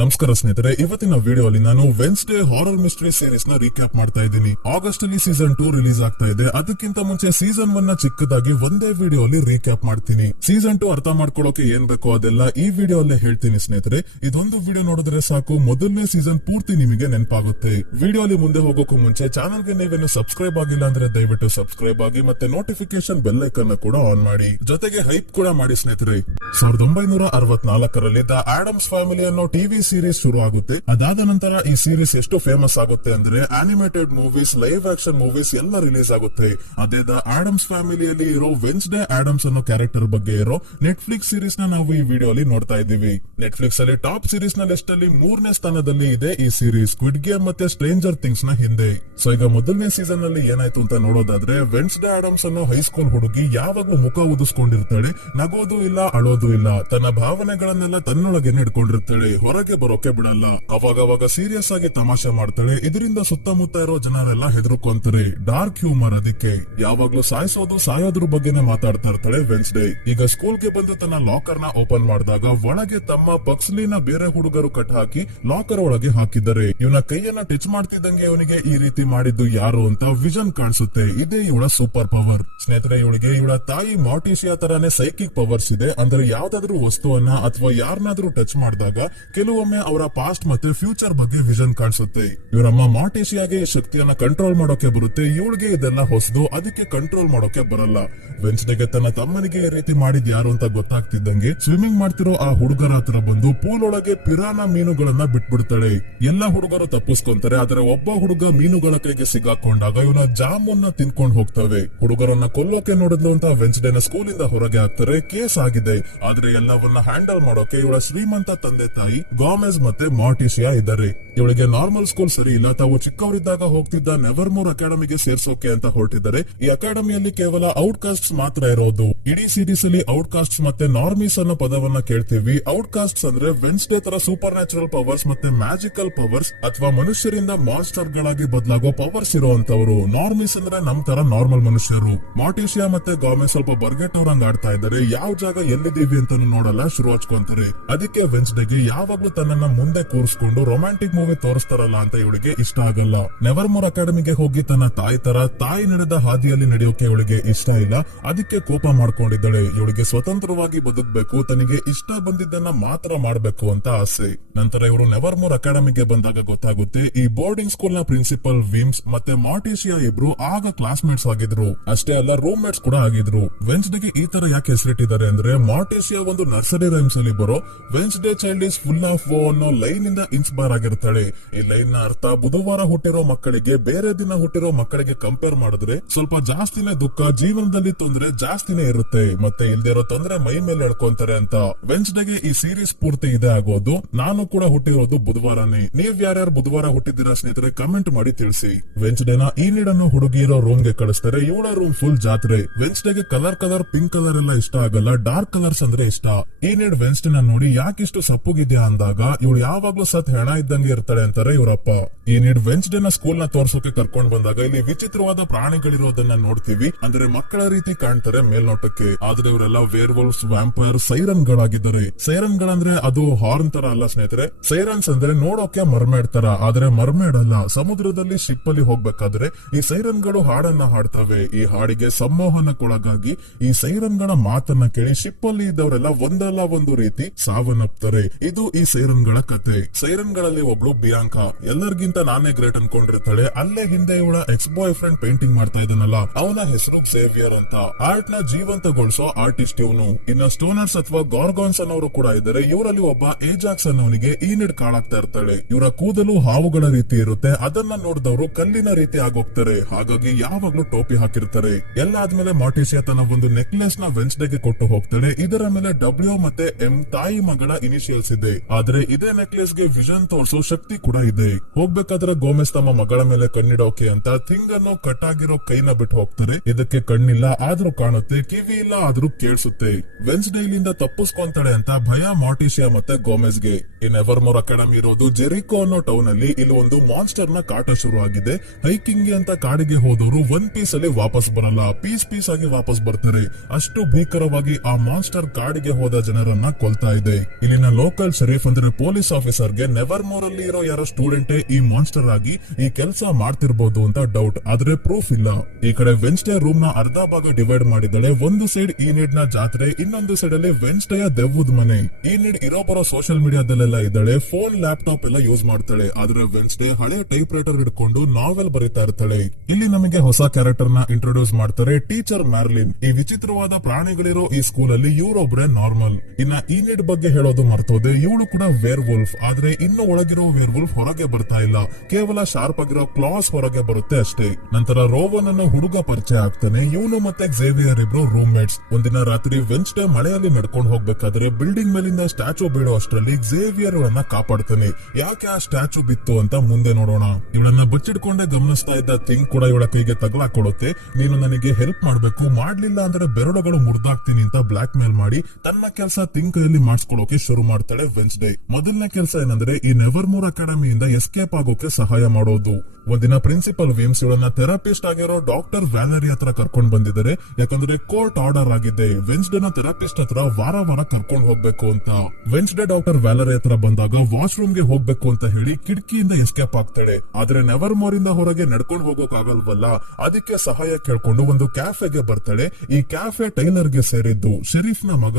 ನಮಸ್ಕಾರ ಸ್ನೇಹಿತರೆ, ಇವತ್ತಿನ ವಿಡಿಯೋಲಿ ನಾನು ವೆನ್ಸ್ಡೇ ಹಾರರ್ ಮಿಸ್ಟರಿ ಸೀರೀಸ್ ನ ರೀಕ್ಯಾಪ್ ಮಾಡ್ತಾ ಇದ್ದೀನಿ. ಆಗಸ್ಟ್ ಅಲ್ಲಿ ಸೀಸನ್ 2 ರಿಲೀಸ್ ಆಗ್ತಾ ಇದೆ. ಅದಕ್ಕಿಂತ ಮುಂಚೆ ಸೀಸನ್ 1 ನ ಚಿಕ್ಕದಾಗಿ ಒಂದೇ ವಿಡಿಯೋಲಿ ರೀಕ್ಯಾಪ್ ಮಾಡ್ತೀನಿ. ಸೀಸನ್ 2 ಅರ್ಥ ಮಾಡ್ಕೊಳ್ಳೋಕೆ ಏನ್ ಬೇಕೋ ಅದೆಲ್ಲ ಈ ವಿಡಿಯೋ ಅಲ್ಲೇ ಹೇಳ್ತೀನಿ ಸ್ನೇಹಿತರೆ. ಇದೊಂದು ವಿಡಿಯೋ ನೋಡಿದ್ರೆ ಸಾಕು, ಮೊದಲನೇ ಸೀಸನ್ ಪೂರ್ತಿ ನಿಮಗೆ ನೆನಪಾಗುತ್ತೆ. ವಿಡಿಯೋಲಿ ಮುಂದೆ ಹೋಗೋಕು ಮುಂಚೆ ಚಾನಲ್ಗೆ ನೀವೇನು ಸಬ್ಸ್ಕ್ರೈಬ್ ಆಗಿಲ್ಲ ಅಂದ್ರೆ ದಯವಿಟ್ಟು ಸಬ್ಸ್ಕ್ರೈಬ್ ಆಗಿ, ಮತ್ತೆ ನೋಟಿಫಿಕೇಶನ್ ಬೆಲ್ ಐಕನ್ ಕೂಡ ಆನ್ ಮಾಡಿ, ಜೊತೆಗೆ ಹೈಪ್ ಕೂಡ ಮಾಡಿ ಸ್ನೇಹಿತರೆ. 1964ರಲ್ಲಿ ದ ಆಡಮ್ಸ್ ಫ್ಯಾಮಿಲಿ ಅನ್ನೋ ಟಿವಿ ಸೀರೀಸ್ ಶುರು ಆಗುತ್ತೆ. ಅದಾದ ನಂತರ ಈ ಸೀರೀಸ್ ಎಷ್ಟು ಫೇಮಸ್ ಆಗುತ್ತೆ ಅಂದ್ರೆ animated movies, live action movies ಎಲ್ಲ ರಿಲೀಸ್ ಆಗುತ್ತೆ. ಅದೇ ದ ಆಡಮ್ಸ್ ಫ್ಯಾಮಿಲಿಯಲ್ಲಿ ಇರೋ ವೆನ್ಸ್ಡೇ ಆಡಮ್ಸ್ ಅನ್ನೋ ಕ್ಯಾರೆಕ್ಟರ್ ಬಗ್ಗೆ ಇರೋ ನೆಟ್ಫ್ಲಿಕ್ಸ್ ಸೀರೀಸ್ ನ ನಾವು ಈ ವಿಡಿಯೋಲಿ ನೋಡ್ತಾ ಇದ್ದೀವಿ. ನೆಟ್ಫ್ಲಿಕ್ಸ್ ಅಲ್ಲಿ ಟಾಪ್ ಸೀರೀಸ್ ನ ಲಿಸ್ಟ್ ಅಲ್ಲಿ 3ನೇ ಸ್ಥಾನದಲ್ಲಿ ಇದೆ ಈ ಸೀರೀಸ್, ಸ್ಕ್ವಿಡ್ ಗೇಮ್ ಮತ್ತೆ ಸ್ಟ್ರೇಂಜರ್ ಥಿಂಗ್ಸ್ ನ ಹಿಂದೆ. ಸೊ ಈಗ ಮೊದಲನೇ ಸೀಸನ್ ಅಲ್ಲಿ ಏನಾಯ್ತು ಅಂತ ನೋಡೋದಾದ್ರೆ, ವೆನ್ಸ್ಡೇ ಆಡಮ್ಸ್ ಅನ್ನೋ ಹೈಸ್ಕೂಲ್ ಹುಡುಗಿ ಯಾವಾಗೂ ಮುಖ ಉದಿಸ್ಕೊಂಡಿರ್ತಾಳೆ, ನಗೋದು ಇಲ್ಲ, ಅಳೋದು ಇಲ್ಲ, ತನ್ನ ಭಾವನೆಗಳನ್ನೆಲ್ಲ ತನ್ನೊಳಗೆ ಇಟ್ಕೊಂಡಿರ್ತಾಳೆ, ಹೊರಗೆ ಬರೋಕೆ ಬಿಡಲ್ಲ. ಅವಾಗವಾಗ ಸೀರಿಯಸ್ ಆಗಿ ತಮಾಷೆ ಮಾಡ್ತಾಳೆ. ಇದರಿಂದ ಸುತ್ತಮುತ್ತ ಇರೋ ಜನರೆಲ್ಲ ಹೆದರ್ಕೊಂತಾರೆ. ಡಾರ್ಕ್ ಹ್ಯೂಮರ್, ಅದಕ್ಕೆ ಯಾವಾಗ್ಲೂ ಸಾಯೋದ್ರ ಬಗ್ಗೆನೆ ಮಾತಾಡ್ತಾ ಇರ್ತಾಳೆ ವೆನ್ಸ್ಡೇ. ಈಗ ಸ್ಕೂಲ್ಗೆ ಬಂದು ತನ್ನ ಲಾಕರ್ ನ ಓಪನ್ ಮಾಡಿದಾಗ ಒಳಗೆ ತಮ್ಮ ಪಕ್ಸ್ಲಿನ ಬೇರೆ ಹುಡುಗರು ಕಟ್ ಹಾಕಿ ಲಾಕರ್ ಒಳಗೆ ಹಾಕಿದ್ದಾರೆ. ಇವನ ಕೈಯನ್ನ ಟಚ್ ಮಾಡ್ತಿದ್ದಂಗೆ ಇವನಿಗೆ ಈ ರೀತಿ ಮಾಡಿದ್ದು ಯಾರು ಅಂತ ವಿಷನ್ ಕಾಣಿಸುತ್ತೆ. ಇದೇ ಇವಳ ಸೂಪರ್ ಪವರ್ ಸ್ನೇಹಿತರೆ. ಇವಳ ತಾಯಿ ಮಾರ್ಟಿಸಿಯಾ ತರಾನೇ ಸೈಕಿಕ್ ಪವರ್ಸ್ ಇದೆ. ಅಂದ್ರೆ ಯಾವ್ದಾದ್ರು ವಸ್ತುವನ್ನ ಅಥವಾ ಯಾರನ್ನಾದ್ರೂ ಟಚ್ ಮಾಡಿದಾಗ ಕೆಲವೊಮ್ಮೆ ಅವರ ಪಾಸ್ಟ್ ಮತ್ತೆ ಫ್ಯೂಚರ್ ಬಗ್ಗೆ ವಿಷನ್ ಕಾಣಿಸುತ್ತೆ. ಇವರಮ್ಮ ಮಾರ್ಟಿಸಿಯಾಗೆ ಈ ಶಕ್ತಿಯನ್ನ ಕಂಟ್ರೋಲ್ ಮಾಡೋಕೆ ಬರುತ್ತೆ. ಇವಳಿಗೆ ಇದೆಲ್ಲ ಹೊಸದು, ಅದಕ್ಕೆ ಕಂಟ್ರೋಲ್ ಮಾಡೋಕೆ ಬರಲ್ಲ. ವೆನ್ಸ್ಡೇಗೆ ತನ್ನ ತಮ್ಮನಿಗೆ ಈ ರೀತಿ ಮಾಡಿದ್ ಯಾರು ಅಂತ ಗೊತ್ತಾಗ್ತಿದ್ದಂಗೆ ಸ್ವಿಮ್ಮಿಂಗ್ ಮಾಡ್ತಿರೋ ಆ ಹುಡುಗರ ಹತ್ರ ಬಂದು ಪೂಲ್ ಒಳಗೆ ಪಿರಾನ ಮೀನುಗಳನ್ನ ಬಿಟ್ಬಿಡ್ತಾಳೆ. ಎಲ್ಲಾ ಹುಡುಗರು ತಪ್ಪಿಸ್ಕೊಂತಾರೆ. ಆದ್ರೆ ಒಬ್ಬ ಹುಡುಗ ಮೀನುಗಳ ಕೈಗೆ ಸಿಗಾಕೊಂಡಾಗ ಇವನ ಜಾಮೂನ್ನ ತಿನ್ಕೊಂಡು ಹೋಗ್ತವೆ. ಹುಡುಗರನ್ನ ಕೊಲ್ಲೋಕೆ ನೋಡಿದ್ಲು ಅಂತ ವೆನ್ಸ್ಡೇನ ಸ್ಕೂಲಿಂದ ಹೊರಗೆ ಹಾಕ್ತಾರೆ. ಕೇಸ್ ಆಗಿದೆ. ಆದ್ರೆ ಎಲ್ಲವನ್ನ ಹ್ಯಾಂಡಲ್ ಮಾಡೋಕೆ ಇವಳ ಶ್ರೀಮಂತ ತಂದೆ ತಾಯಿ ಗಾಮೆಸ್ ಮತ್ತೆ ಮಾರ್ಟಿಸಿಯಾ ಇದ್ದಾರೆ. ಇವಳಿಗೆ ನಾರ್ಮಲ್ ಸ್ಕೂಲ್ ಸರಿ ಇಲ್ಲ. ತಾವು ಚಿಕ್ಕವರಿದ್ದಾಗ ಹೋಗ್ತಿದ್ದ ನೆವರ್ಮೋರ್ ಅಕಾಡೆಮಿಗೆ ಸೇರ್ಸೋಕೆ ಅಂತ ಹೊರಟಿದ್ದಾರೆ. ಈ ಅಕಾಡೆಮಿಯಲ್ಲಿ ಕೇವಲ ಔಟ್ ಕಾಸ್ಟ್ಸ್ ಮಾತ್ರ ಇರೋದು. ಇಡೀ ಸೀರೀಸ್ ಅಲ್ಲಿ ಔಟ್ ಕಾಸ್ಟ್ಸ್ ಮತ್ತೆ ನಾರ್ಮೀಸ್ ಅನ್ನೋ ಪದವನ್ನ ಕೇಳ್ತೀವಿ. ಔಟ್ ಕಾಸ್ಟ್ಸ್ ಅಂದ್ರೆ ವೆನ್ಸ್ಡೇ ತರ ಸೂಪರ್ ನ್ಯಾಚುರಲ್ ಪವರ್ಸ್ ಮತ್ತೆ ಮ್ಯಾಜಿಕಲ್ ಪವರ್ಸ್ ಅಥವಾ ಮನುಷ್ಯರಿಂದ ಮಾನ್ಸ್ಟರ್ ಗಳಾಗಿ ಬದಲಾಗೋ ಪವರ್ಸ್ ಇರುವಂತವರು. ನಾರ್ಮೀಸ್ ಅಂದ್ರೆ ನಮ್ ತರ ನಾರ್ಮಲ್ ಮನುಷ್ಯರು. ಮಾರ್ಟಿಸಿಯಾ ಮತ್ತೆ ಗಾಮೆ ಸ್ವಲ್ಪ ಬರ್ಗೆಟ್ಟವ್ರಂಗ್ ಆಡ್ತಾ ಇದ್ದಾರೆ. ಯಾವ ಜಾಗ ಎಲ್ಲಿದ್ದೀವಿ ಅಂತ ನೋಡಲ್ಲ, ಶುರು ಹಚ್ಕೊಂತಾರೆ. ಅದಕ್ಕೆ ವೆನ್ಸ್ಡೇಗೆ ಯಾವಾಗ್ಲೂ ತನ್ನನ್ನ ಮುಂದೆ ಕೂರಿಸ್ಕೊಂಡು ರೊಮ್ಯಾಂಟಿಕ್ ಮೂವಿ ತೋರಿಸ್ತಾರಲ್ಲ ಅಂತ ಇವಳಿಗೆ ಇಷ್ಟ ಆಗಲ್ಲ. ನೆವರ್ಮೋರ್ ಅಕಾಡೆಮಿಗೆ ಹೋಗಿ ತನ್ನ ತಾಯಿ ನಡೆದ ಹಾದಿಯಲ್ಲಿ ನಡೆಯೋಕೆ ಇವಳಿಗೆ ಇಷ್ಟ ಇಲ್ಲ. ಅದಕ್ಕೆ ಕೋಪ ಮಾಡ್ಕೊಂಡಿದ್ದಾಳೆ. ಇವಳಿಗೆ ಸ್ವತಂತ್ರವಾಗಿ ಬದುಕಬೇಕು, ತನಗೆ ಇಷ್ಟ ಬಂದಿದ್ದನ್ನ ಮಾತ್ರ ಮಾಡ್ಬೇಕು ಅಂತ ಆಸೆ. ನಂತರ ಇವರು ನೆವರ್ಮೋರ್ ಅಕಾಡೆಮಿಗೆ ಬಂದಾಗ ಗೊತ್ತಾಗುತ್ತೆ, ಈ ಬೋರ್ಡಿಂಗ್ ಸ್ಕೂಲ್ ನ ಪ್ರಿನ್ಸಿಪಲ್ ವಿಮ್ಸ್ ಮತ್ತೆ ಮಾರ್ಟಿಸಿಯಾ ಇಬ್ರು ಆಗ ಕ್ಲಾಸ್ಮೇಟ್ಸ್ ಆಗಿದ್ರು. ಅಷ್ಟೇ ಅಲ್ಲ, ರೂಮ್ ಮೇಟ್ಸ್ ಕೂಡ ಆಗಿದ್ರು. ವೆನ್ಸ್ಡೇಗೆ ಈ ತರ ಯಾಕೆ ಹೆಸರಿಟ್ಟಿದ್ದಾರೆ ಅಂದ್ರೆ, ಮಾರ್ಟಿಸಿಯಾ ಒಂದು ನರ್ಸರಿ ರೈಮ್ಸ್ ಅಲ್ಲಿ ಬರೋ Wednesday child is full of woe ಅನ್ನೋ ಲೈನ್ ಇಂದ ಇನ್ಸ್ಪೈರ್ ಆಗಿರ್ತಾಳೆ. ಈ ಲೈನ್ ನ ಅರ್ಥ, ಬುಧವಾರ ಹುಟ್ಟಿರೋ ಮಕ್ಕಳಿಗೆ ಬೇರೆ ದಿನ ಹುಟ್ಟಿರೋ ಮಕ್ಕಳಿಗೆ ಕಂಪೇರ್ ಮಾಡಿದ್ರೆ ಸ್ವಲ್ಪ ಜಾಸ್ತಿನೇ ದುಃಖ, ಜೀವನದಲ್ಲಿ ತೊಂದ್ರೆ ಜಾಸ್ತಿನೇ ಇರುತ್ತೆ, ಮತ್ತೆ ಇಲ್ದೇ ಇರೋ ತೊಂದ್ರೆ ಮೈ ಮೇಲೆ ಎಳ್ಕೊಂತಾರೆ ಅಂತ. ವೆನ್ಸ್ಡೇಗೆ ಈ ಸೀರೀಸ್ ಪೂರ್ತಿ ಇದೆ ಆಗೋದು. ನಾನು ಕೂಡ ಹುಟ್ಟಿರೋದು ಬುಧವಾರನೇ. ನೀವ್ ಯಾರ್ಯಾರು ಬುಧವಾರ ಹುಟ್ಟಿದ್ದೀರಾ ಸ್ನೇಹಿತರೆ, ಕಮೆಂಟ್ ಮಾಡಿ ತಿಳಿಸಿ. ವೆನ್ಸ್ಡೇನ ಈ ನೀಡನ್ನು ಹುಡುಗಿ ಇರೋ ರೂಮ್ ಗೆ ಕಳಿಸ್ತಾರೆ. ಇವಳ ರೂಮ್ ಫುಲ್ ಜಾತ್ರೆ. ವೆನ್ಸ್ಡೇಗೆ ಕಲರ್ ಪಿಂಕ್ ಕಲರ್ ಎಲ್ಲ ಇಷ್ಟ ಆಗಲ್ಲ, ಡಾರ್ಕ್ ಕಲರ್ಸ್ ಅಂದ್ರೆ ಇಷ್ಟ. ಈ ನೀಡ್ ವೆನ್ಸ್ಡೇನ ನೋಡಿ ಯಾಕಿಷ್ಟು ಸಪ್ಪುಗಿದ್ಯಾ ಅಂದಾಗ ಇವಳು ಯಾವಾಗ್ಲೂ ಸತ್ ಹೆಣ ಇದ್ದಂಗೆ ಇರ್ತಾಳೆ ಅಂತಾರೆ ಇವರಪ್ಪ. ಈ ನೀಡ್ ವೆನ್ಸ್ಡೇನ ಸ್ಕೂಲ್ ನ ತೋರ್ಸೋಕೆ ಕರ್ಕೊಂಡ್ ಬಂದಾಗ ಇಲ್ಲಿ ವಿಚಿತ್ರವಾದ ಪ್ರಾಣಿಗಳಿರೋದನ್ನ ನೋಡ್ತೀವಿ. ಅಂದ್ರೆ ಮಕ್ಕಳ ರೀತಿ ಕಾಣ್ತಾರೆ ಮೇಲ್ನೋಟಕ್ಕೆ. ಆದ್ರೆ ಇವರೆಲ್ಲ ವೇರ್ ವೋಲ್ಫ್ಸ್, ವ್ಯಾಂಪೈರ್, ಸೈರನ್ ಗಳಾಗಿದ್ದಾರೆ. ಸೈರನ್ ಗಳಂದ್ರೆ ಅದು ಹಾರ್ನ್ ತರ ಅಲ್ಲ ಸ್ನೇಹಿತರೆ. ಸೈರನ್ಸ್ ಅಂದ್ರೆ ನೋಡೋಕೆ ಮರ್ಮೇಡ್ ತರ, ಆದ್ರೆ ಮರ್ಮೇಡ್ ಅಲ್ಲ. ಸಮುದ್ರದಲ್ಲಿ ಶಿಪ್ ಅಲ್ಲಿ ಹೋಗ್ಬೇಕಾದ್ರೆ ಈ ಸೈರನ್ ಗಳು ಹಾಡನ್ನ ಹಾಡ್ತವೆ. ಈ ಹಾಡಿಗೆ ಸಂಮೋಹನಕ್ಕೊಳಗಾಗಿ ಈ ಸೈರನ್ ಗಳ ಮಾತನ್ನ ಕೇಳಿ ಶಿಪ್ ಅಲ್ಲಿ ಇದ್ದವರೆಲ್ಲ ಒಂದಲ್ಲ ಒಂದು ರೀತಿ ಸಾವನ್ನಪ್ತಾರೆ. ಇದು ಈ ಸೈರನ್ ಗಳ ಕತೆ. ಸೈರನ್ ಗಳಲ್ಲಿ ಒಬ್ಳು ಬಿಯಾಂಕಾ, ಎಲ್ಲರಿಗಿಂತ ನಾನೇ ಗ್ರೇಟ್ ಅನ್ಕೊಂಡಿರ್ತಾಳೆ. ಅಲ್ಲೇ ಹಿಂದೆ ಇವಳ ಎಕ್ಸ್ ಬಾಯ್ ಫ್ರೆಂಡ್ ಪೇಂಟಿಂಗ್ ಮಾಡ್ತಾ ಇದ್ದಾನಲ್ಲ, ಅವನ ಹೆಸರು ಸೇವಿಯರ್ ಅಂತ. ಆರ್ಟ್ ನ ಜೀವಂತಗೊಳಿಸೋ ಆರ್ಟಿಸ್ಟ್ ಇವನು. ಇನ್ನ ಸ್ಟೋನರ್ಸ್ ಅಥವಾ ಗಾರ್ಗಾನ್ಸ್ ಅನ್ನೋರು ಕೂಡ ಇದ್ದಾರೆ. ಇವರಲ್ಲಿ ಒಬ್ಬ ಏಜಾಕ್ಸ್ ಅನ್ನೋನಿಗೆ ಈ ನೀಡ್ ಕಾಣಾಗ್ತಾ ಇರ್ತಾಳೆ. ಇವರ ಕೂದಲು ಹಾವುಗಳ ರೀತಿ ಇರುತ್ತೆ. ಅದನ್ನ ನೋಡಿದವರು ಕಲ್ಲಿನ ರೀತಿ ಆಗೋಗ್ತಾರೆ. ಹಾಗಾಗಿ ಯಾವಾಗ್ಲೂ ಟೋಪಿ ಹಾಕಿರ್ತಾರೆ. ಎಲ್ಲ ಆದ್ಮೇಲೆ ಮಾರ್ಟಿಸಿಯಾ ತನ್ನ ಒಂದು ನೆಕ್ಲೆಸ್ ನ ವೆನ್ಸ್ಡೇಗೆ ಕೊಟ್ಟು ಹೋಗ್ತಾಳೆ. ಇದರ ಮೇಲೆ ಡಬ್ಲ್ಯೂ ಮತ್ತೆ ಎಂ ತಾಯಿ ಮಗಳ ಇನಿಷಿಯಲ್ಸ್ ಇದೆ. ಆದ್ರೆ ಇದೇ ನೆಕ್ಲೆಸ್ ಗೆ ವಿಷನ್ ತೋರಿಸೋ ಶಕ್ತಿ ಕೂಡ ಇದೆ. ಹೋಗ್ಬೇಕಾದ್ರೆ ಗೋಮೆಸ್ ತಮ್ಮ ಮಗಳ ಮೇಲೆ ಕಣ್ಣಿಡೋಕೆ ಅಂತ ಥಿಂಗ್ ಅನ್ನೋ ಕಟ್ ಆಗಿರೋ ಕೈನ ಬಿಟ್ಟು ಹೋಗ್ತಾರೆ. ಇದಕ್ಕೆ ಕಣ್ಣಿಲ್ಲ ಆದ್ರೂ ಕಾಣುತ್ತೆ, ಕಿವಿ ಇಲ್ಲ ಆದ್ರೂ ಕೇಳಿಸುತ್ತೆ. ವೆನ್ಸ್ಡೇ ಇಲ್ಲಿಂದ ತಪ್ಪಿಸ್ಕೊಂತಾಳೆ ಅಂತ ಭಯ ಮಾರ್ಟಿಸಿಯಾ ಮತ್ತೆ ಗೋಮೆಸ್ಗೆ. ಈ ನೆವರ್ಮೋರ್ ಅಕಾಡೆಮಿ ಇರೋದು ಜೆರಿಕೋ ಅನ್ನೋ ಟೌನ್ ಅಲ್ಲಿ. ಇಲ್ಲಿ ಒಂದು ಮಾನ್ಸ್ಟರ್ ನ ಕಾಟ ಶುರು ಆಗಿದೆ. ಹೈಕಿಂಗ್ ಅಂತ ಕಾಡಿಗೆ ಹೋದವರು ಒಂದ್ ಪೀಸ್ ಅಲ್ಲಿ ವಾಪಸ್ ಬರಲ್ಲ, ಪೀಸ್ ಆಗಿ ವಾಪಸ್ ಬರ್ತಾರೆ. ಅಷ್ಟು ಭೀಕರವಾಗಿ ಆ ಮಾನ್ಸ್ಟರ್ ಕಾಡಿಗೆ ಹೋದ ಜನರನ್ನ ಕೊಲ್ತಾ ಇದೆ. ಇಲ್ಲಿನ ಲೋಕಲ್ ಶರೀಫ್ ಅಂದ್ರೆ ಆದ್ರೆ ಪೊಲೀಸ್ ಆಫೀಸರ್ಗೆ ನೆವರ್ ಮೋರ್ ಅಲ್ಲಿ ಇರೋ ಯಾರೋ ಸ್ಟೂಡೆಂಟೇ ಈ ಮಾನ್ಸ್ಟರ್ ಆಗಿ ಈ ಕೆಲಸ ಮಾಡ್ತಿರ್ಬೋದು ಅಂತ ಡೌಟ್, ಆದ್ರೆ ಪ್ರೂಫ್ ಇಲ್ಲ. ಈ ಕಡೆ ವೆನ್ಸ್ಡೇ ರೂಮ್ ನ ಅರ್ಧ ಭಾಗ ಡಿವೈಡ್ ಮಾಡಿದ್ದಾಳೆ. ಒಂದು ಸೈಡ್ ಈನಿಡ್ ನ ಜಾತ್ರೆ, ಇನ್ನೊಂದು ಸೈಡ್ ಅಲ್ಲಿ ವೆನ್ಸ್ಡೇಯ ದೆವ್ವದ ಮನೆ. ಈನಿಡ್ ಇರೋ ಬರೋ ಸೋಷಿಯಲ್ ಮೀಡಿಯಾದಲ್ಲೆಲ್ಲ ಇದ್ದಾಳೆ, ಫೋನ್ ಲ್ಯಾಪ್ಟಾಪ್ ಎಲ್ಲ ಯೂಸ್ ಮಾಡ್ತಾಳೆ. ಆದ್ರೆ ವೆನ್ಸ್ಡೇ ಹಳೆ ಟೈಪ್ ರೈಟರ್ ಹಿಡ್ಕೊಂಡು ನಾವೆಲ್ ಬರೀತಾ ಇರ್ತಾಳೆ. ಇಲ್ಲಿ ನಮಗೆ ಹೊಸ ಕ್ಯಾರೆಕ್ಟರ್ ನ ಇಂಟ್ರೊಡ್ಯೂಸ್ ಮಾಡ್ತಾರೆ, ಟೀಚರ್ ಮ್ಯಾರ್ಲಿನ್. ಈ ವಿಚಿತ್ರವಾದ ಪ್ರಾಣಿಗಳಿರೋ ಈ ಸ್ಕೂಲ್ ಅಲ್ಲಿ ಇವರೊಬ್ರೆ ನಾರ್ಮಲ್. ಇನ್ನ ಈನಿಡ್ ಬಗ್ಗೆ ಹೇಳೋದು ಮರ್ತೋದೆ, ಇವಳು ಕೂಡ ವೇರ್ ವುಲ್ಫ್. ಆದ್ರೆ ಇನ್ನು ಒಳಗಿರೋ ವೇರ್ ವುಲ್ಫ್ ಹೊರಗೆ ಬರ್ತಾ ಇಲ್ಲ, ಕೇವಲ ಶಾರ್ಪ್ ಆಗಿರೋ ಕ್ಲಾಸ್ ಹೊರಗೆ ಬರುತ್ತೆ ಅಷ್ಟೇ. ನಂತರ ರೋವನ್ ಅನ್ನು ಹುಡುಗ ಪರಿಚಯ ಆಗ್ತಾನೆ. ಇವನು ಮತ್ತೆ ಝೇವಿಯರ್ ಇಬ್ರು ರೂಮ್ ಮೇಟ್ಸ್. ಒಂದಿನ ರಾತ್ರಿ ವೆನ್ಸ್ಡೇ ಮಳೆಯಲ್ಲಿ ನಡ್ಕೊಂಡು ಹೋಗ್ಬೇಕಾದ್ರೆ ಬಿಲ್ಡಿಂಗ್ ಮೇಲಿಂದ ಸ್ಟ್ಯಾಚು ಬೀಳೋ ಅಷ್ಟರಲ್ಲಿ ಝೇವಿಯರ್ ಇವಳನ್ನ ಕಾಪಾಡ್ತಾನೆ. ಯಾಕೆ ಆ ಸ್ಟ್ಯಾಚು ಬಿತ್ತು ಅಂತ ಮುಂದೆ ನೋಡೋಣ. ಇವಳನ್ನ ಬಚ್ಚಿಡ್ಕೊಂಡೆ ಗಮನಿಸ್ತಾ ಇದ್ದ ಥಿಂಗ್ ಕೂಡ ಇವಳ ಕೈಗೆ ತಗಲಾಕೊಡುತ್ತೆ. ನೀನು ನನಗೆ ಹೆಲ್ಪ್ ಮಾಡ್ಬೇಕು, ಮಾಡ್ಲಿಲ್ಲ ಅಂದ್ರೆ ಬೆರಳುಗಳು ಮುರಿದಾಗ್ತೀನಿ ಅಂತ ಬ್ಲಾಕ್ ಮೇಲ್ ಮಾಡಿ ತನ್ನ ಕೆಲಸ ಥಿಂಗ್ ಕೈಯಲ್ಲಿ ಮಾಡಿಸ್ಕೊಳ್ಳೋಕೆ ಶುರು ಮಾಡ್ತಾಳೆ ವೆನ್ಸ್ಡೇ. ಮೊದಲನೇ ಕೆಲಸ ಏನಂದ್ರೆ ಈ ನೆವರ್ಮೋರ್ ಅಕಾಡೆಮಿಯಿಂದ ಎಸ್ಕೇಪ್ ಆಗೋಕೆ ಸಹಾಯ ಮಾಡೋದು. ಒಂದಿನ ಪ್ರಿನ್ಸಿಪಲ್ ವಿಮ್ಸ್ ಇವಳನ್ನ ಥೆರಪಿಸ್ಟ್ ಆಗಿರೋ ಡಾಕ್ಟರ್ ವ್ಯಾಲರಿ ಹತ್ರ ಕರ್ಕೊಂಡ್ ಬಂದಿದ್ದಾರೆ. ಯಾಕಂದ್ರೆ ಕೋರ್ಟ್ ಆರ್ಡರ್ ಆಗಿದೆ ವೆನ್ಸ್ಡೇನ ಥೆರಪಿಸ್ಟ್ ಹತ್ರ ವಾರ ವಾರ ಕರ್ಕೊಂಡ್ ಹೋಗ್ಬೇಕು ಅಂತ. ವೆನ್ಸ್ಡೇ ಡಾಕ್ಟರ್ ವ್ಯಾಲರಿ ಹತ್ರ ಬಂದಾಗ ವಾಶ್ರೂಮ್ ಗೆ ಹೋಗ್ಬೇಕು ಅಂತ ಹೇಳಿ ಕಿಟಕಿಯಿಂದ ಎಸ್ಕೇಪ್ ಆಗ್ತಾಳೆ. ಆದ್ರೆ ನೆವರ್ಮೋರ್ ಇಂದ ಹೊರಗೆ ನಡ್ಕೊಂಡು ಹೋಗೋಕ್ ಆಗಲ್ವಲ್ಲ, ಅದಕ್ಕೆ ಸಹಾಯ ಕೇಳ್ಕೊಂಡು ಒಂದು ಕ್ಯಾಫೆಗೆ ಬರ್ತಾಳೆ. ಈ ಕ್ಯಾಫೆ ಟೈಲರ್ ಗೆ ಸೇರಿದ್ದು. ಶರೀಫ್ ನ ಮಗ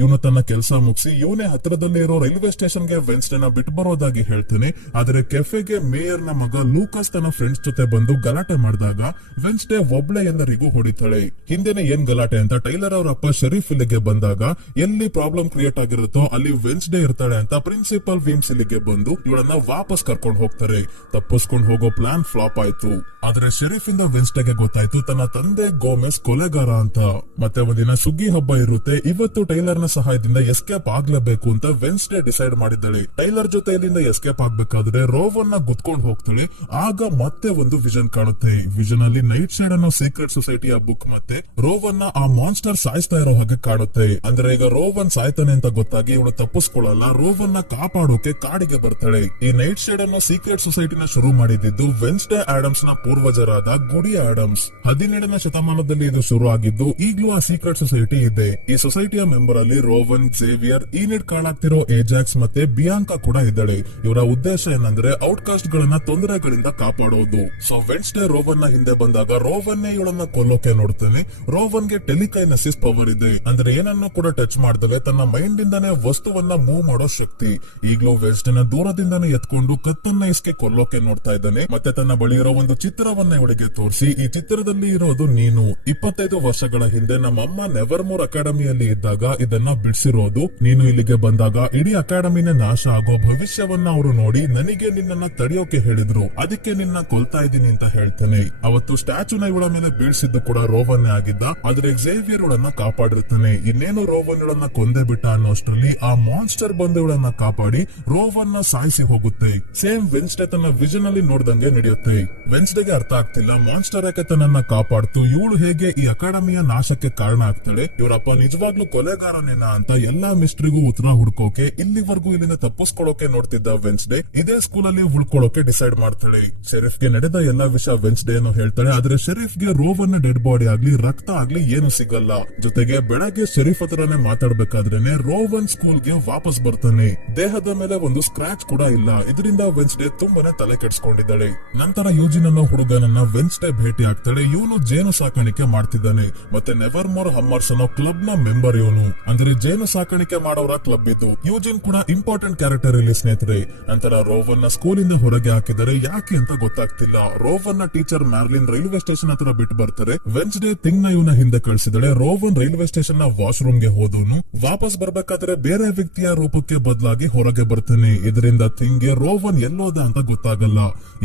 ಇವನು ತನ್ನ ಕೆಲಸ ಮುಗಿಸಿ ಇವನೇ ಹತ್ರದಲ್ಲಿ ಇರೋ ರೈಲ್ವೆ ಸ್ಟೇಷನ್ ಗೆ ವೆನ್ಸ್ಡೇನ ಬಿಟ್ಟು ಬರೋದಾಗಿ ಹೇಳ್ತಾನೆ. ಆದ್ರೆ ಕೆಫೆಗೆ ಮೇಯರ್ ನ ಮಗ ಲೂಕಾಸ್ ತನ್ನ ಫ್ರೆಂಡ್ಸ್ ಜೊತೆ ಬಂದು ಗಲಾಟೆ ಮಾಡಿದಾಗ ವೆನ್ಸ್ಡೇ ಒಬ್ಳೆ ಎಲ್ಲರಿಗೂ ಹೊಡಿತಾಳೆ. ಹಿಂದೆನೆ ಏನ್ ಗಲಾಟೆ ಅಂತ ಟೈಲರ್ ಅವರ ಅಪ್ಪ ಶರೀಫ್ ಇಲ್ಲಿಗೆ ಬಂದಾಗ ಎಲ್ಲಿ ಪ್ರಾಬ್ಲಮ್ ಕ್ರಿಯೇಟ್ ಆಗಿರುತ್ತೋ ಅಲ್ಲಿ ವೆನ್ಸ್ಡೇ ಇರ್ತಾಳೆ ಅಂತ ಪ್ರಿನ್ಸಿಪಲ್ ವಿಮ್ಸ್ ಇಲ್ಲಿಗೆ ಬಂದು ಇವಳನ್ನ ವಾಪಸ್ ಕರ್ಕೊಂಡು ಹೋಗ್ತಾರೆ. ತಪ್ಪಿಸ್ಕೊಂಡು ಹೋಗೋ ಪ್ಲಾನ್ ಫ್ಲಾಪ್ ಆಯ್ತು. ಆದ್ರೆ ಶರೀಫ್ ಇಂದ ವೆನ್ಸ್ಡೇಗೆ ಗೊತ್ತಾಯ್ತು ತನ್ನ ತಂದೆ ಗೋಮೆಸ್ ಕೊಲೆಗಾರ ಅಂತ. ಮತ್ತೆ ಒಂದಿನ ಸುಗ್ಗಿ ಹಬ್ಬ ಇರುತ್ತೆ. ಇವತ್ತು ಟೈಲರ್ ನ ಸಹಾಯದಿಂದ ಎಸ್ಕೇಪ್ ಆಗ್ಲೇಬೇಕು ಅಂತ ವೆನ್ಸ್ಡೇ ಡಿಸೈಡ್ ಮಾಡಿದ್ದಾಳೆ. ಟೈಲರ್ ಜೊತೆ ಇಲ್ಲಿಂದ ಎಸ್ಕೇಪ್ ಆಗ್ಬೇಕಾದ್ರೆ ರೋವನ್ ನ ಗುದ್ಕೊಂಡು ಹೋಗ್ತಾಳೆ. ಆಗ ಮತ್ತೆ ಒಂದು ವಿಷನ್ ಕಾಣುತ್ತೆ. ವಿಷನ್ ಅಲ್ಲಿ ನೈಟ್ ಶೈಡ್ ಅನ್ನೋ ಸೀಕ್ರೆಟ್ ಸೊಸೈಟಿಯ ಬುಕ್ ಮತ್ತೆ ರೋವನ್ ನ ಆ ಮಾನ್ಸ್ಟರ್ ಸಾಯಿಸ್ತಾ ಇರೋ ಹಾಗೆ ಕಾಣುತ್ತೆ. ಅಂದ್ರೆ ಈಗ ರೋವನ್ ಸಾಯ್ತಾನೆ ಅಂತ ಗೊತ್ತಾಗಿ ಇವಳು ತಪ್ಪಿಸ್ಕೊಳ್ಳಲ್ಲ, ರೋವನ್ ನ ಕಾಪಾಡೋಕೆ ಕಾಡಿಗೆ ಬರ್ತಾಳೆ. ಈ ನೈಟ್ ಶೈಡ್ ಅನ್ನೋ ಸೀಕ್ರೆಟ್ ಸೊಸೈಟಿನ ಶುರು ಮಾಡಿದ್ದು ವೆನ್ಸ್ಡೇ ಆಡಮ್ಸ್ ನ ಪೂರ್ವಜರಾದ ಗುಡಿ ಆಡಮ್ಸ್. 17ನೇ ಶತಮಾನದಲ್ಲಿ ಇದು ಶುರು ಆಗಿದ್ದು ಈಗ್ಲೂ ಆ ಸೀಕ್ರೆಟ್ ಸೊಸೈಟಿ ಇದೆ. ಈ ಸೊಸೈಟಿಯ ಮೆಂಬರ್ ಅಲ್ಲಿ ರೋವನ್, ಝೇವಿಯರ್, ಈನಿಡ್ ಕಾಣಾಗ್ತಿರೋ ಏಜಾಕ್ಸ್ ಮತ್ತೆ ಬಿಯಾಂಕಾ ಕೂಡ ಇದ್ದಾಳೆ. ಇವರ ಉದ್ದೇಶ ಏನಂದ್ರೆ ಔಟ್ಕಾಸ್ಟ್ ಗಳನ್ನ ತೊಂದರೆಗಳಿಂದ ಕಾಪಾಡೋದು. ಸೊ ವೆನ್ಸ್ಡೇ ರೋವನ್ ನ ಹಿಂದೆ ಬಂದಾಗ ರೋವನ್ನೇ ಇವಳನ್ನ ಕೊಲ್ಲೋಕೆ ನೋಡ್ತಾನೆ. ರೋವನ್ ಗೆ ಟೆಲಿಕೈನಸಿಸ್ ಪವರ್ ಇದೆ, ಅಂದ್ರೆ ಏನನ್ನು ಕೂಡ ಟಚ್ ಮಾಡ್ದಲೆ ತನ್ನ ಮೈಂಡ್ ಇಂದಾನೆ ವಸ್ತುವನ್ನ ಮೂವ್ ಮಾಡೋ ಶಕ್ತಿ. ಈಗ್ಲೂ ವೆನ್ಸ್ಡೇನ ದೂರದಿಂದಾನೆ ಎತ್ಕೊಂಡು ಕತ್ತನ್ನ ಇಸ್ಕೆ ಕೊಲ್ಲೋಕೆ ನೋಡ್ತಾ ಇದ್ದಾನೆ. ಮತ್ತೆ ತನ್ನ ಬಳಿ ಇರೋ ಒಂದು ಚಿತ್ರವನ್ನ ಇವಳಿಗೆ ತೋರಿಸಿ, ಈ ಚಿತ್ರದಲ್ಲಿ ಇರೋದು ನೀನು 25 ವರ್ಷಗಳ ಹಿಂದೆ ನಮ್ಮಮ್ಮ ನೆವರ್ಮೋರ್ ಅಕಾಡೆಮಿಯಲ್ಲಿ ಇದ್ದಾಗ ಇದನ್ನ ಬಿಡಿಸಿರೋದು. ನೀನು ಇಲ್ಲಿಗೆ ಬಂದಾಗ ಇಡೀ ಅಕಾಡೆಮಿನೇ ನಾಶ ಆಗೋ ಭವಿಷ್ಯವನ್ನ ಅವರು ನೋಡಿ ನನಗೆ ನಿನ್ನನ್ನ ತಡೆಯೋಕೆ ಹೇಳಿದ್ರು, ಅದಕ್ಕೆ ನಿನ್ನ ಕೊಲ್ತಾ ಇದ್ದೀನಿ ಅಂತ ಹೇಳ್ತಾನೆ. ಅವತ್ತು ಸ್ಟ್ಯಾಚುನ ಇವಳ ಮೇಲೆ ಬೀಳ್ಸಿದ್ದು ಕೂಡ ರೋವನ್ನೇ ಆಗಿದ್ದ. ಆದ್ರೆ ಝೇವಿಯರ್ ಇವಳನ್ನ ಕಾಪಾಡಿರ್ತಾನೆ. ಇನ್ನೇನು ರೋವನ್ ಇವಳನ್ನ ಕೊಂದೆ ಬಿಟ್ಟ ಅನ್ನೋಷ್ಟ್ರಲ್ಲಿ ಆ ಮಾನ್ಸ್ಟರ್ ಬಂದು ಇವಳನ್ನ ಕಾಪಾಡಿ ರೋವನ್ ನ ಸಾಯಿಸಿ ಹೋಗುತ್ತೆ. ಸೇಮ್ ವೆನ್ಸ್ಡೇ ತನ್ನ ವಿಷನ್ ಅಲ್ಲಿ ನೋಡ್ದಂಗೆ ನಡೆಯುತ್ತೆ. ವೆನ್ಸ್ಡೇಗೆ ಅರ್ಥ ಆಗ್ತಿಲ್ಲ ಮಾನ್ಸ್ಟರ್ ಯಾಕೆ ತನ್ನನ್ನ ಕಾಪಾಡ್ತು, ಇವಳು ಹೇಗೆ ಈ ಅಕಾಡೆಮಿಯ ನಾಶಕ್ಕೆ ಕಾರಣ ಆಗ್ತಾಳೆ, ಇವರಪ್ಪ ನಿಜವಾಗ್ಲೂ ಕೊಲೆಗಾರನೇನಾ ಅಂತ ಎಲ್ಲಾ ಮಿಸ್ಟ್ರಿಗೂ ಉತ್ತರ ಹುಡ್ಕೋಕೆ ಇಲ್ಲಿವರೆಗೂ ಇಲ್ಲಿಂದ ತಪ್ಪಿಸ್ಕೊಳ್ಳೋಕೆ ನೋಡ್ತಿದ್ದ ವೆನ್ಸ್ಡೇ ಇದೇ ಸ್ಕೂಲ್ ಅಲ್ಲಿ ಉಳ್ಕೊಳ್ಳೋಕೆ ಡಿಸೈಡ್ ಮಾಡ್ತಾಳೆ. ಶರೀಫ್ ಗೆ ನಡೆದ ಎಲ್ಲಾ ವಿಷಯ ವೆನ್ಸ್ಡೇ ಅನ್ನು ಹೇಳ್ತಾಳೆ. ಆದ್ರೆ ಶರೀಫ್ ಗೆ ರೋವನ್ ಡೆಡ್ ಬಾಡಿ ಆಗ್ಲಿ ರಕ್ತ ಆಗ್ಲಿ ಏನು ಸಿಗಲ್ಲ. ಜೊತೆಗೆ ಬೆಳಗ್ಗೆ ಶರೀಫ್ ಹತ್ರನೇ ಮಾತಾಡ್ಬೇಕಾದ್ರೇನೆ ರೋವನ್ ಸ್ಕೂಲ್ ಗೆ ವಾಪಸ್ ಬರ್ತಾನೆ. ದೇಹದ ಮೇಲೆ ಒಂದು ಸ್ಕ್ರಾಚ್ ಕೂಡ ಇಲ್ಲ. ಇದರಿಂದ ವೆನ್ಸ್ಡೇ ತುಂಬಾನೇ ತಲೆ ಕೆಡಿಸ್ಕೊಂಡಿದ್ದಾಳೆ. ನಂತರ ಯೂಜಿನ್ ಅನ್ನೋ ಹುಡುಗನನ್ನ ವೆನ್ಸ್ಡೇ ಭೇಟಿ ಆಗ್ತಾಳೆ. ಇವನು ಜೇನು ಸಾಕಾಣಿಕೆ ಮಾಡ್ತಿದ್ದಾನೆ. ಮತ್ತೆ ನೆವರ್ಮೋರ್ ಹಮ್ಮರ್ಸ್ ಅನ್ನೋ ಕ್ಲಬ್ ನ ಮೆಂಬರ್ ಇವನು. ಅಂದ್ರೆ ಜೇನು ಸಾಕಾಣಿಕೆ ಮಾಡೋರ ಕ್ಲಬ್ ಇದು. ಯೂಜಿನ್ ಕೂಡ ಇಂಪಾರ್ಟೆಂಟ್ ಕ್ಯಾರೆಕ್ಟರ್ ಇಲ್ಲಿ ಸ್ನೇಹಿತರೆ. ನಂತರ ರೋವನ್ ನ ಸ್ಕೂಲ್ ಇಂದ ಹೊರಗೆ ಹಾಕಿದರೆ ಯಾಕೆ ಅಂತ ಗೊತ್ತಾಗ್ತಿಲ್ಲ. ರೋವನ್ ನ ಟೀಚರ್ ಮ್ಯಾರ್ಲಿನ್ ರೈಲ್ವೆ ಸ್ಟೇಷನ್ ಹತ್ರ ಬಿಟ್ಟು ಬರ್ತಾರೆ. ವೆನ್ಸ್ಡೇ ಥಿಂಗ್ ನ ಇವನ ಹಿಂದೆ ಕಳಿಸಿದಳೆ. ರೋವನ್ ರೈಲ್ವೆ ಸ್ಟೇಷನ್ ನ ವಾಶ್ರೂಮ್ ಗೆ ಹೋದವನು ವಾಪಸ್ ಬರ್ಬೇಕಾದ್ರೆ ಬೇರೆ ವ್ಯಕ್ತಿಯ ರೂಪಕ್ಕೆ ಬದಲಾಗಿ ಹೊರಗೆ ಬರ್ತಾನೆ. ಇದರಿಂದ ಥಿಂಗ್ ಗೆ ರೋವನ್ ಎಲ್ಲೋದ ಅಂತ ಗೊತ್ತಾಗಲ್ಲ.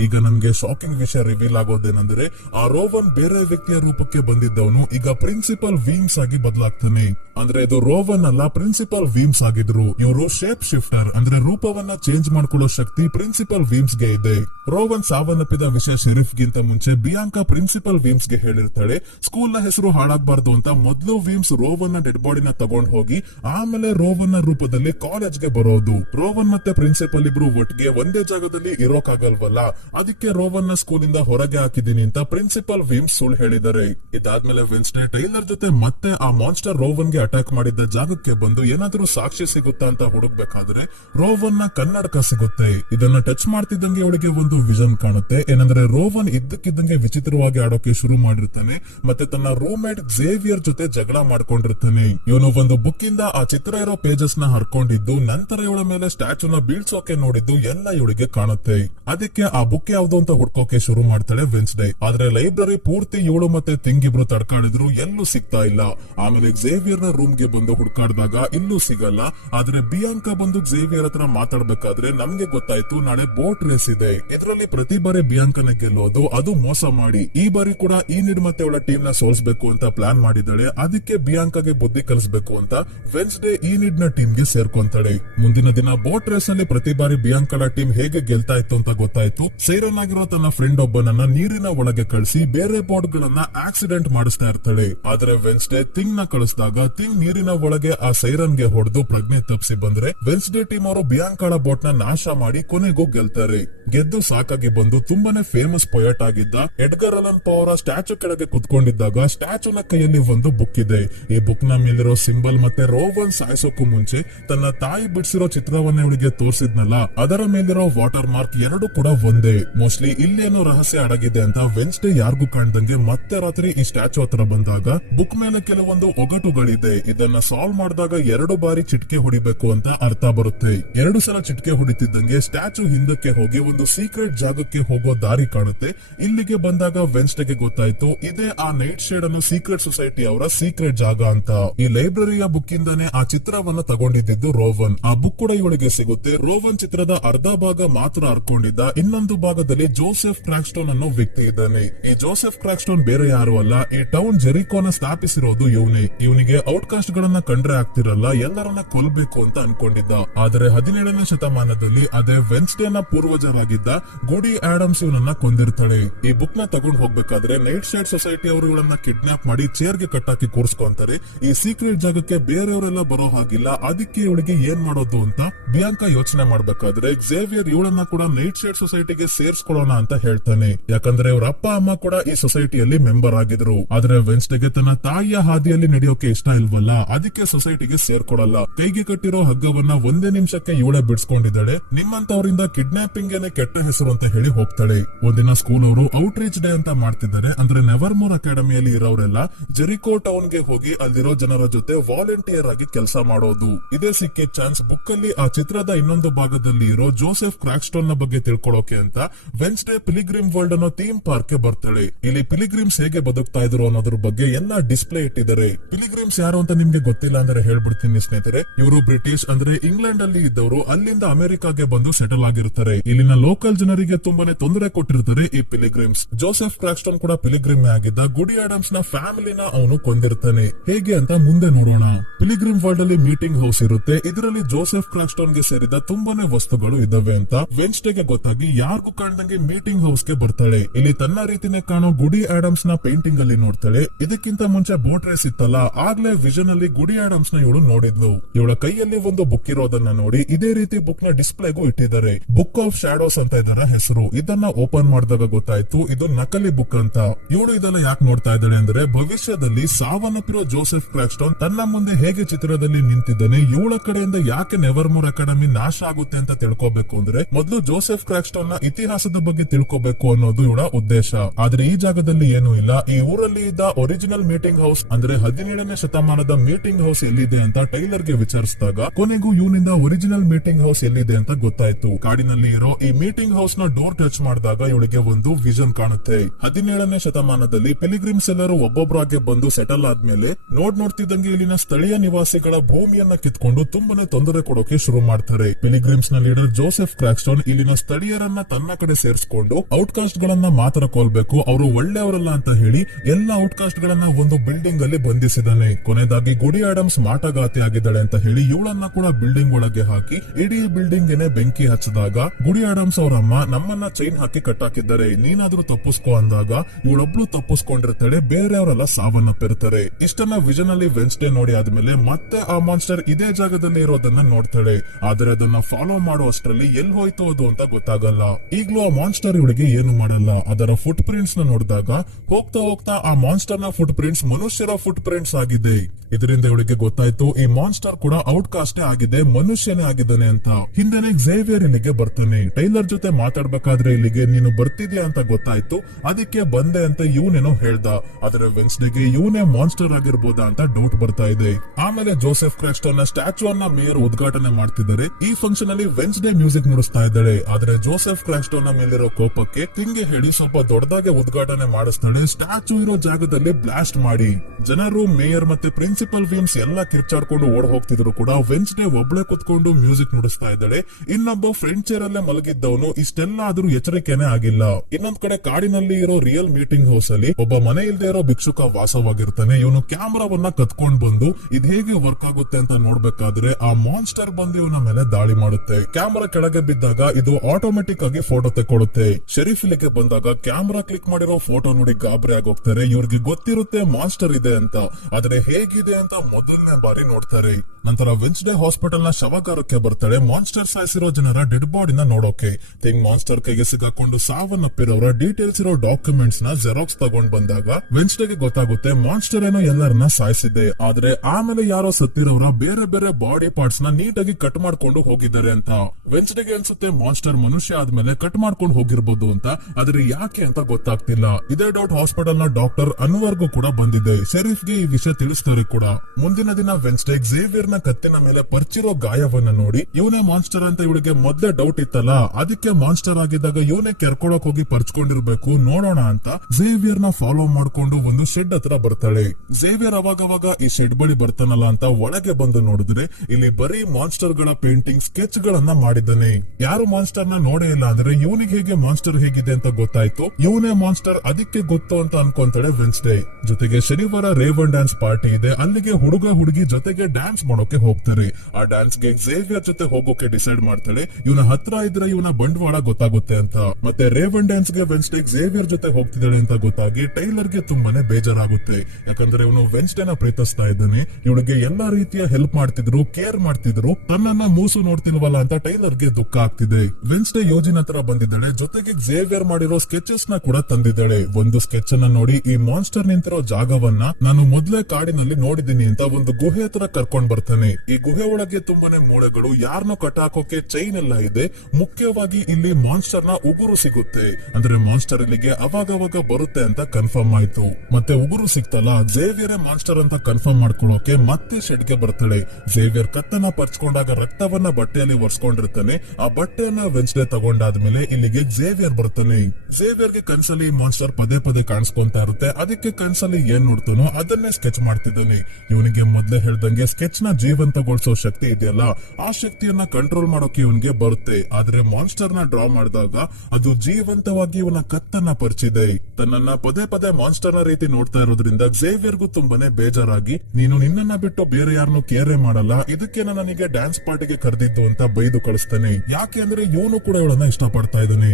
ಈಗ ನಮ್ಗೆ ಶಾಕಿಂಗ್ ವಿಷಯ ರಿವೀಲ್ ಆಗೋದೇನೆಂದ್ರೆ ಆ ರೋವನ್ ಬೇರೆ ವ್ಯಕ್ತಿಯ ರೂಪಕ್ಕೆ ಬಂದಿದ್ದವನು ಈಗ ಪ್ರಿನ್ಸಿಪಲ್ ವೀಮ್ಸ್ ಆಗಿ ಬದಲಾಗ್ತಾನೆ. ಅಂದ್ರೆ ಇದು ರೋವನ್ ಅಲ್ಲ, ಪ್ರಿನ್ಸಿಪಲ್ ವೀಮ್ಸ್ ಆಗಿದ್ರು. ಇವರು ಶೇಪ್ ಶಿಫ್ಟರ್, ಅಂದ್ರೆ ರೂಪವನ್ನ ಚೇಂಜ್ ಮಾಡ್ಕೊಳ್ಳೋ ಶಕ್ತಿ ಪ್ರಿನ್ಸಿಪಲ್ ವೀಮ್ಸ್ ಗೆ ಇದೆ. ರೋವನ್ ಸಾವನ್ನಪ್ಪಿದ ವಿಷಯ ಶರೀಫ್ ಗಿಂತ ಮುಂಚೆ ಬಿಯಾಂಕಾ ಪ್ರಿನ್ಸಿಪಲ್ ವೀಮ್ಸ್ ಗೆ ಹೇಳಿರ್ತಾಳೆ. ಸ್ಕೂಲ್ ನ ಹೆಸರು ಹಾಳಾಗಬಾರ್ದು ಅಂತ ಮೊದಲು ವೀಮ್ಸ್ ರೋವನ್ ನ ಡೆಡ್ ಬಾಡಿನ ತಗೊಂಡ್ ಹೋಗಿ ಆಮೇಲೆ ರೋವನ್ ನ ರೂಪದಲ್ಲಿ ಕಾಲೇಜ್ ಗೆ ಬರೋದು. ರೋವನ್ ಮತ್ತೆ ಪ್ರಿನ್ಸಿಪಲ್ ಇಬ್ರು ಒಟ್ಟಿಗೆ ಒಂದೇ ಜಾಗದಲ್ಲಿ ಇರೋಕಾಗಲ್ವಲ್ಲ, ಅದಕ್ಕೆ ರೋವನ್ ನ ಸ್ಕೂಲ್ ಇಂದ ಹೊರಗೆ ಹಾಕಿದೀನಿ ಅಂತ ಪ್ರಿನ್ಸಿಪಲ್ ವೀಮ್ಸ್ ಸುಳ್ಳು ಹೇಳಿದ್ದಾರೆ. ಇದಾದ್ಮೇಲೆ ವೆನ್ಸ್ಡೇ ಟೈಲರ್ ಜೊತೆ ಮತ್ತೆ ಆ ಮಾನ್ಸ್ಟರ್ ರೋವನ್ ಗೆ ಅಟ್ಯಾಕ್ ಮಾಡಿದ್ದ ಜಾಗಕ್ಕೆ ಬಂದು ಏನಾದ್ರೂ ಸಾಕ್ಷಿ ಸಿಗುತ್ತಾ ಅಂತ ಹುಡುಕ್ಬೇಕು. ನೋಡ್ಬೇಕಾದ್ರೆ ರೋವನ್ ನ ಕನ್ನಡಕ ಸಿಗುತ್ತೆ. ಇದನ್ನ ಟಚ್ ಮಾಡ್ತಿದ್ದಂಗೆ ಇವಳಿಗೆ ಒಂದು ವಿಷನ್ ಕಾಣುತ್ತೆ. ಏನಂದ್ರೆ ರೋವನ್ ಇದ್ದಕ್ಕಿದ್ದಂಗೆ ವಿಚಿತ್ರವಾಗಿ ಆಡೋಕೆ ಶುರು ಮಾಡಿರ್ತಾನೆ ಮತ್ತೆ ತನ್ನ ರೂಮ್ಮೇಟ್ ಝೇವಿಯರ್ ಜೊತೆ ಜಗಳ ಮಾಡ್ಕೊಂಡಿರ್ತಾನೆ. ಇವನು ಒಂದು ಬುಕ್ ಇಂದ ಆ ಚಿತ್ರ ಇರೋ ಪೇಜಸ್ ನ ಹರ್ಕೊಂಡಿದ್ದು ನಂತರ ಇವಳ ಮೇಲೆ ಸ್ಟ್ಯಾಚುನ ಬೀಳ್ಸೋಕೆ ನೋಡಿದ್ದು ಎಲ್ಲ ಇವಳಿಗೆ ಕಾಣುತ್ತೆ. ಅದಕ್ಕೆ ಆ ಬುಕ್ ಯಾವ್ದು ಅಂತ ಹುಡ್ಕೋಕೆ ಶುರು ಮಾಡ್ತಾಳೆ ವೆನ್ಸ್ಡೇ. ಆದ್ರೆ ಲೈಬ್ರರಿ ಪೂರ್ತಿ ಇವಳು ಮತ್ತೆ ಥಿಂಗ್ ಇಬ್ರು ತಡ್ಕಾಡಿದ್ರು ಎಲ್ಲೂ ಸಿಗ್ತಾ ಇಲ್ಲ. ಆಮೇಲೆ ಝೇವಿಯರ್ ನ ರೂಮ್ ಗೆ ಬಂದು ಹುಡ್ಕಾಡ್ದಾಗ ಇಲ್ಲೂ ಸಿಗಲ್ಲ. ಆದ್ರೆ ಬಿಯಾಂಕಾ ಬಂದು ಝೇವಿಯರ್ ಹತ್ರ ಮಾತಾಡ್ಬೇಕಾದ್ರೆ ನಮ್ಗೆ ಗೊತ್ತಾಯ್ತು ನಾಳೆ ಬೋಟ್ ರೇಸ್ ಇದೆ. ಇದರಲ್ಲಿ ಪ್ರತಿ ಬಾರಿ ಬಿಯಾಂಕನ ಗೆಲ್ಲೋದು, ಅದು ಮೋಸ ಮಾಡಿ ಈ ಬಾರಿ ಕೂಡ ಈನಿಡ್ ಮತ್ತೆ ಅವಳ ಟೀಮ್ ನ ಸೋಲ್ಸ್ಬೇಕು ಅಂತ ಪ್ಲಾನ್ ಮಾಡಿದಾಳೆ. ಅದಕ್ಕೆ ಬಿಯಾಂಕಾಗೆ ಬುದ್ಧಿ ಕಲಿಸಬೇಕು ಅಂತ ವೆನ್ಸ್ಡೇ ಈನಿಡ್ ನ ಟೀಮ್ ಗೆ ಸೇರ್ಕೊಂತಾಳೆ. ಮುಂದಿನ ದಿನ ಬೋಟ್ ರೇಸ್ ಅಲ್ಲಿ ಪ್ರತಿ ಬಾರಿ ಬಿಯಾಂಕಾಳ ಟೀಮ್ ಹೇಗೆ ಗೆಲ್ತಾ ಇತ್ತು ಅಂತ ಗೊತ್ತಾಯ್ತು. ಸೈರನ್ ಆಗಿರೋ ತನ್ನ ಫ್ರೆಂಡ್ ಒಬ್ಬನನ್ನ ನೀರಿನ ಒಳಗೆ ಕಳಿಸಿ ಬೇರೆ ಬೋಟ್ ಗಳನ್ನ ಆಕ್ಸಿಡೆಂಟ್ ಮಾಡಿಸ್ತಾ ಇರ್ತಾಳೆ. ಆದ್ರೆ ವೆನ್ಸ್ಡೇ ಥಿಂಗ್ ನ ಕಳಿಸಿದಾಗ ಥಿಂಗ್ ನೀರಿನ ಒಳಗೆ ಆ ಸೈರನ್ ಗೆ ಹೊಡೆದು ಪ್ರಜ್ಞೆ ತಪ್ಪಿಸಿ ಬಂದ್ರೆ ವೆನ್ಸ್ಡೇ ಟೀಮ್ ಅವರು ಬಿಯಾಂಕಾಳ ಬೋಟ್ ನ ನಾಶ ಮಾಡಿ ಕೊನೆಗೂ ಗೆಲ್ತಾರೆ. ಗೆದ್ದು ಸಾಕಾಗಿ ಬಂದು ತುಂಬಾನೇ ಫೇಮಸ್ ಪೊಯಟ್ ಆಗಿದ್ದ ಎಡ್ಗರ್ ಅಲನ್ ಪೋ ಅವರ ಸ್ಟ್ಯಾಚು ಕೆಳಗೆ ಕುತ್ಕೊಂಡಿದ್ದಾಗ ಸ್ಟ್ಯಾಚುನ ಕೈಯಲ್ಲಿ ಒಂದು ಬುಕ್ ಇದೆ. ಈ ಬುಕ್ ನ ಮೇಲಿರೋ ಸಿಂಬಲ್ ಮತ್ತೆ ರೋವನ್ ಸಾಯಿಸೋಕು ಮುಂಚೆ ತನ್ನ ತಾಯಿ ಬಿಡಿಸಿರೋ ಚಿತ್ರವನ್ನ ಇವಳಿಗೆ ತೋರಿಸಿದ್ನಲ್ಲ, ಅದರ ಮೇಲಿರೋ ವಾಟರ್ ಮಾರ್ಕ್ ಎರಡು ಕೂಡ ಒಂದೇ. ಮೋಸ್ಟ್ಲಿ ಇಲ್ಲೇನೋ ರಹಸ್ಯ ಅಡಗಿದೆ ಅಂತ ವೆನ್ಸ್ಡೇ ಯಾರಿಗೂ ಕಾಣ್ದಂಗೆ ಮತ್ತೆ ರಾತ್ರಿ ಈ ಸ್ಟ್ಯಾಚು ಹತ್ರ ಬಂದಾಗ ಬುಕ್ ಮೇಲೆ ಕೆಲವೊಂದು ಒಗಟುಗಳಿದೆ. ಇದನ್ನ ಸಾಲ್ವ್ ಮಾಡಿದಾಗ 2 ಬಾರಿ ಚಿಟ್ಕೆ ಹೊಡಿಬೇಕು ಅಂತ ಅರ್ಥ ಬರುತ್ತೆ. 2 ಸಲ ಚಿಟ್ಕೆ ಹೊಡಿತಿದ್ದಂಗೆ ಸ್ಟ್ಯಾಚು ಹಿಂದಕ್ಕೆ ಹೋಗಿ ಒಂದು ಸೀಕ್ರೆಟ್ ಜಾಗಕ್ಕೆ ಹೋಗೋ ದಾರಿ ಕಾಣುತ್ತೆ. ಇಲ್ಲಿಗೆ ಬಂದಾಗ ವೆನ್ಸ್ಡೇಗೆ ಗೊತ್ತಾಯ್ತು ಇದೇ ಆ ನೈಟ್ ಶೇಡ್ ಅನ್ನು ಸೀಕ್ರೆಟ್ ಸೊಸೈಟಿ ಅವರ ಸೀಕ್ರೆಟ್ ಜಾಗ ಅಂತ. ಈ ಲೈಬ್ರರಿಯ ಬುಕ್ ಇಂದಾನೆ ಆ ಚಿತ್ರವನ್ನ ತಗೊಂಡಿದ್ದು ರೋವನ್. ಆ ಬುಕ್ ಕೂಡ ಇವಳಿಗೆ ಸಿಗುತ್ತೆ. ರೋವನ್ ಚಿತ್ರದ ಅರ್ಧ ಭಾಗ ಮಾತ್ರ ಅರ್ಕೊಂಡಿದ್ದ, ಇನ್ನೊಂದು ಭಾಗದಲ್ಲಿ ಜೋಸೆಫ್ ಕ್ರಾಕ್ಸ್ಟೋನ್ ಅನ್ನೋ ವ್ಯಕ್ತಿ ಇದ್ದಾನೆ. ಈ ಜೋಸೆಫ್ ಕ್ರಾಕ್ಸ್ಟೋನ್ ಬೇರೆ ಯಾರು ಅಲ್ಲ, ಈ ಟೌನ್ ಜೆರಿಕೋನ ಸ್ಥಾಪಿಸಿರೋದು ಇವನೇ. ಇವನಿಗೆ ಔಟ್ಕಾಸ್ಟ್ ಗಳನ್ನ ಕಂಡ್ರೆ ಆಗ್ತಿರಲ್ಲ, ಎಲ್ಲರನ್ನ ಕೊಲ್ಬೇಕು ಅಂತ ಅನ್ಕೊಂಡಿದ್ದ. ಆದ್ರೆ 17ನೇ ಶತಮಾನದಲ್ಲಿ ಅದೇ ವೆನ್ಸ್ಡೇನ ಪೂರ್ವಜರಾಗಿದ್ದ ಗುಡಿ ಆಡಮ್ಸ್ ಇವನನ್ನ ಕೊಂದಿರ್ತಾಳೆ. ಈ ಬುಕ್ ನ ತಗೊಂಡ್ ಹೋಗ್ಬೇಕಾದ್ರೆ ನೈಟ್ ಶೇಡ್ ಸೊಸೈಟಿ ಅವರು ಇವಳನ್ನ ಕಿಡ್ನಾಪ್ ಮಾಡಿ ಚೇರ್ಗೆ ಕಟ್ಟಾಕಿ ಕೂರಿಸ್ಕೊಂತಾರೆ. ಈ ಸೀಕ್ರೆಟ್ ಜಾಗಕ್ಕೆ ಬೇರೆಯವರೆಲ್ಲ ಬರೋ ಹಾಗಿಲ್ಲ, ಅದಕ್ಕೆ ಇವಳಿಗೆ ಏನ್ ಮಾಡೋದು ಅಂತ ಬಿಯಾಂಕಾ ಯೋಚನೆ ಮಾಡ್ಬೇಕಾದ್ರೆ ಝೇವಿಯರ್ ಇವಳನ್ನ ಕೂಡ ನೈಟ್ ಶೇಡ್ ಸೊಸೈಟಿಗೆ ಸೇರ್ಸ್ಕೊಳ್ಳೋಣ ಅಂತ ಹೇಳ್ತಾನೆ. ಯಾಕಂದ್ರೆ ಇವ್ರ ಅಪ್ಪ ಅಮ್ಮ ಕೂಡ ಈ ಸೊಸೈಟಿಯಲ್ಲಿ ಮೆಂಬರ್ ಆಗಿದ್ರು. ಆದ್ರೆ ವೆನ್ಸ್ಡೇಗೆ ತನ್ನ ತಾಯಿಯ ಹಾದಿಯಲ್ಲಿ ನಡೆಯೋಕೆ ಇಷ್ಟ ಇಲ್ವಲ್ಲ, ಅದಕ್ಕೆ ಸೊಸೈಟಿಗೆ ಸೇರ್ಕೊಡಲ್ಲ. ಕೈಗೆ ಕಟ್ಟಿರೋ ಹಗ್ಗವನ್ನ 1 ನಿಮಿಷಕ್ಕೆ ಇವಳೆ ಬಿಡಿಸ್ಕೊಂಡಿದ್ದಾಳೆ. ನಿಮ್ಮಂತವರಿಂದ ಕಿಡ್ನಾಪಿಂಗ್ ಏನೇ ಕೆಟ್ಟ ಹೆಸರು ಅಂತ ಹೇಳಿ ಹೋಗ್ತಾಳೆ. ಒಂದಿನ ಸ್ಕೂಲ್ ಅವರು ಔಟ್ ರೀಚ್ ಡೇ ಅಂತ ಮಾಡ್ತಿದ್ದಾರೆ. ಅಂದ್ರೆ ನೆವರ್ಮೋರ್ ಅಕಾಡೆಮಿಯಲ್ಲಿ ಇರೋರೆಲ್ಲ ಜೆರಿಕೋ ಟೌನ್ ಗೆ ಹೋಗಿ ಅಲ್ಲಿರೋ ಜನರ ಜೊತೆ ವಾಲಂಟಿಯರ್ ಆಗಿ ಕೆಲಸ ಮಾಡೋದು. ಇದೇ ಸಿಕ್ಕಿದ ಚಾನ್ಸ್ ಬುಕ್ ಅಲ್ಲಿ ಆ ಚಿತ್ರದ ಇನ್ನೊಂದು ಭಾಗದಲ್ಲಿ ಇರೋ ಜೋಸೆಫ್ ಕ್ರಾಕ್ಸ್ಟೋನ್ ನ ಬಗ್ಗೆ ತಿಳ್ಕೊಳ್ಳೋಕೆ ಅಂತ ವೆನ್ಸ್ಡೇ ಪಿಲಿಗ್ರಿಮ್ ವರ್ಲ್ಡ್ ಅನ್ನೋ ಥೀಮ್ ಪಾರ್ಕ್ ಗೆ ಬರ್ತಾಳೆ. ಇಲ್ಲಿ ಪಿಲಿಗ್ರಿಮ್ಸ್ ಹೇಗೆ ಬದುಕ್ತಾ ಇದ್ರು ಅನ್ನೋದ್ರ ಬಗ್ಗೆ ಎಲ್ಲ ಡಿಸ್ಪ್ಲೇ ಇಟ್ಟಿದ್ದಾರೆ. ಪಿಲಿಗ್ರಿಮ್ಸ್ ಯಾರು ಅಂತ ನಿಮ್ಗೆ ಗೊತ್ತಿಲ್ಲ ಅಂದ್ರೆ ಹೇಳ್ಬಿಡ್ತೀನಿ ಸ್ನೇಹಿತರೆ. ಇವರು ಬ್ರಿಟಿಷ್ ಅಂದ್ರೆ ಇಂಗ್ಲೆಂಡ್ ಅಲ್ಲಿ ಇದ್ದವರು, ಅಲ್ಲಿಂದ ಅಮೆರಿಕಾಗೆ ಬಂದು ಸೆಟಲ್ ಆಗಿರ್ತಾರೆ. ಇಲ್ಲಿನ ಲೋಕಲ್ ಜನರಿಗೆ ತುಂಬಾನೇ ತೊಂದರೆ ಕೊಟ್ಟಿರ್ತಾರೆ ಈ ಪಿಲಿಗ್ರಿಮ್ಸ್. ಜೋಸೆಫ್ ಕ್ರಾಕ್ಸ್ಟೋನ್ ಕೂಡ ಪಿಲಿಗ್ರಿಮ್ ಆಗಿದ್ದ. ಗುಡಿ ಆಡಮ್ಸ್ ನ ಫ್ಯಾಮಿಲಿನ ಅವನು ಕೊಂದಿರ್ತಾನೆ. ಹೇಗೆ ಅಂತ ಮುಂದೆ ನೋಡೋಣ. ಪಿಲಿಗ್ರಿಮ್ ವರ್ಲ್ಡ್ ಅಲ್ಲಿ ಮೀಟಿಂಗ್ ಹೌಸ್ ಇರುತ್ತೆ. ಇದರಲ್ಲಿ ಜೋಸೆಫ್ ಕ್ರಾಕ್ಸ್ಟೋನ್ ಗೆ ಸೇರಿದ ತುಂಬಾನೇ ವಸ್ತುಗಳು ಇದಾವೆ ಅಂತ ವೆನ್ಸ್ಡೇಗೆ ಗೊತ್ತಾಗಿ ಯಾರಿಗೂ ಕಾಣ್ದಂಗೆ ಮೀಟಿಂಗ್ ಹೌಸ್ ಗೆ ಬರ್ತಾಳೆ. ಇಲ್ಲಿ ತನ್ನ ರೀತಿನೇ ಕಾಣೋ ಗುಡಿ ಆಡಮ್ಸ್ ನ ಪೇಂಟಿಂಗ್ ಅಲ್ಲಿ ನೋಡ್ತಾಳೆ. ಇದಕ್ಕಿಂತ ಮುಂಚೆ ಬೋಟ್ ರೇಸ್ ಇತ್ತಲ್ಲ, ಆಗ್ಲೇ ವಿಷನ್ ಅಲ್ಲಿ ಗುಡಿ ಆಡಮ್ಸ್ ನ ಇವಳು ನೋಡಿದ್ಲು. ಇವಳ ಕೈಯಲ್ಲಿ ಒಂದು ಬುಕ್ ಇರೋದನ್ನ ನೋಡಿ ಇದೇ ರೀತಿ ಬುಕ್ ನ ಡಿಸ್ಪ್ಲೇಗೂ ಇಟ್ಟಿದ್ದಾರೆ. ಬುಕ್ ಆಫ್ ಶಾಡೋಸ್ ಅಂತ ಇದರ ಹೆಸರು. ಇದನ್ನ ಓಪನ್ ಮಾಡಿದಾಗ ಗೊತ್ತಾಯ್ತು ಇದು ನಕಲಿ ಬುಕ್ ಅಂತ. ಇವಳು ಇದನ್ನ ಯಾಕೆ ನೋಡ್ತಾ ಇದ್ದಾಳೆ ಅಂದ್ರೆ ಭವಿಷ್ಯದಲ್ಲಿ ಸಾವನ್ನಪ್ಪಿರೋ ಜೋಸೆಫ್ ಕ್ರಾಕ್ಸ್ಟೋನ್ ತನ್ನ ಮುಂದೆ ಹೇಗೆ ಚಿತ್ರದಲ್ಲಿ ನಿಂತಿದ್ದಾನೆ, ಇವಳ ಕಡೆಯಿಂದ ಯಾಕೆ ನೆವರ್ಮೋರ್ ಅಕಾಡೆಮಿ ನಾಶ ಆಗುತ್ತೆ ಅಂತ ತಿಳ್ಕೋಬೇಕು ಅಂದ್ರೆ ಮೊದಲು ಜೋಸೆಫ್ ಕ್ರಾಕ್ಸ್ಟೋನ್ ನ ಇತಿಹಾಸದ ಬಗ್ಗೆ ತಿಳ್ಕೋಬೇಕು ಅನ್ನೋದು ಇವಳ ಉದ್ದೇಶ. ಆದ್ರೆ ಈ ಜಾಗದಲ್ಲಿ ಏನೂ ಇಲ್ಲ. ಈ ಊರಲ್ಲಿ ಇದ್ದ ಒರಿಜಿನಲ್ ಮೀಟಿಂಗ್ ಹೌಸ್ ಅಂದ್ರೆ 17ನೇ ಶತಮಾನದ ಮೀಟಿಂಗ್ ಹೌಸ್ ಎಲ್ಲಿದೆ ಅಂತ ಟೈಲರ್ ಗೆ ವಿಚಾರಿಸಿದಾಗ ಕೊನೆಗೂ ಇವನಿಂದ ಒರಿಜಿನಲ್ ಮೀಟಿಂಗ್ ಹೌಸ್ ಎಲ್ಲಿದೆ ಅಂತ ಗೊತ್ತಾಯ್ತು. ಕಾಡಿನಲ್ಲಿ ಇರೋ ಈ ಮೀಟಿಂಗ್ ಹೌಸ್ ನ ಡೋರ್ ಟಚ್ ಮಾಡಿದಾಗ ಇವಳಿಗೆ ಒಂದು ವಿಷನ್ ಕಾಣುತ್ತೆ. 17ನೇ ಶತಮಾನದಲ್ಲಿ ಪಿಲಿಗ್ರಿಮ್ಸ್ ಎಲ್ಲರೂ ಒಬ್ಬೊಬ್ಬರಾಗೆ ಬಂದು ಸೆಟಲ್ ಆದ್ಮೇಲೆ ನೋಡ್ತಿದ್ದಂಗೆ ಇಲ್ಲಿನ ಸ್ಥಳೀಯ ನಿವಾಸಿಗಳ ಭೂಮಿಯನ್ನ ಕಿತ್ಕೊಂಡು ತುಂಬಾನೇ ತೊಂದರೆ ಕೊಡೋಕೆ ಶುರು ಮಾಡ್ತಾರೆ. ಪಿಲಿಗ್ರಿಮ್ಸ್ ನ ಲೀಡರ್ ಜೋಸೆಫ್ ಕ್ರಾಕ್ಸ್ಟೋನ್ ಇಲ್ಲಿನ ಸ್ಥಳೀಯರನ್ನ ತನ್ನ ಕಡೆ ಸೇರಿಸಿಕೊಂಡು ಔಟ್ಕಾಸ್ಟ್ ಗಳನ್ನ ಮಾತ್ರ ಕೊಲ್ಬೇಕು, ಅವರು ಒಳ್ಳೆಯವರಲ್ಲ ಅಂತ ಹೇಳಿ ಎಲ್ಲ ಔಟ್ಕಾಸ್ಟ್ ಗಳನ್ನ ಒಂದು ಬಿಲ್ಡಿಂಗ್ ಅಲ್ಲಿ ಬಂಧಿಸಿದಾನೆ. ಕೊನೆಯದಾಗಿ ಗುಡಿ ಆಡಮ್ಸ್ ಮಾಟಗಾತಿ ಆಗಿದ್ದಾಳೆ ಅಂತ ಹೇಳಿ ಇವಳನ್ನ ಕೂಡ ಬಿಲ್ಡಿಂಗ್ ಒಳಗೆ ಹಾಕಿ ಇಡೀ ಬಿಲ್ಡಿಂಗ್ ಗೆ ಬೆಂಕಿ ಹಚ್ಚಿದಾಗ ಗುಡಿ ಆಡಮ್ಸ್ ಅವರಮ್ಮ ನಮ್ಮನ್ನ ಚೈನ್ ಹಾಕಿ ಕಟ್ಟಾಕಿದ್ದಾರೆ, ನೀನಾದ್ರೂ ತಪ್ಪಿಸ್ಕೋ ಅಂದಾಗ ಇವಳೊಬ್ಳು ತಪ್ಪಿಸ್ಕೊಂಡಿರ್ತಾಳೆ, ಬೇರೆಯವರೆಲ್ಲ ಸಾವನ್ನಪ್ಪಿರ್ತಾರೆ. ಇಷ್ಟನ್ನ ವಿಷನ್ ಅಲ್ಲಿ ವೆನ್ಸ್ಡೇ ನೋಡಿ ಆದ್ಮೇಲೆ ಮತ್ತೆ ಆ ಮಾನ್ಸ್ಟರ್ ಇದೇ ಜಾಗದಲ್ಲಿ ಇರೋದನ್ನ ನೋಡ್ತಾಳೆ. ಆದ್ರೆ ಅದನ್ನ ಫಾಲೋ ಮಾಡೋ ಅಷ್ಟರಲ್ಲಿ ಎಲ್ಲಿ ಹೋಯ್ತು ಅದು ಅಂತ ಗೊತ್ತಾಗಲ್ಲ. ಈಗ್ಲೂ ಆ ಮಾನ್ಸ್ಟರ್ ಇವಳಿಗೆ ಏನು ಮಾಡಲ್ಲ. ಅದರ ಫುಟ್ ಪ್ರಿಂಟ್ಸ್ ನ ನೋಡಿದಾಗ ಹೋಗ್ತಾ ಹೋಗ್ತಾ ಆ ಮಾನ್ಸ್ಟರ್ ನ ಫುಟ್ ಪ್ರಿಂಟ್ಸ್ ಮನುಷ್ಯರ ಫುಟ್ ಪ್ರಿಂಟ್ಸ್ ಆಗಿದೆ. ಇದರಿಂದ ಇವಳಿಗೆ ಗೊತ್ತಾಯ್ತು ಈ ಮಾನ್ಸ್ಟರ್ ಕೂಡ ಔಟ್ ಕಾಸ್ಟೇ ಆಗಿದೆ, ವೆನ್ಸ್ಡೇ ಮನುಷ್ಯನೇ ಆಗಿದ್ದಾನೆ ಅಂತ. ಹಿಂದೆನೆ ಝೇವಿಯರ್ ಇಲ್ಲಿಗೆ ಬರ್ತಾನೆ. ಟೈಲರ್ ಜೊತೆ ಮಾತಾಡ್ಬೇಕಾದ್ರೆ ಇಲ್ಲಿಗೆ ನೀನು ಬರ್ತಿದ್ಯಾ ಅಂತ ಗೊತ್ತಾಯ್ತು, ಅದಕ್ಕೆ ಬಂದೆ ಅಂತ ಇವನೇನೋ ಹೇಳ್ದ. ಆದ್ರೆ ವೆನ್ಸ್ಡೇಗೆ ಇವನೇ ಮಾನ್ಸ್ಟರ್ ಆಗಿರ್ಬೋದಾ ಅಂತ ಡೌಟ್ ಬರ್ತಾ ಇದೆ. ಆಮೇಲೆ ಜೋಸೆಫ್ ಕ್ರಾಕ್ಸ್ಟನ್ ನ ಸ್ಟ್ಯಾಚು ಅನ್ನ ಮೇಯರ್ ಉದ್ಘಾಟನೆ ಮಾಡ್ತಿದ್ದಾರೆ. ಈ ಫಂಕ್ಷನ್ ಅಲ್ಲಿ ವೆನ್ಸ್ಡೇ ಮ್ಯೂಸಿಕ್ ನುಡಿಸ್ತಾ ಇದ್ದಾಳೆ. ಆದ್ರೆ ಜೋಸೆಫ್ ಕ್ರಾಕ್ಸ್ಟನ್ ನ ಮೇಲಿರೋ ಕೋಪಕ್ಕೆ ತಿಂಗೆ ಹೇಳಿ ಸ್ವಲ್ಪ ದೊಡ್ಡದಾಗೆ ಉದ್ಘಾಟನೆ ಮಾಡಿಸ್ತಾಳೆ. ಸ್ಟ್ಯಾಚು ಇರೋ ಜಾಗದಲ್ಲಿ ಬ್ಲಾಸ್ಟ್ ಮಾಡಿ. ಜನರು, ಮೇಯರ್ ಮತ್ತೆ ಪ್ರಿನ್ಸಿಪಲ್ ವಿಮ್ಸ್ ಎಲ್ಲ ಕಿರ್ಚಾಡ್ಕೊಂಡು ಓಡ್ ಹೋಗ್ತಿದ್ರು ಕೂಡ ವೆನ್ಸ್ಡೇ ಒಬ್ಳೆ ಕುತ್ಕೊಂಡು ಮ್ಯೂಸಿಕ್ ನುಡಿಸ್ತಾ ಇದ್ದಾಳೆ. ಇನ್ನೊಬ್ಬ ಫ್ರಂಟ್ ಚೇರ್ ಅಲ್ಲೇ ಮಲಗಿದ್ದವನು ಇಷ್ಟೆಲ್ಲ ಆದ್ರೂ ಎಚ್ಚರಿಕೆನೆ ಆಗಿಲ್ಲ. ಇನ್ನೊಂದ್ ಕಡೆ ಕಾಡಿನಲ್ಲಿ ಇರೋ ರಿಯಲ್ ಮೀಟಿಂಗ್ ಹೌಸ್ ಅಲ್ಲಿ ಒಬ್ಬ ಮನೆ ಇಲ್ದೇ ಇರೋ ಭಿಕ್ಷುಕ ವಾಸವಾಗಿರ್ತಾನೆ. ಇವನು ಕ್ಯಾಮ್ರಾವನ್ನ ಕತ್ಕೊಂಡ್ ಬಂದು ಇದ್ ಹೇಗೆ ವರ್ಕ್ ಆಗುತ್ತೆ ಅಂತ ನೋಡ್ಬೇಕಾದ್ರೆ ಆ ಮಾನ್ಸ್ಟರ್ ಬಂದು ಇವನ ಮೇಲೆ ದಾಳಿ ಮಾಡುತ್ತೆ. ಕ್ಯಾಮ್ರಾ ಕೆಳಗೆ ಬಿದ್ದಾಗ ಇದು ಆಟೋಮೆಟಿಕ್ ಆಗಿ ಫೋಟೋ ತೆಕ್ಕೊಳ್ಳುತ್ತೆ. ಶೆರೀಫ್ ಇಲ್ಲಿಗೆ ಬಂದಾಗ ಕ್ಯಾಮ್ರಾ ಕ್ಲಿಕ್ ಮಾಡಿರೋ ಫೋಟೋ ನೋಡಿ ಗಾಬರಿ ಆಗೋಗ್ತಾರೆ. ಇವ್ರಿಗೆ ಗೊತ್ತಿರುತ್ತೆ ಮಾನ್ಸ್ಟರ್ ಇದೆ ಅಂತ, ಆದ್ರೆ ಹೇಗಿದೆ ಅಂತ ಮೊದಲನೇ ಬಾರಿ ನೋಡ್ತಾರೆ. ನಂತರ ವೆನ್ಸ್ಡೇ ಹಾಸ್ಪಿಟಲ್ ನ ಶವಗಾರಕ್ಕೆ ಬರ್ತಾಳೆ. ಮಾನ್ಸ್ಟರ್ ಸಾಯಿಸಿರೋ ಜನರ ಡೆಡ್ ಬಾಡಿನ ನೋಡೋಕೆ. ಥಿಂಗ್ ಮಾನ್ಸ್ಟರ್ ಕೈಗೆ ಸಿಗಾಕೊಂಡು ಸಾವನ್ನಪ್ಪಿರೋರ ಡೀಟೇಲ್ಸ್ ಇರೋ ಡಾಕ್ಯುಮೆಂಟ್ಸ್ ನ ಜೆರಾಕ್ಸ್ ತಗೊಂಡ್ ಬಂದಾಗ ವೆನ್ಸ್ಡೇಗೆ ಗೊತ್ತಾಗುತ್ತೆ ಮಾನ್ಸ್ಟರ್ ಏನೋ ಎಲ್ಲರನ್ನ ಸಾಯಿಸಿದೆ. ಆದ್ರೆ ಆಮೇಲೆ ಯಾರೋ ಸತ್ತಿರೋರ ಬೇರೆ ಬೇರೆ ಬಾಡಿ ಪಾರ್ಟ್ಸ್ ನ ನೀಟಾಗಿ ಕಟ್ ಮಾಡ್ಕೊಂಡು ಹೋಗಿದ್ದಾರೆ ಅಂತ. ವೆನ್ಸ್ಡೇಗೆ ಅನ್ಸುತ್ತೆ ಮಾನ್ಸ್ಟರ್ ಮನುಷ್ಯ ಆದ್ಮೇಲೆ ಕಟ್ ಮಾಡ್ಕೊಂಡು ಹೋಗಿರ್ಬೋದು ಅಂತ, ಆದ್ರೆ ಯಾಕೆ ಅಂತ ಗೊತ್ತಾಗ್ತಿಲ್ಲ. ಇದೇ ಡೌಟ್ ಹಾಸ್ಪಿಟಲ್ ನ ಡಾಕ್ಟರ್ ಅನ್ವರ್ಗೂ ಕೂಡ ಬಂದಿದೆ. ಶರೀಫ್ಗೆ ಈ ವಿಷಯ ತಿಳಿಸ್ತಾರೆ ಕೂಡ. ಮುಂದಿನ ದಿನ ವೆನ್ಸ್ಡೇ ಝೇವಿಯರ್ ನ ಕತ್ತಿನ ಮೇಲೆ ಪರ್ಚಿರೋ ಗಾಯವನ್ನ ನೋಡಿ ಇವನೇ ಮಾನ್ಸ್ಟರ್ ಅಂತ ಇವಳಿಗೆ ಮೊದಲೇ ಡೌಟ್ ಇತ್ತಲ್ಲ, ಅದಕ್ಕೆ ಮಾನ್ಸ್ಟರ್ ಆಗಿದ್ದಾಗ ಇವನೇ ಕೆರ್ಕೊಳಕ್ ಹೋಗಿ ಪರ್ಚ್ಕೊಂಡಿರ್ಬೇಕು ನೋಡೋಣ ಅಂತ ಝೇವಿಯರ್ ನ ಫಾಲೋ ಮಾಡ್ಕೊಂಡು ಒಂದು ಶೆಡ್ ಹತ್ರ ಬರ್ತಾಳೆ. ಝೇವಿಯರ್ ಅವಾಗವಾಗ ಈ ಶೆಡ್ ಬಳಿ ಬರ್ತಾನಲ್ಲ ಅಂತ ಒಳಗೆ ಬಂದು ನೋಡಿದ್ರೆ ಇಲ್ಲಿ ಬರೀ ಮಾನ್ಸ್ಟರ್ ಗಳ ಪೇಂಟಿಂಗ್ ಸ್ಕೆಚ್ ಗಳನ್ನ ಮಾಡಿದ್ದಾನೆ. ಯಾರು ಮಾನ್ಸ್ಟರ್ ನ ನೋಡೇ ಇಲ್ಲ ಅಂದ್ರೆ ಇವನಿಗೆ ಹೇಗೆ ಮಾನ್ಸ್ಟರ್ ಹೇಗಿದೆ ಅಂತ ಗೊತ್ತಾಯ್ತು. ಇವನೇ ಮಾನ್ಸ್ಟರ್ ಅದಕ್ಕೆ ಗೊತ್ತು ಅಂತ ಅನ್ಕೊಂತಾಳೆ ವೆನ್ಸ್ಡೇ. ಜೊತೆಗೆ ಶನಿವಾರ ರೇವನ್ ಡ್ಯಾನ್ಸ್ ಪಾರ್ಟಿ ಇದೆ. ಅಲ್ಲಿಗೆ ಹುಡುಗ ಹುಡುಗಿ ಜೊತೆಗೆ ಡ್ಯಾನ್ಸ್ ಮಾಡೋಕೆ ಹೋಗ್ತಾರೆ. ಆ ಡ್ಯಾನ್ಸ್ ಗೆ ಝೇವಿಯರ್ ಜೊತೆ ಹೋಗೋಕೆ ಡಿಸೈಡ್ ಮಾಡ್ತಾಳೆ. ಇವನ ಹತ್ರ ಇದ್ರೆ ಇವನ ಬಂಡವಾಳ ಗೊತ್ತಾಗುತ್ತೆ ಅಂತ. ಮತ್ತೆ ರೇವನ್ ಡ್ಯಾನ್ಸ್ ಗೆ ವೆನ್ಸ್ಡೇ ಝೇವಿಯರ್ ಜೊತೆ ಹೋಗ್ತಿದ್ದಾಳೆ ಅಂತ ಗೊತ್ತಾಗಿ ಟೈಲರ್ ಗೆ ತುಂಬಾನೇ ಬೇಜಾರಾಗುತ್ತೆ. ಯಾಕಂದ್ರೆ ಇವನು ವೆನ್ಸ್ಡೇನ ಪ್ರೀತಿಸ್ತಾ ಇದ್ದಾನೆ. ಇವಳಿಗೆ ಎಲ್ಲಾ ರೀತಿಯ ಹೆಲ್ಪ್ ಮಾಡ್ತಿದ್ರು, ಕೇರ್ ಮಾಡ್ತಿದ್ರು, ತನ್ನನ್ನ ಮೂಸು ನೋಡ್ತಿಲ್ವಲ್ಲ ಅಂತ ಟೈಲರ್ ಗೆ ದುಃಖ ಆಗ್ತಿದೆ. ವೆನ್ಸ್ಡೇ ಯೋಜಿನ ಹತ್ರ ಬಂದಿದ್ದಾಳೆ. ಜೊತೆಗೆ ಝೇವಿಯರ್ ಮಾಡಿರೋ ಸ್ಕೆಚಸ್ ನ ಕೂಡ ತಂದಿದ್ದಾಳೆ. ಒಂದು ಸ್ಕೆಚ್ ಅನ್ನ ನೋಡಿ ಈ ಮಾನ್ಸ್ಟರ್ ನಿಂತಿರೋ ಜಾಗವನ್ನ ನಾನು ಮೊದಲೇ ಕಾಡಿನಲ್ಲಿ ನೋಡಿದ್ದೀನಿ ಅಂತ ಒಂದು ಗುಹೆ ಹತ್ರ ಕರ್ಕೊಂಡ್ ಬರ್ತಾನೆ. ಈ ಗುಹೆ ಒಳಗೆ ತುಂಬಾನೇ ಮೂಳೆಗಳು, ಯಾರನ್ನೋ ಕಟ್ಟಾಕೋಕೆ ಚೈನ್ ಎಲ್ಲ ಇದೆ. ಮುಖ್ಯವಾಗಿ ಇಲ್ಲಿ ಮಾನ್ಸ್ಟರ್ ನ ಉಗುರು ಸಿಗುತ್ತೆ. ಅಂದ್ರೆ ಮಾನ್ಸ್ಟರ್ ಇಲ್ಲಿಗೆ ಅವಾಗವಾಗ ಬರುತ್ತೆ ಅಂತ ಕನ್ಫರ್ಮ್ ಆಯ್ತು. ಮತ್ತೆ ಉಗುರು ಸಿಕ್ತಲ್ಲ, ಝೇವಿಯರ್ ಮಾನ್ಸ್ಟರ್ ಅಂತ ಕನ್ಫರ್ಮ್ ಮಾಡ್ಕೊಳ್ಳೋಕೆ ಮತ್ತೆ ಶೆಡ್ ಗೆ ಬರ್ತಾಳೆ. ಝೇವಿಯರ್ ಕತ್ತನ್ನ ಪರ್ಚ್ಕೊಂಡಾಗ ರಕ್ತವನ್ನ ಬಟ್ಟೆಯಲ್ಲಿ ಒರೆಸ್ಕೊಂಡಿರ್ತಾನೆ. ಆ ಬಟ್ಟೆಯನ್ನ ವೆನ್ಸ್ಡೇ ತಗೊಂಡಾದ್ಮೇಲೆ ಇಲ್ಲಿಗೆ ಝೇವಿಯರ್ ಬರ್ತಾನೆ. ಝೇವಿಯರ್ ಗೆ ಕನ್ಸಲ್ಲಿ ಮಾನ್ಸ್ಟರ್ ಪದೇ ಪದೇ ಕಾಣಿಸ್ಕೊಂತಾ ಇರುತ್ತೆ. ಅದಕ್ಕೆ ಕನ್ಸಲ್ಲಿ ಏನ್ ನೋಡ್ತಾನೋ ಅದನ್ನೇ ಸ್ಕೆಚ್ ಮಾಡ್ತಿದ್ದಾನೆ. ಇವನಿಗೆ ಮೊದ್ಲೇ ಹೇಳ್ದಂಗೆ ಸ್ಕೆಚ್ ನ ಜೀವಂತಗೊಳಿಸೋ ಶಕ್ತಿ ಇದೆಯಲ್ಲ, ಆ ಶಕ್ತಿಯನ್ನ ಕಂಟ್ರೋಲ್ ಮಾಡೋಕೆ ಇವನ್ಗೆ ಬರುತ್ತೆ. ಆದ್ರೆ ಮಾನ್ಸ್ಟರ್ ನ ಡ್ರಾ ಮಾಡಿದಾಗ ಅದು ಜೀವಂತವಾಗಿ ಇವನ ಕತ್ತನ್ನ ಪರಿಚಿದೆ. ತನ್ನನ್ನ ಪದೇ ಪದೇ ಮಾನ್ಸ್ಟರ್ ನ ರೀತಿ ನೋಡ್ತಾ ಇರೋದ್ರಿಂದ ಝೇವಿಯರ್ಗೂ ತುಂಬಾನೇ ಬೇಜಾರಾಗಿ, ನೀನು ನಿನ್ನನ್ನ ಬಿಟ್ಟು ಬೇರೆ ಯಾರನ್ನು ಕೇರೆ ಮಾಡಲ್ಲ, ಇದಕ್ಕೆ ನನಗೆ ಡ್ಯಾನ್ಸ್ ಪಾರ್ಟಿಗೆ ಕರೆದಿದ್ದು ಅಂತ ಬೈದು ಕಳಿಸ್ತಾನೆ. ಯಾಕೆ ಅಂದ್ರೆ ಇವನು ಕೂಡ ಇವಳನ್ನ ಇಷ್ಟಪಡ್ತಾ ಇದ್ದಾನೆ.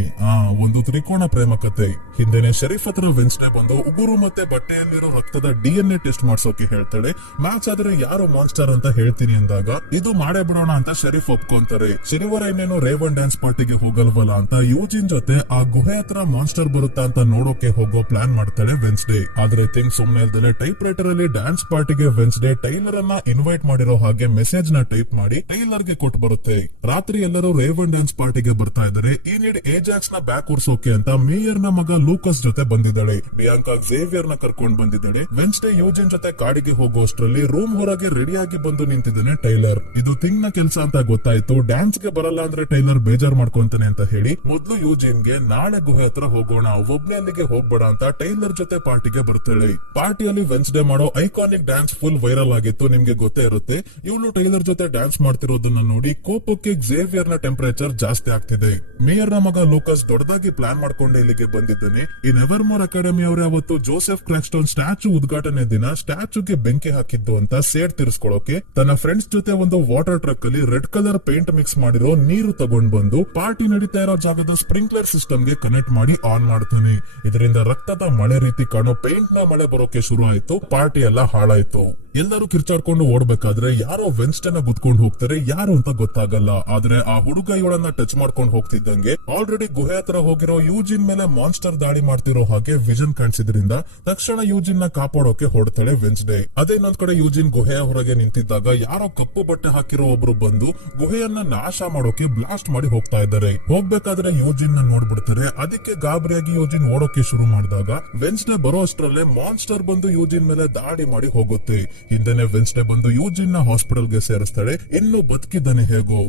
ಒಂದು ತ್ರಿಕೋಣ ಪ್ರೇಮ ಕತೆ. ಹಿಂದೆನೆ ಶರೀಫ್ ಹತ್ರ ವೆನ್ಸ್ಡೇ ಬಂದು ಉಗುರು ಮತ್ತೆ ಬಟ್ಟೆಯಲ್ಲಿರೋ ರಕ್ತದ DNA ಟೆಸ್ಟ್ ಮಾಡ್ಸೋಕೆ ಹೇಳ್ತಾಳೆ. ಮ್ಯಾಚ್ ಆದ್ರೆ ಯಾರು ಮಾನ್ಸ್ಟರ್ ಅಂತ ಹೇಳ್ತೀನಿ ಅಂದಾಗ ಇದು ಮಾಡೇ ಬಿಡೋಣ ಅಂತ ಶರೀಫ್ ಒಪ್ಕೊಂತಾರೆ. ಶನಿವಾರ ಇನ್ನೇನು ರೇವನ್ ಡ್ಯಾನ್ಸ್ ಪಾರ್ಟಿಗೆ ಹೋಗಲ್ವಲ್ಲ ಅಂತ ಯೂಜಿನ್ ಜೊತೆ ಆ ಗುಹೆ ಹತ್ರ ಮಾನ್ಸ್ಟರ್ ಬರುತ್ತಾ ಅಂತ ನೋಡೋಕೆ ಹೋಗೋ ಪ್ಲಾನ್ ಮಾಡ್ತಾಳೆ ವೆನ್ಸ್ಡೇ. ಆದ್ರೆ ಥಿಂಗ್ ಸುಮ್ನೆ ಇಲ್ದಲೆ ಟೈಪ್ ರೈಟರ್ ಅಲ್ಲಿ ಡ್ಯಾನ್ಸ್ ಪಾರ್ಟಿಗೆ ವೆನ್ಸ್ಡೇ ಟೈಲರ್ ಅನ್ನ ಇನ್ವೈಟ್ ಮಾಡಿರೋ ಹಾಗೆ ಮೆಸೇಜ್ ನ ಟೈಪ್ ಮಾಡಿ ಟೈಲರ್ ಗೆ ಕೊಟ್ಟು ಬರುತ್ತೆ. ರಾತ್ರಿ ಎಲ್ಲರೂ ರೇವನ್ ಡ್ಯಾನ್ಸ್ ಪಾರ್ಟಿಗೆ ಬರ್ತಾ ಇದ್ದಾರೆ. ಈ ನೀಡ್ ಏಜಾಕ್ಸ್ ನ ಬ್ಯಾಕ್ ಉರ್ಸೋಕೆ ಅಂತ ಮೇಯರ್ ನ ಮಗ ಲೂಕಸ್ ಜೊತೆ ಬಂದಿದ್ದಾಳೆ. ಬಿಯಾಂಕಾ ಝೇವಿಯರ್ ನ ಕರ್ಕೊಂಡ್ ಬಂದಿದ್ದಾಳೆ. ವೆನ್ಸ್ಡೇ ಯೂಜಿನ್ ಜೊತೆ ಕಾಡಿಗೆ ಹೋಗೋಷ್ಟ್ರಲ್ಲಿ ರೂಮ್ ಹೊರಗೆ ರೆಡಿಯಾಗಿ ಬಂದು ನಿಂತಿದ್ದಾನೆ ಟೈಲರ್. ಇದು ಥಿಂಗ್ ನ ಕೆಲಸ ಅಂತ ಗೊತ್ತಾಯ್ತು. ಡ್ಯಾನ್ಸ್ ಗೆ ಬರಲ್ಲ ಅಂದ್ರೆ ಟೈಲರ್ ಬೇಜಾರ್ ಮಾಡ್ಕೊಂತಾನೆ ಅಂತ ಹೇಳಿ ಮೊದ್ಲು ಯೂಜಿನ್ ಗೆ ನಾಳೆ ಗುಹೆ ಹತ್ರ ಹೋಗೋಣ, ಒಬ್ನೇ ಅಲ್ಲಿಗೆ ಹೋಗ್ಬೇಡ ಅಂತ ಟೈಲರ್ ಜೊತೆ ಪಾರ್ಟಿಗೆ ಬರ್ತಾಳೆ. ಪಾರ್ಟಿಯಲ್ಲಿ ವೆನ್ಸ್ಡೇ ಮಾಡೋ ಐಕಾನಿಕ್ ಡ್ಯಾನ್ಸ್ ಫುಲ್ ವೈರಲ್ ಆಗಿತ್ತು, ನಿಮ್ಗೆ ಗೊತ್ತೇ ಇರುತ್ತೆ. ಇವಳು ಟೈಲರ್ ಜೊತೆ ಡ್ಯಾನ್ಸ್ ಮಾಡ್ತಿರೋದನ್ನ ನೋಡಿ ಕೋಪಕ್ಕೆ ಝೇವಿಯರ್ ನ ಟೆಂಪರೇಚರ್ ಜಾಸ್ತಿ ಆಗ್ತಿದೆ. ಮೇಯರ್ ನ ಮಗ ಲೂಕಸ್ ದೊಡ್ಡದಾಗಿ ಪ್ಲಾನ್ ಮಾಡ್ಕೊಂಡು ಇಲ್ಲಿಗೆ ಬಂದಿದ್ದಾನೆ. ಈ ನೆವರ್ಮೋರ್ ಅಕಾಡೆಮಿ ಅವರು ಅವತ್ತು ಜೋಸೆಫ್ ಕ್ರಾಕ್ಸ್ಟನ್ ಸ್ಟ್ಯಾಚು ಉದ್ಘಾಟನೆ ದಿನ ಸ್ಟ್ಯಾಚುಗೆ ಬೆಂಕಿ ಹಾಕಿದ್ದು ಅಂತ ಸೇಡ್ ತೀರಿಸ್ಕೊಳ್ಳೋಕೆ ತನ್ನ ಫ್ರೆಂಡ್ಸ್ ಜೊತೆ ಒಂದು ವಾಟರ್ ಟ್ರಕ್ ಅಲ್ಲಿ ರೆಡ್ ಕಲರ್ ಪೇಂಟ್ ಮಿಕ್ಸ್ ಮಾಡಿರೋ ನೀರು ತಗೊಂಡ್ ಬಂದು ಪಾರ್ಟಿ ನಡೀತಾ ಇರೋ ಜಾಗದ ಸ್ಪ್ರಿಂಕ್ಲರ್ ಸಿಸ್ಟಮ್ ಗೆ ಕನೆಕ್ಟ್ ಮಾಡಿ ಆನ್ ಮಾಡ್ತಾನೆ. ಇದರಿಂದ ರಕ್ತದ ಮಳೆ ರೀತಿ ಕಾಣೋ ಪೇಂಟ್ ನ ಮಳೆ ಬರೋಕೆ ಶುರು ಆಯ್ತು. ಪಾರ್ಟಿ ಎಲ್ಲ ಹಾಳಾಯ್ತು. ಎಲ್ಲರೂ ಕಿರ್ಚಾಡ್ಕೊಂಡು ಓಡ್ಬೇಕಾದ್ರೆ ಯಾರೋ ವೆನ್ಸ್ಡೇನ ಗುದ್ಕೊಂಡು ಹೋಗ್ತಾರೆ, ಯಾರು ಅಂತ ಗೊತ್ತಾಗಲ್ಲ. ಆದ್ರೆ ಆ ಹುಡುಗ ಇವಳನ್ನ ಟಚ್ ಮಾಡ್ಕೊಂಡು ಹೋಗ್ತಿದ್ದಂಗೆ ಆಲ್ರೆಡಿ ಗುಹೆ ಹತ್ರ ಹೋಗಿರೋ ಯೂಜಿನ್ ಮೇಲೆ ಮಾನ್ಸ್ಟರ್ ದಾಳಿ ಮಾಡ್ತಿರೋ ಹಾಗೆ ವಿಷನ್ ಕಾಣಿಸಿದ್ರಿಂದ ತಕ್ಷಣ ಯೂಜಿನ್ ನ ಕಾಪಾಡೋಕೆ ಹೊರಡ್ತಾಳೆ ವೆನ್ಸ್ಡೇ. ಅದೇ ಇನ್ನೊಂದ್ ಕಡೆ ಯೂಜಿನ್ ಗುಹೆಯ ಹೊರಗೆ ನಿಂತಿದ್ದಾಗ ಯಾರೋ ಕಪ್ಪು ಬಟ್ಟೆ ಹಾಕಿರೋ ಒಬ್ರು ಬಂದು ಗುಹೆಯನ್ನ ನಾಶ ಮಾಡೋಕೆ ಬ್ಲಾಸ್ಟ್ ಮಾಡಿ ಹೋಗ್ತಾ ಇದ್ದಾರೆ. ಹೋಗ್ಬೇಕಾದ್ರೆ ಯೂಜಿನ್ ನ ನೋಡ್ಬಿಡ್ತಾರೆ. ಅದಕ್ಕೆ ಗಾಬರಿಯಾಗಿ ಯೂಜಿನ್ ಓಡೋಕೆ ಶುರು ಮಾಡಿದಾಗ ವೆನ್ಸ್ಡೇ ಬರೋ ಅಷ್ಟರಲ್ಲೇ ಮಾನ್ಸ್ಟರ್ ಬಂದು ಯೂಜಿನ್ ಮೇಲೆ ದಾಳಿ ಮಾಡಿ ಹೋಗುತ್ತೆ. ಹಿಂದೆನೆ ವೆನ್ಸ್ಡೇ ಬಂದು ಯೂಜಿನ್ ನ ಹಾಸ್ಪಿಟಲ್ಗೆ ಸೇರಿಸ್ತಾಳೆ, ಇನ್ನು ಬದುಕಿದ್ದಾನೆ ಹೇಗೋ.